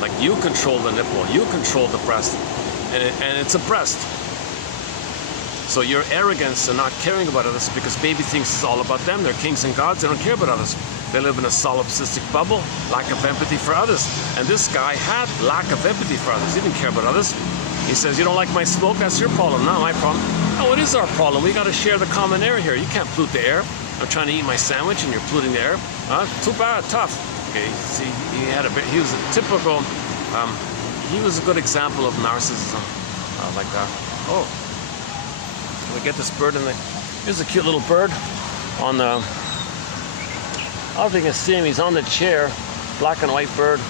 like you control the nipple, you control the breast, and it's a breast. So your arrogance and not caring about others because baby thinks it's all about them. They're kings and gods. They don't care about others. They live in a solipsistic bubble, lack of empathy for others. And this guy had lack of empathy for others. He didn't care about others. He says, you don't like my smoke? That's your problem, not my problem. Oh, it is our problem. We got to share the common air here. You can't pollute the air. I'm trying to eat my sandwich and you're polluting the air. Too bad, tough. Okay, see, he was a typical, he was a good example of narcissism like that. Oh. We get this bird in the. Here's a cute little bird on the. I don't know if you can see him. He's on the chair. Black and white bird.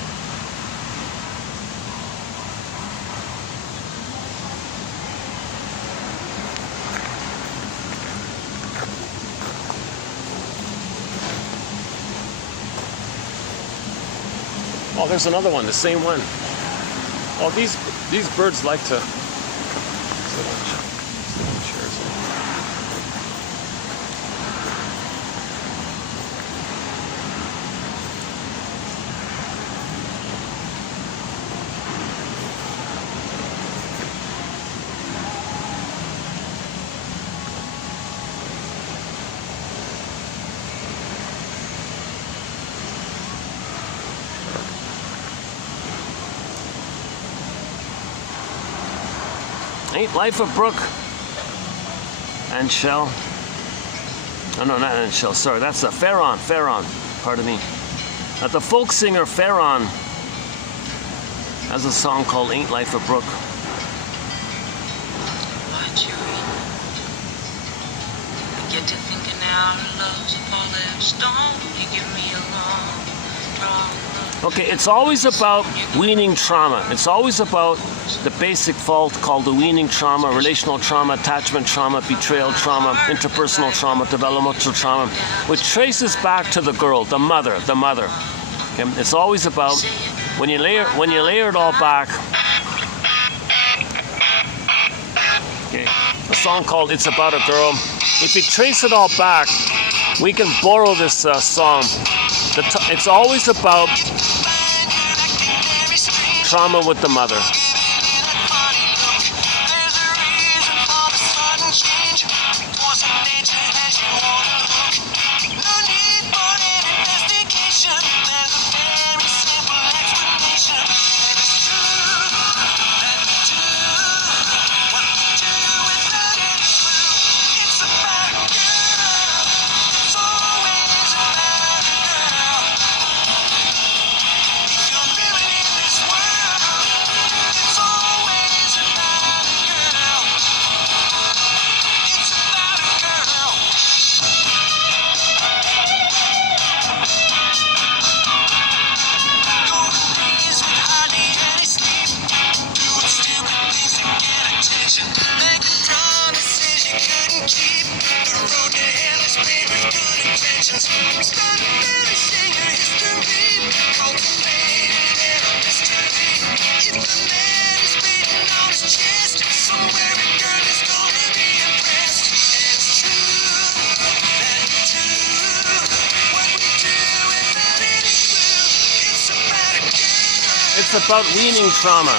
Oh, there's another one. The same one. Oh, these birds like to. Ain't life a brook and shell? Oh no, not and shell. Sorry, that's a Farron. Pardon me. The folk singer Farron has a song called "Ain't Life a Brook." I get to thinking now, love's a polished stone. You give me a long, drawn. Okay, it's always about weaning trauma. It's always about the basic fault called the weaning trauma, relational trauma, attachment trauma, betrayal trauma, interpersonal trauma, developmental trauma, which traces back to the girl, the mother. Okay? It's always about when you layer it all back. Okay, a song called "It's About a Girl." If you trace it all back, we can borrow this song. It's always about trauma with the mother. It's about weaning trauma.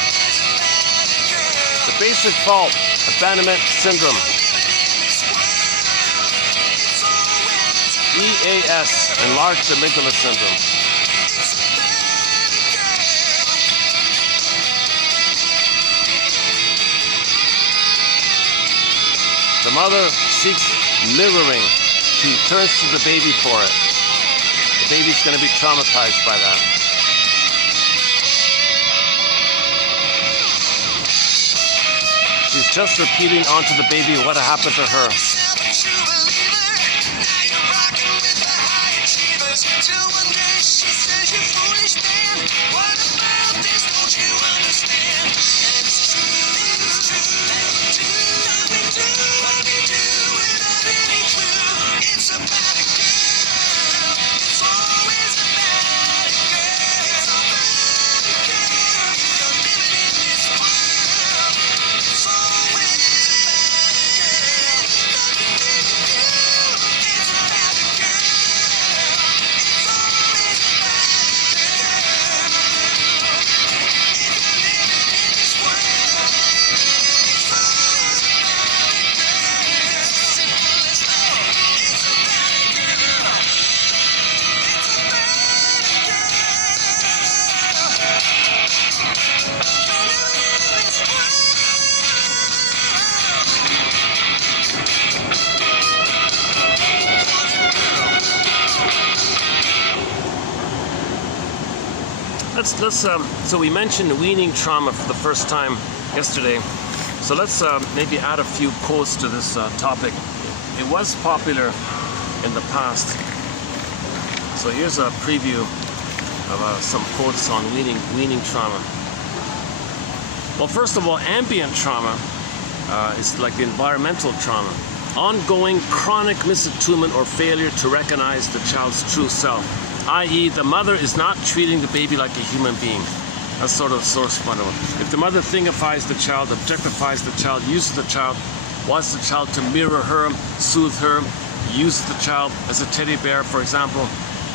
The basic fault, abandonment syndrome. EAS, enlarged amygdala syndrome. The mother seeks mirroring. She turns to the baby for it. The baby's going to be traumatized by that. She's just repeating onto the baby what happened to her. So we mentioned weaning trauma for the first time yesterday. So let's maybe add a few quotes to this topic. It was popular in the past. So here's a preview of some quotes on weaning trauma. Well, first of all, ambient trauma is like the environmental trauma. Ongoing chronic misattunement or failure to recognize the child's true self, i.e. the mother is not treating the baby like a human being. That's sort of the source point of it. If the mother thingifies the child, objectifies the child, uses the child, wants the child to mirror her, soothe her, uses the child as a teddy bear, for example,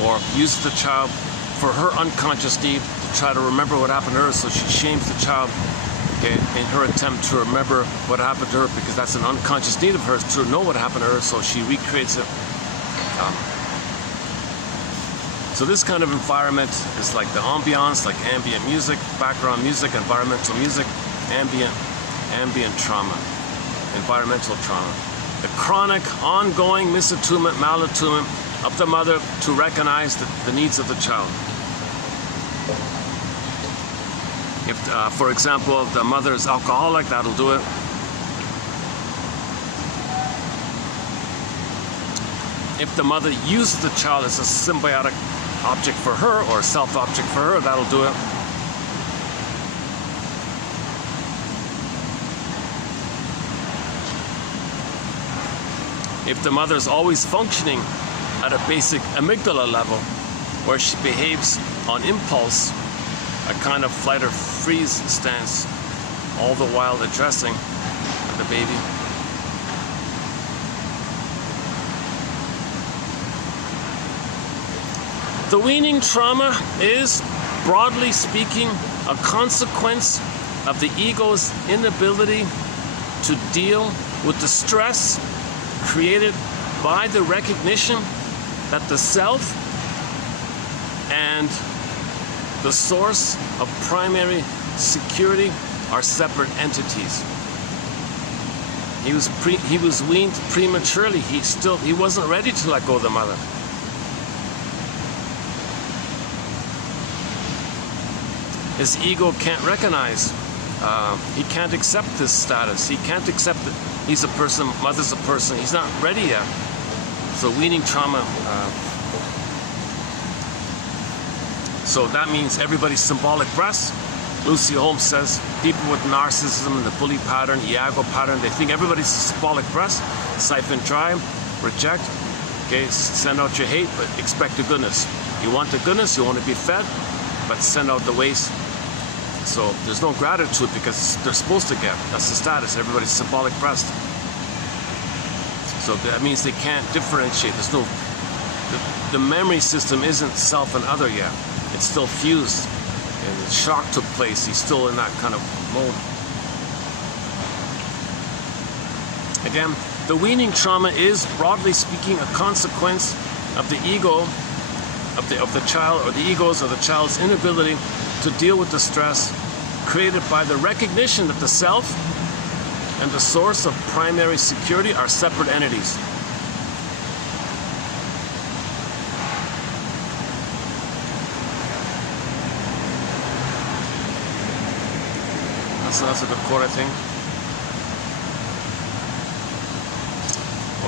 or uses the child for her unconscious need to try to remember what happened to her, so she shames the child in her attempt to remember what happened to her, because that's an unconscious need of hers to know what happened to her, so she recreates it. So this kind of environment is like the ambiance, like ambient music, background music, environmental music, ambient trauma, environmental trauma. The chronic, ongoing misattunement, malattunement of the mother to recognize the needs of the child. If, for example, the mother is alcoholic, that'll do it. If the mother used the child as a symbiotic object for her or a self-object for her, that'll do it. If the mother is always functioning at a basic amygdala level, where she behaves on impulse, a kind of flight or freeze stance, all the while addressing the baby. The weaning trauma is, broadly speaking, a consequence of the ego's inability to deal with the stress created by the recognition that the self and the source of primary security are separate entities. He was weaned prematurely. He wasn't ready to let go of the mother. His ego can't recognize. He can't accept this status. He can't accept that he's a person, mother's a person. He's not ready yet. So weaning trauma. So that means everybody's symbolic breast. Lucy Holmes says people with narcissism and the bully pattern, Iago pattern, they think everybody's a symbolic breast. Siphon dry, reject. Okay, send out your hate, but expect the goodness. You want the goodness, you want to be fed, but send out the waste. So there's no gratitude because they're supposed to get. That's the status. Everybody's symbolic breast. So that means they can't differentiate. There's no. The memory system isn't self and other yet. It's still fused, and the shock took place. He's still in that kind of mode. Again, the weaning trauma is, broadly speaking, a consequence of the ego of the child, or the egos or the child's inability to deal with the stress created by the recognition that the self and the source of primary security are separate entities. That's a good quote, I think.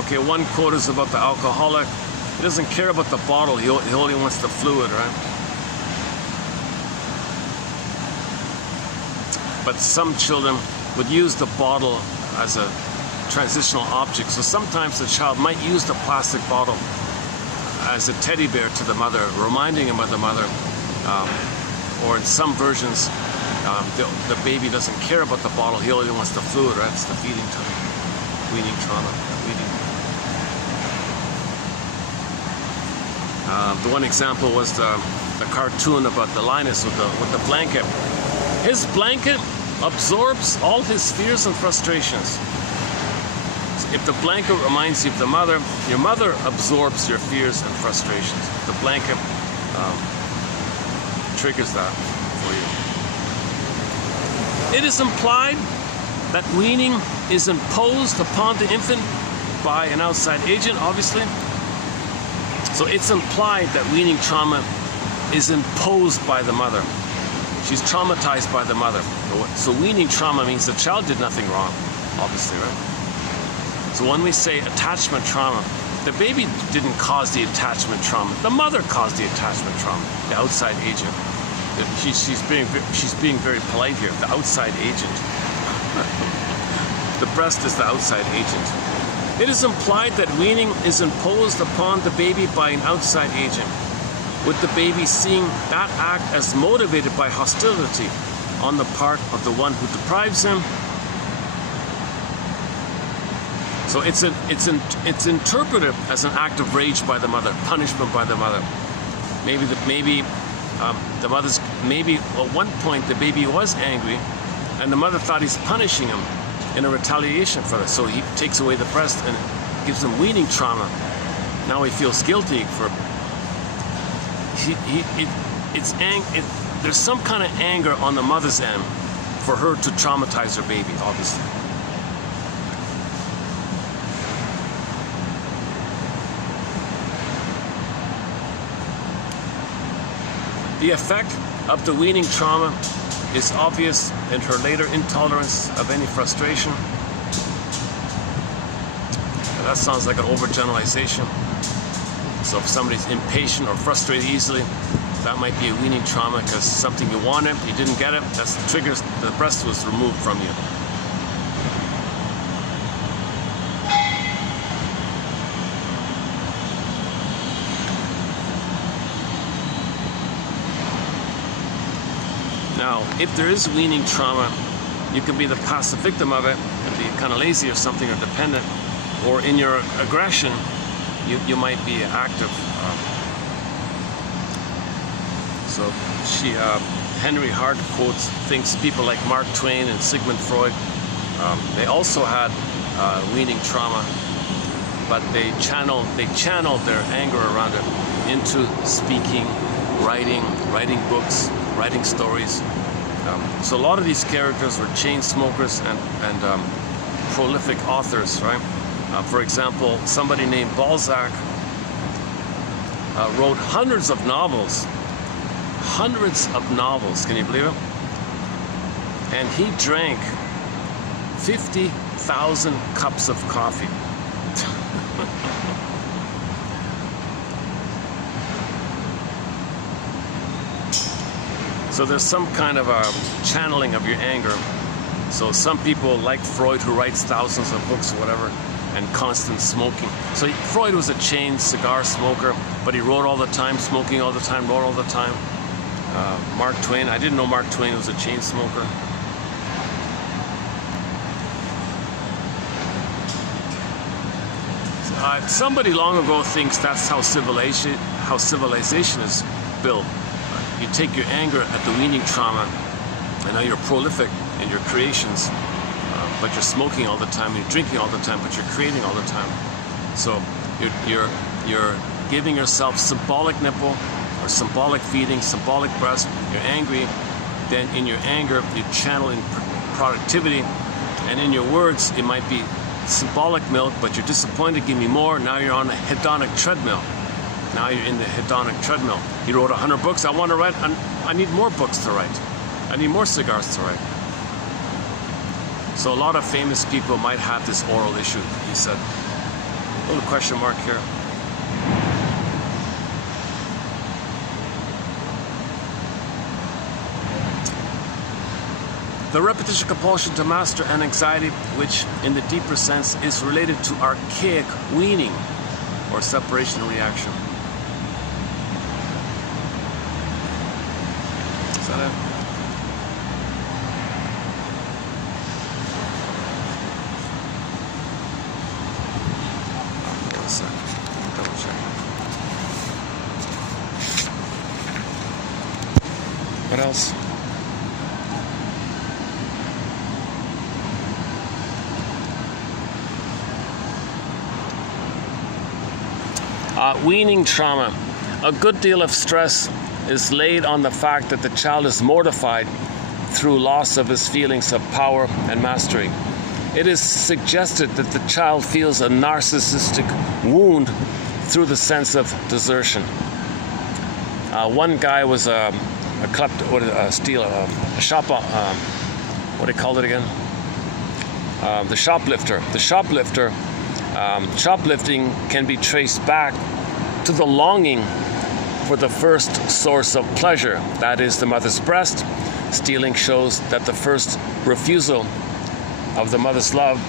Okay, one quote is about the alcoholic. He doesn't care about the bottle, he only wants the fluid, right? But some children would use the bottle as a transitional object. So sometimes the child might use the plastic bottle as a teddy bear to the mother, reminding him of the mother. Or in some versions, the baby doesn't care about the bottle, he only wants the fluid, right? It's the feeding time, weaning trauma, weaning. The one example was the cartoon about the Linus with the blanket. His blanket absorbs all his fears and frustrations. If the blanket reminds you of the mother, your mother absorbs your fears and frustrations. The blanket triggers that for you. It is implied that weaning is imposed upon the infant by an outside agent, obviously. So it's implied that weaning trauma is imposed by the mother. She's traumatized by the mother. So weaning trauma means the child did nothing wrong, obviously, right? So when we say attachment trauma, the baby didn't cause the attachment trauma. The mother caused the attachment trauma, the outside agent. She's being very polite here, the outside agent. The breast is the outside agent. It is implied that weaning is imposed upon the baby by an outside agent, with the baby seeing that act as motivated by hostility on the part of the one who deprives him. So it's interpreted as an act of rage by the mother, punishment by the mother. Maybe at one point the baby was angry, and the mother thought he's punishing him in a retaliation for this. So he takes away the breast and gives him weaning trauma. Now he feels guilty for. There's some kind of anger on the mother's end for her to traumatize her baby, obviously. The effect of the weaning trauma is obvious in her later intolerance of any frustration. Now, that sounds like an overgeneralization. So if somebody's impatient or frustrated easily, that might be a weaning trauma because something you wanted, you didn't get it, that's the triggers, the breast was removed from you. Now, if there is weaning trauma, you can be the passive victim of it and be kind of lazy or something or dependent, or in your aggression, you might be active. So Henry Hart quotes thinks people like Mark Twain and Sigmund Freud, they also had weaning trauma, but they channeled their anger around it into speaking, writing books, writing stories. So a lot of these characters were chain smokers and prolific authors, right? For example, somebody named Balzac wrote hundreds of novels. Can you believe it? And he drank 50,000 cups of coffee. So there's some kind of a channeling of your anger. So some people like Freud, who writes thousands of books or whatever, and constant smoking. So Freud was a chain cigar smoker, but he wrote all the time, smoking all the time, wrote all the time. Mark Twain, I didn't know Mark Twain was a chain smoker. Somebody long ago thinks that's how civilization is built. You take your anger at the weaning trauma, and now you're prolific in your creations, but you're smoking all the time, you're drinking all the time, but you're creating all the time. So you're giving yourself symbolic nipple or symbolic feeding, symbolic breast. You're angry, then in your anger you channel in productivity, and in your words it might be symbolic milk, but you're disappointed, give me more. Now you're on a hedonic treadmill. Now you're in the hedonic treadmill. You wrote 100 books. I want to write. I need more books to write. I need more cigars to write. So a lot of famous people might have this oral issue, he said. A little question mark here. The repetition compulsion to master and anxiety, which in the deeper sense is related to archaic weaning or separation reaction. Is that it? One second. Double check. What else? Weaning trauma. A good deal of stress is laid on the fact that the child is mortified through loss of his feelings of power and mastery. It is suggested that the child feels a narcissistic wound through the sense of desertion. One guy was a what do they call it again? The shoplifter. The shoplifter, shoplifting can be traced back to the longing for the first source of pleasure, that is the mother's breast. Stealing shows that the first refusal of the mother's love,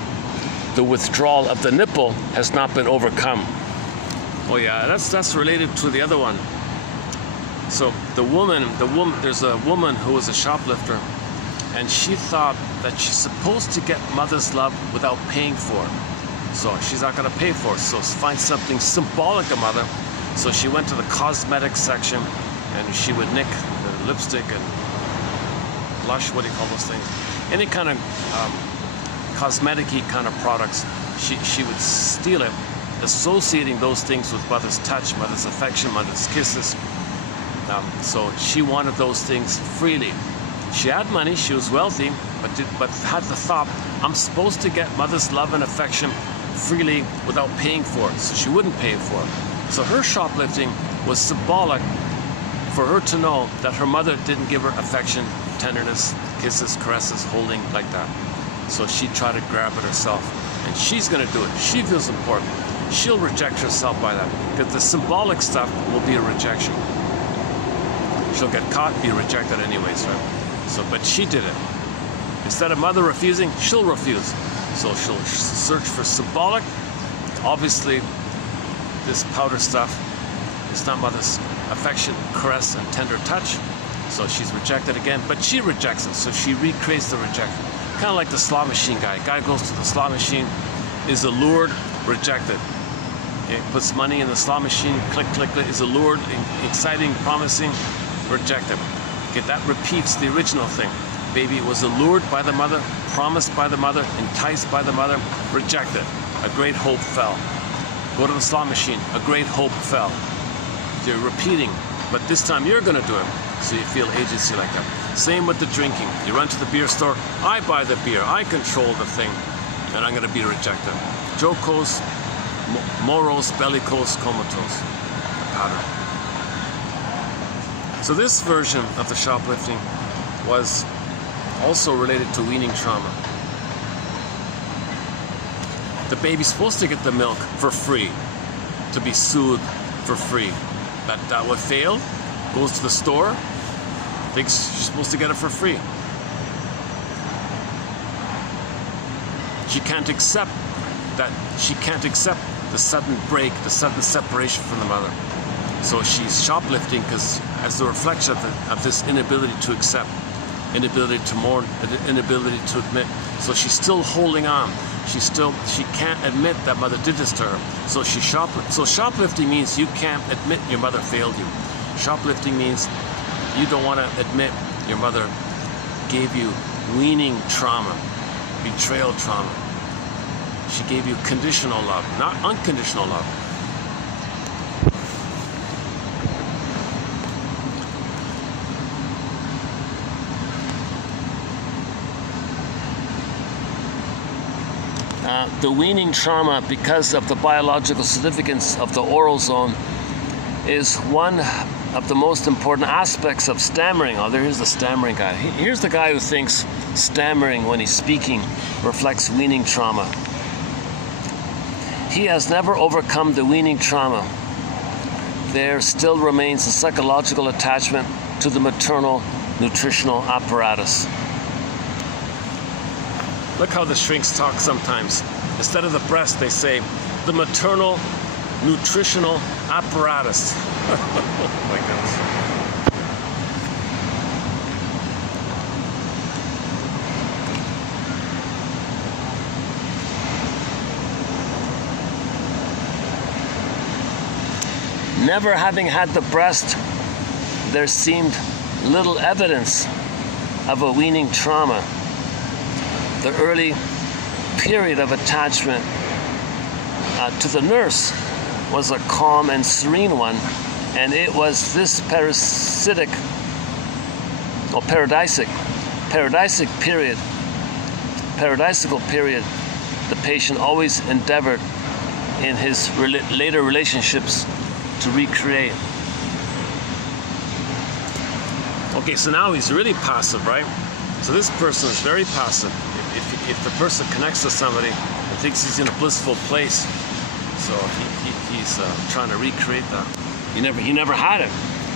the withdrawal of the nipple, has not been overcome. Oh yeah, that's related to the other one. So the woman, there's a woman who was a shoplifter, and she thought that she's supposed to get mother's love without paying for it. So she's not going to pay for it. So find something symbolic of mother. So she went to the cosmetic section, and she would nick the lipstick and blush, what do you call those things? Any kind of cosmetic-y kind of products. She would steal it, associating those things with mother's touch, mother's affection, mother's kisses. So she wanted those things freely. She had money, she was wealthy, but had the thought, I'm supposed to get mother's love and affection freely without paying for it. So she wouldn't pay for it. So her shoplifting was symbolic for her to know that her mother didn't give her affection, tenderness, kisses, caresses, holding like that. So she tried to grab it herself. And she's going to do it. She feels important. She'll reject herself by that. Because the symbolic stuff will be a rejection. She'll get caught, be rejected anyways, right? So, but she did it. Instead of mother refusing, she'll refuse. So she'll search for symbolic. Obviously, this powder stuff is not mother's affection, caress, and tender touch. So she's rejected again, but she rejects it. So she recreates the rejection. Kind of like the slot machine guy. Guy goes to the slot machine, is allured, rejected. Okay, puts money in the slot machine, click, click, click, is allured, exciting, promising, rejected. Okay, that repeats the original thing. Baby was allured by the mother, promised by the mother, enticed by the mother, rejected. A great hope fell. Go to the slot machine, a great hope fell. You're repeating, but this time you're going to do it. So you feel agency like that. Same with the drinking. You run to the beer store, I buy the beer, I control the thing, and I'm going to be rejected. Jocose, moros, bellicose, comatose. Pattern. So this version of the shoplifting was also related to weaning trauma. The baby's supposed to get the milk for free, to be soothed for free. That would fail, goes to the store, thinks she's supposed to get it for free. She can't accept that. She can't accept the sudden break, the sudden separation from the mother. So she's shoplifting because as the reflection of this inability to accept, inability to mourn, inability to admit. So she's still holding on. She can't admit that mother did this to her. So she shoplifts. So shoplifting means you can't admit your mother failed you. Shoplifting means you don't want to admit your mother gave you weaning trauma, betrayal trauma. She gave you conditional love, not unconditional love. The weaning trauma, because of the biological significance of the oral zone, is one of the most important aspects of stammering. Oh, here's the stammering guy. Here's the guy who thinks stammering when he's speaking reflects weaning trauma. He has never overcome the weaning trauma. There still remains a psychological attachment to the maternal nutritional apparatus. Look how the shrinks talk sometimes. Instead of the breast, they say the maternal nutritional apparatus. Oh my goodness. Never having had the breast, there seemed little evidence of a weaning trauma. The early period of attachment to the nurse was a calm and serene one, and it was this paradisical period the patient always endeavored in his later relationships to recreate. Okay, so now he's really passive, right? So this person is very passive. If the person connects to somebody and thinks he's in a blissful place, so he's trying to recreate that. He never had it.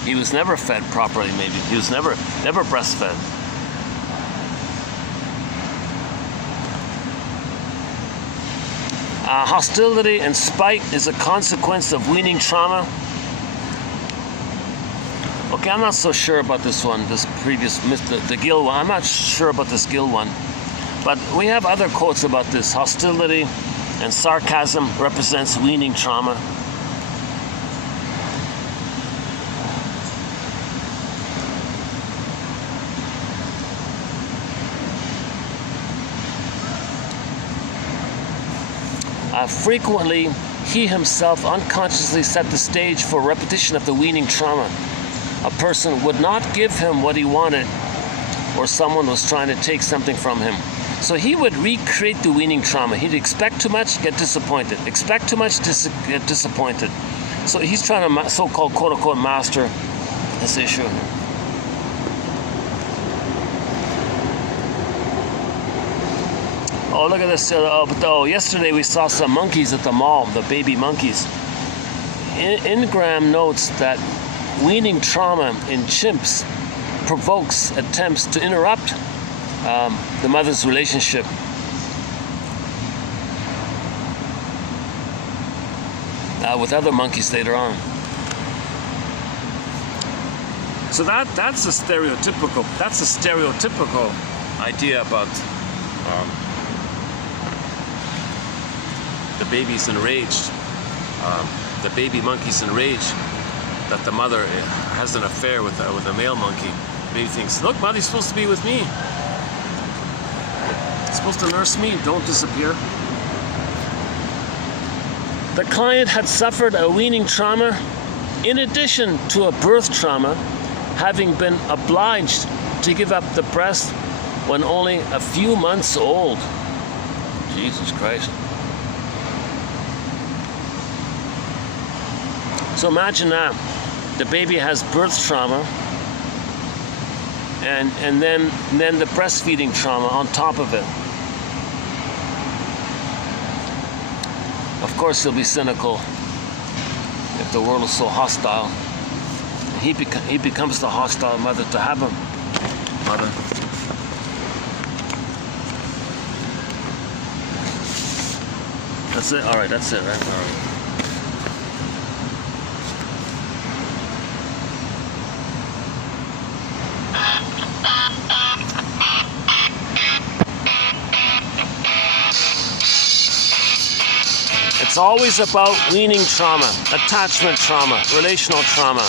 He was never fed properly. Maybe he was never breastfed. Hostility and spite is a consequence of weaning trauma. Okay, I'm not so sure about this one, this previous, the Gill one. I'm not sure about this Gill one. But we have other quotes about this. Hostility and sarcasm represents weaning trauma. Frequently, he himself unconsciously set the stage for repetition of the weaning trauma. A person would not give him what he wanted, or someone was trying to take something from him. So he would recreate the weaning trauma. He'd expect too much, get disappointed. Expect too much, get disappointed. So he's trying to so-called quote-unquote master this issue. Oh, look at this. Yesterday we saw some monkeys at the mall, the baby monkeys. Ingram notes that weaning trauma in chimps provokes attempts to interrupt the mother's relationship. With other monkeys later on. So that's a stereotypical idea about the baby's enraged, the baby monkey's enraged that the mother has an affair with a male monkey. Baby thinks, look, Mother's supposed to be with me. It's supposed to nurse me, don't disappear. The client had suffered a weaning trauma in addition to a birth trauma, having been obliged to give up the breast when only a few months old. Jesus Christ. So imagine that. The baby has birth trauma and then the breastfeeding trauma on top of it. Of course he'll be cynical if the world is so hostile. He becomes the hostile mother to have a mother. That's it? Alright, that's it, right? Alright. It's always about weaning trauma, attachment trauma, relational trauma.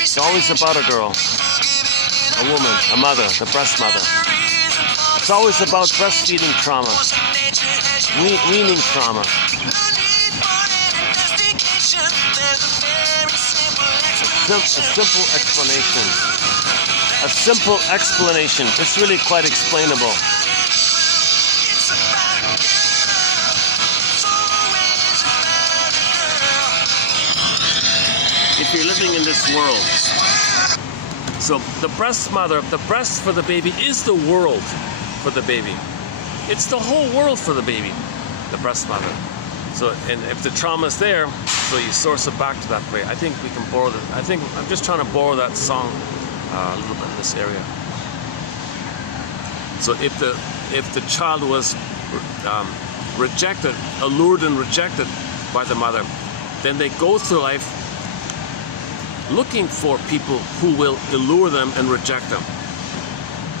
It's always about a girl, a woman, a mother, the breast mother. It's always about breastfeeding trauma, weaning trauma. A simple explanation. A simple explanation. It's really quite explainable. If you're living in this world. So the breast mother, the breast for the baby is the world for the baby. It's the whole world for the baby, the breast mother. So, and if the trauma is there, so you source it back to that way. I think we can borrow that. I think I'm just trying to borrow that song a little bit in this area. So if the child was rejected, allured and rejected by the mother, then they go through life looking for people who will allure them and reject them.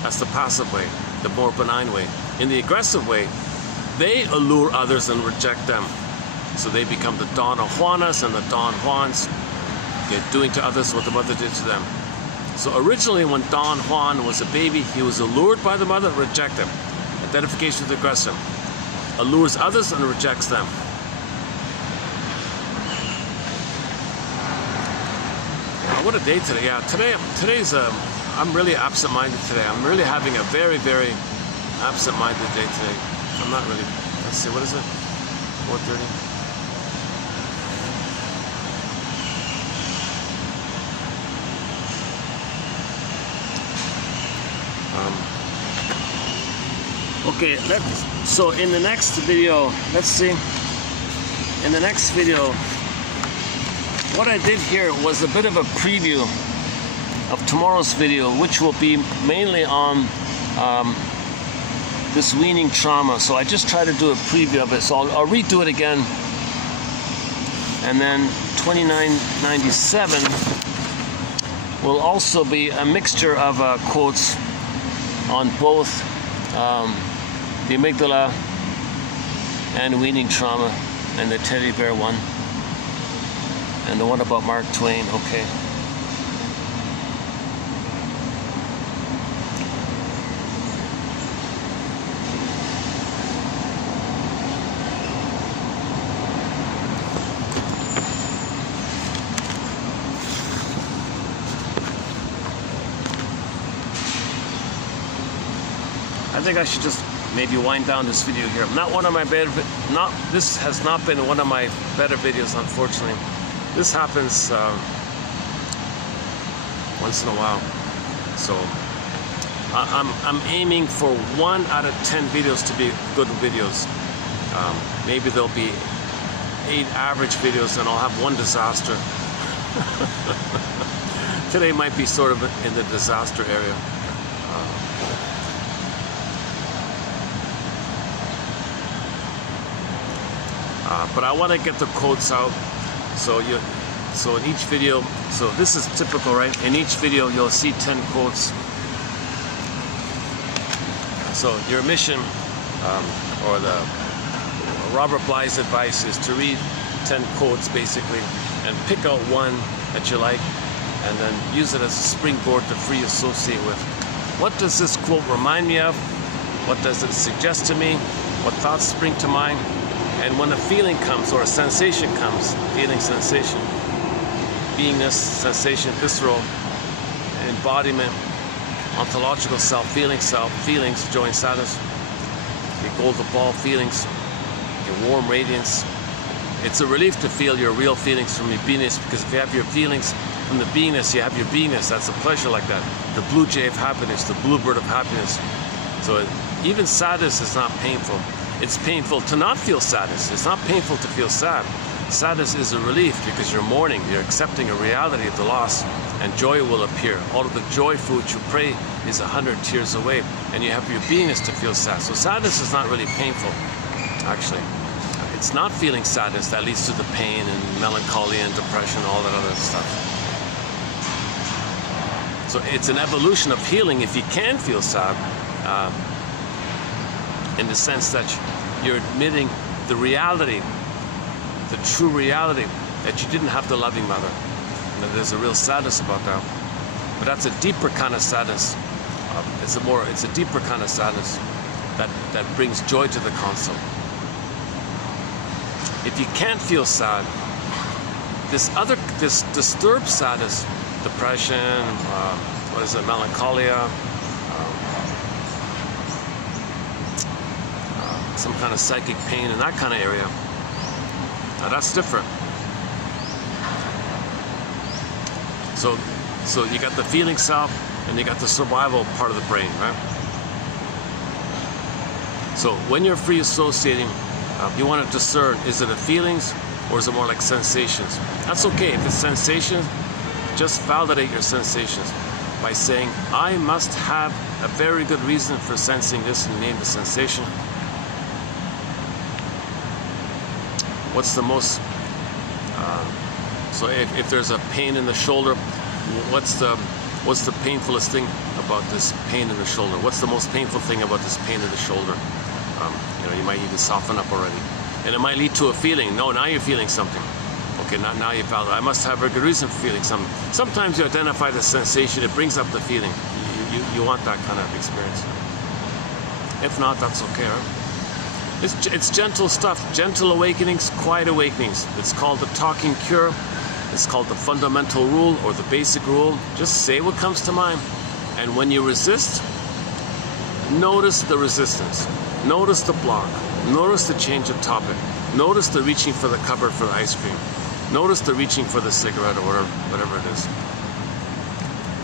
That's the passive way, the more benign way. In the aggressive way, they allure others and reject them. So they become the Donna Juanas and the Don Juans, doing to others what the mother did to them. So originally when Don Juan was a baby, he was allured by the mother, reject him. Identification with the aggressor. Allures others and rejects them. What a day today. Yeah, today's I'm really absent-minded today. I'm really having a very, very absent-minded day today. I'm not really, let's see, what is it? 4:30? Okay, so in the next video, let's see. In the next video, what I did here was a bit of a preview of tomorrow's video, which will be mainly on this weaning trauma. So I just tried to do a preview of it. So I'll redo it again. And then 2997 will also be a mixture of quotes on both the amygdala and weaning trauma, and the teddy bear one, and the one about Mark Twain. Okay. I think I should just maybe wind down this video here. This has not been one of my better videos, unfortunately. This happens once in a while. So I'm aiming for 1 out of 10 videos to be good videos. Maybe there'll be 8 average videos and I'll have 1 disaster. Today might be sort of in the disaster area. But I want to get the quotes out, so in each video, so this is typical, right? In each video you'll see 10 quotes. So your mission, or the Robert Bly's advice, is to read 10 quotes basically, and pick out one that you like, and then use it as a springboard to free associate with. What does this quote remind me of? What does it suggest to me? What thoughts spring to mind? And when a feeling comes, or a sensation comes, feeling, sensation, beingness, sensation, visceral, embodiment, ontological self, feelings, joy and sadness, your golden ball feelings, your warm radiance. It's a relief to feel your real feelings from your beingness, because if you have your feelings from the beingness, you have your beingness. That's a pleasure like that. The blue jay of happiness, the bluebird of happiness. So even sadness is not painful. It's painful to not feel sadness. It's not painful to feel sad. Sadness is a relief because you're mourning, you're accepting a reality of the loss, and joy will appear. All of the joy for which you pray is 100 tears away, and you have your beingness to feel sad. So sadness is not really painful, actually. It's not feeling sadness that leads to the pain and melancholy and depression, all that other stuff. So it's an evolution of healing if you can feel sad. In the sense that you're admitting the reality, the true reality, that you didn't have the loving mother. And that there's a real sadness about that. But that's a deeper kind of sadness. It's a deeper kind of sadness that brings joy to the console. If you can't feel sad, this disturbed sadness, depression, melancholia, some kind of psychic pain in that kind of area. Now that's different. So you got the feeling self and you got the survival part of the brain, right? So when you're free associating, you want to discern, is it a feelings or is it more like sensations? That's okay. If it's sensations, just validate your sensations by saying, I must have a very good reason for sensing this, and name the sensation. What's the most, so if there's a pain in the shoulder, what's the painfulest thing about this pain in the shoulder? What's the most painful thing about this pain in the shoulder? You might even soften up already. And it might lead to a feeling. No, now you're feeling something. Okay, now you felt, I must have a good reason for feeling something. Sometimes you identify the sensation, it brings up the feeling. You want that kind of experience. If not, that's okay, right? It's gentle stuff, gentle awakenings, quiet awakenings. It's called the talking cure. It's called the fundamental rule, or the basic rule. Just say what comes to mind. And when you resist, notice the resistance. Notice the block. Notice the change of topic. Notice the reaching for the cupboard for the ice cream. Notice the reaching for the cigarette or whatever it is.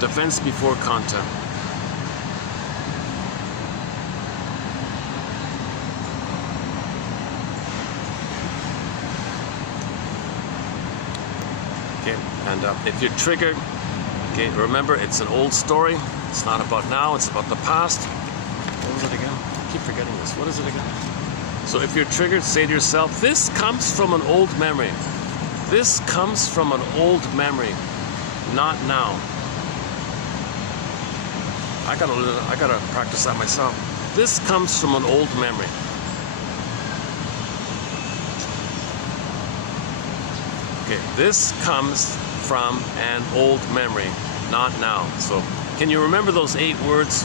Defense before content. And if you're triggered, okay, remember it's an old story. It's not about now, it's about the past. What was it again? I keep forgetting this. What is it again? So if you're triggered, say to yourself, this comes from an old memory. This comes from an old memory, not now. I gotta practice that myself. This comes from an old memory. Okay, this comes from an old memory, not now. So, can you remember those 8 words?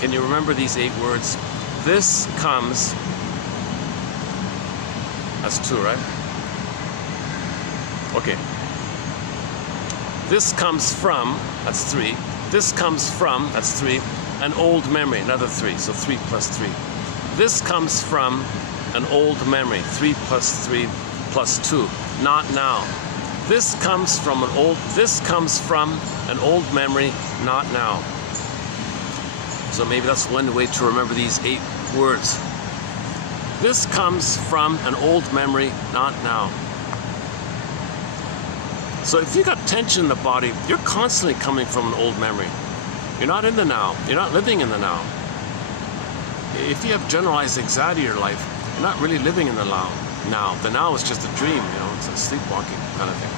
Can you remember these 8 words? This comes, that's 2, right? Okay. This comes from, that's 3. This comes from, that's 3, an old memory, another 3, so 3 plus 3. This comes from an old memory, 3 plus 3 plus 2, not now. This comes from an old memory, not now. So maybe that's one way to remember these 8 words. This comes from an old memory, not now. So if you got tension in the body, you're constantly coming from an old memory. You're not in the now. You're not living in the now. If you have generalized anxiety in your life, you're not really living in the now. The now is just a dream, you know, it's a sleepwalking kind of thing.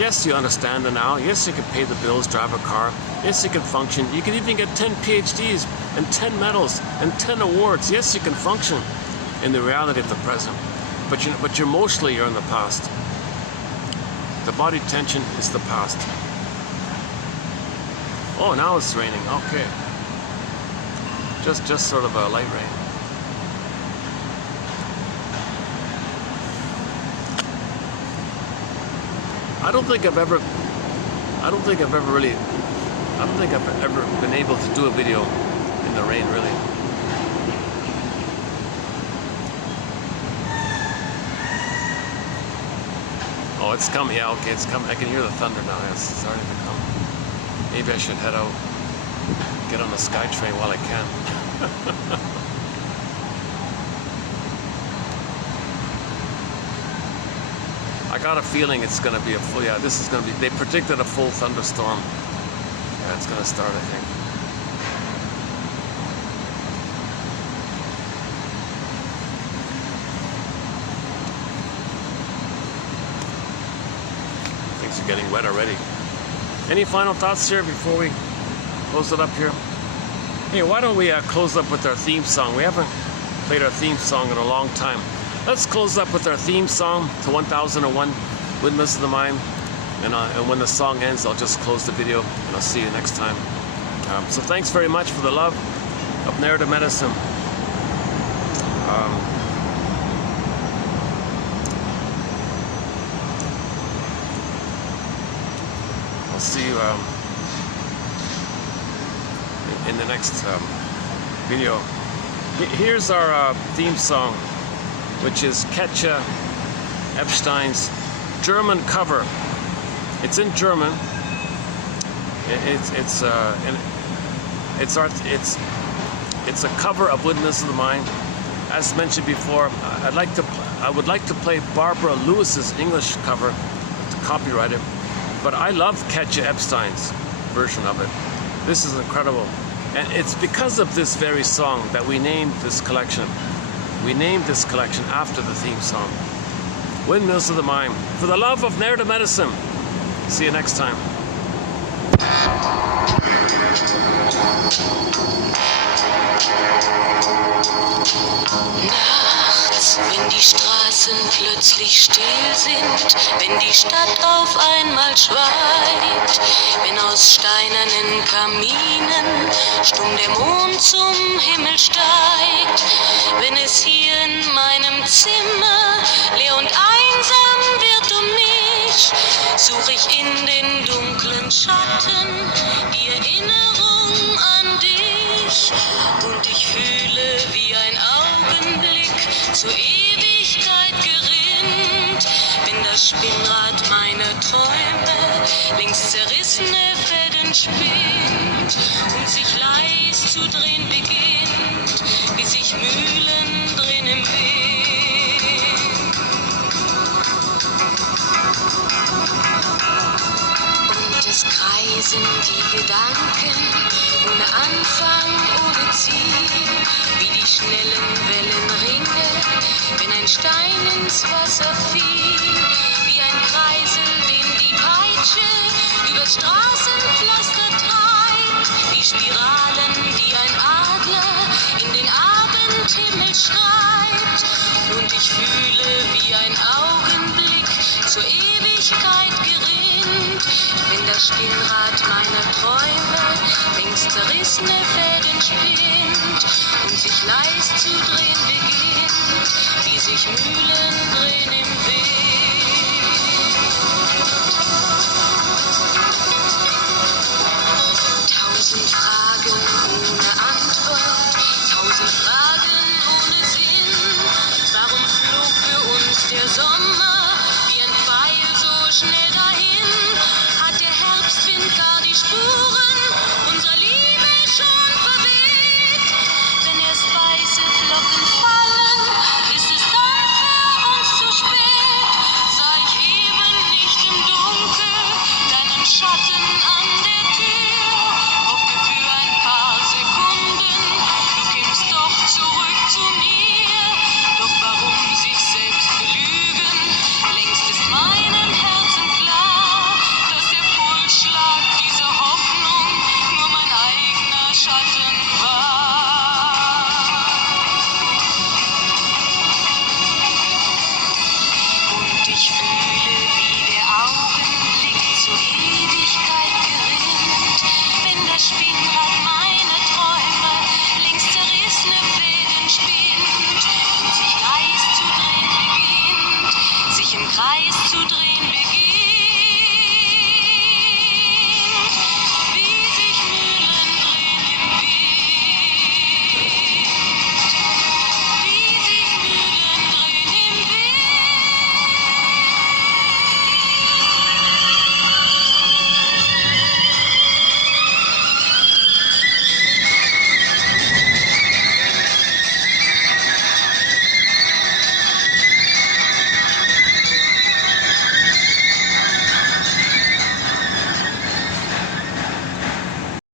Yes, you understand the now. Yes, you can pay the bills, drive a car. Yes, you can function. You can even get 10 PhDs and 10 medals and 10 awards. Yes, you can function in the reality of the present. But emotionally, you're in the past. The body tension is the past. Oh, now it's raining. Okay. Just sort of a light rain. I don't think I've ever been able to do a video in the rain, really. Oh, it's coming. Yeah, okay, it's coming. I can hear the thunder now. It's starting to come. Maybe I should head out, get on the SkyTrain while I can. I got a feeling it's going to be a full, yeah, this is going to be, they predicted a full thunderstorm. Yeah, it's going to start, I think. Things are getting wet already. Any final thoughts here before we close it up here? Hey, why don't we close up with our theme song? We haven't played our theme song in a long time. Let's close up with our theme song to 1001 Windmills of the Mind. And when the song ends, I'll just close the video and I'll see you next time. So thanks very much for the love of narrative medicine. I'll see you in the next video. Here's our theme song, which is Katja Epstein's German cover. It's in German. It's a cover of Windmills of the Mind. As mentioned before, I would like to play Barbara Lewis's English cover to copyright it, but I love Katja Epstein's version of it. This is incredible, and it's because of this very song that we named this collection. We named this collection after the theme song. Windmills of the Mind. For the love of narrative medicine. See you next time. Nachts, wenn die Straßen plötzlich still sind, wenn die Stadt auf einmal schweigt, wenn aus steinernen Kaminen stumm der Mond zum Himmel steigt, wenn es hier in meinem Zimmer leer und einsam wird um mich, suche ich in den dunklen Schatten die Erinnerung an dich und ich fühle, wie ein Augenblick zur Ewigkeit gerinnt, wenn das Spinnrad meiner Träume längst zerrissene Fäden spinnt und sich leis zu drehen beginnt, wie sich Mühlen drehen im Wind. kreisen die Gedanken ohne Anfang, ohne Ziel, wie die schnellen Wellenringe, wenn ein Stein ins Wasser fiel, wie ein Kreisel, den die Peitsche übers Straßenpflaster treibt, wie Spiralen, die ein Adler in den Abendhimmel schreibt. Und ich fühle, wie ein Augenblick zur Ewigkeit gerinnt, wenn das Spinnrad meiner Träume längst zerrissene Fäden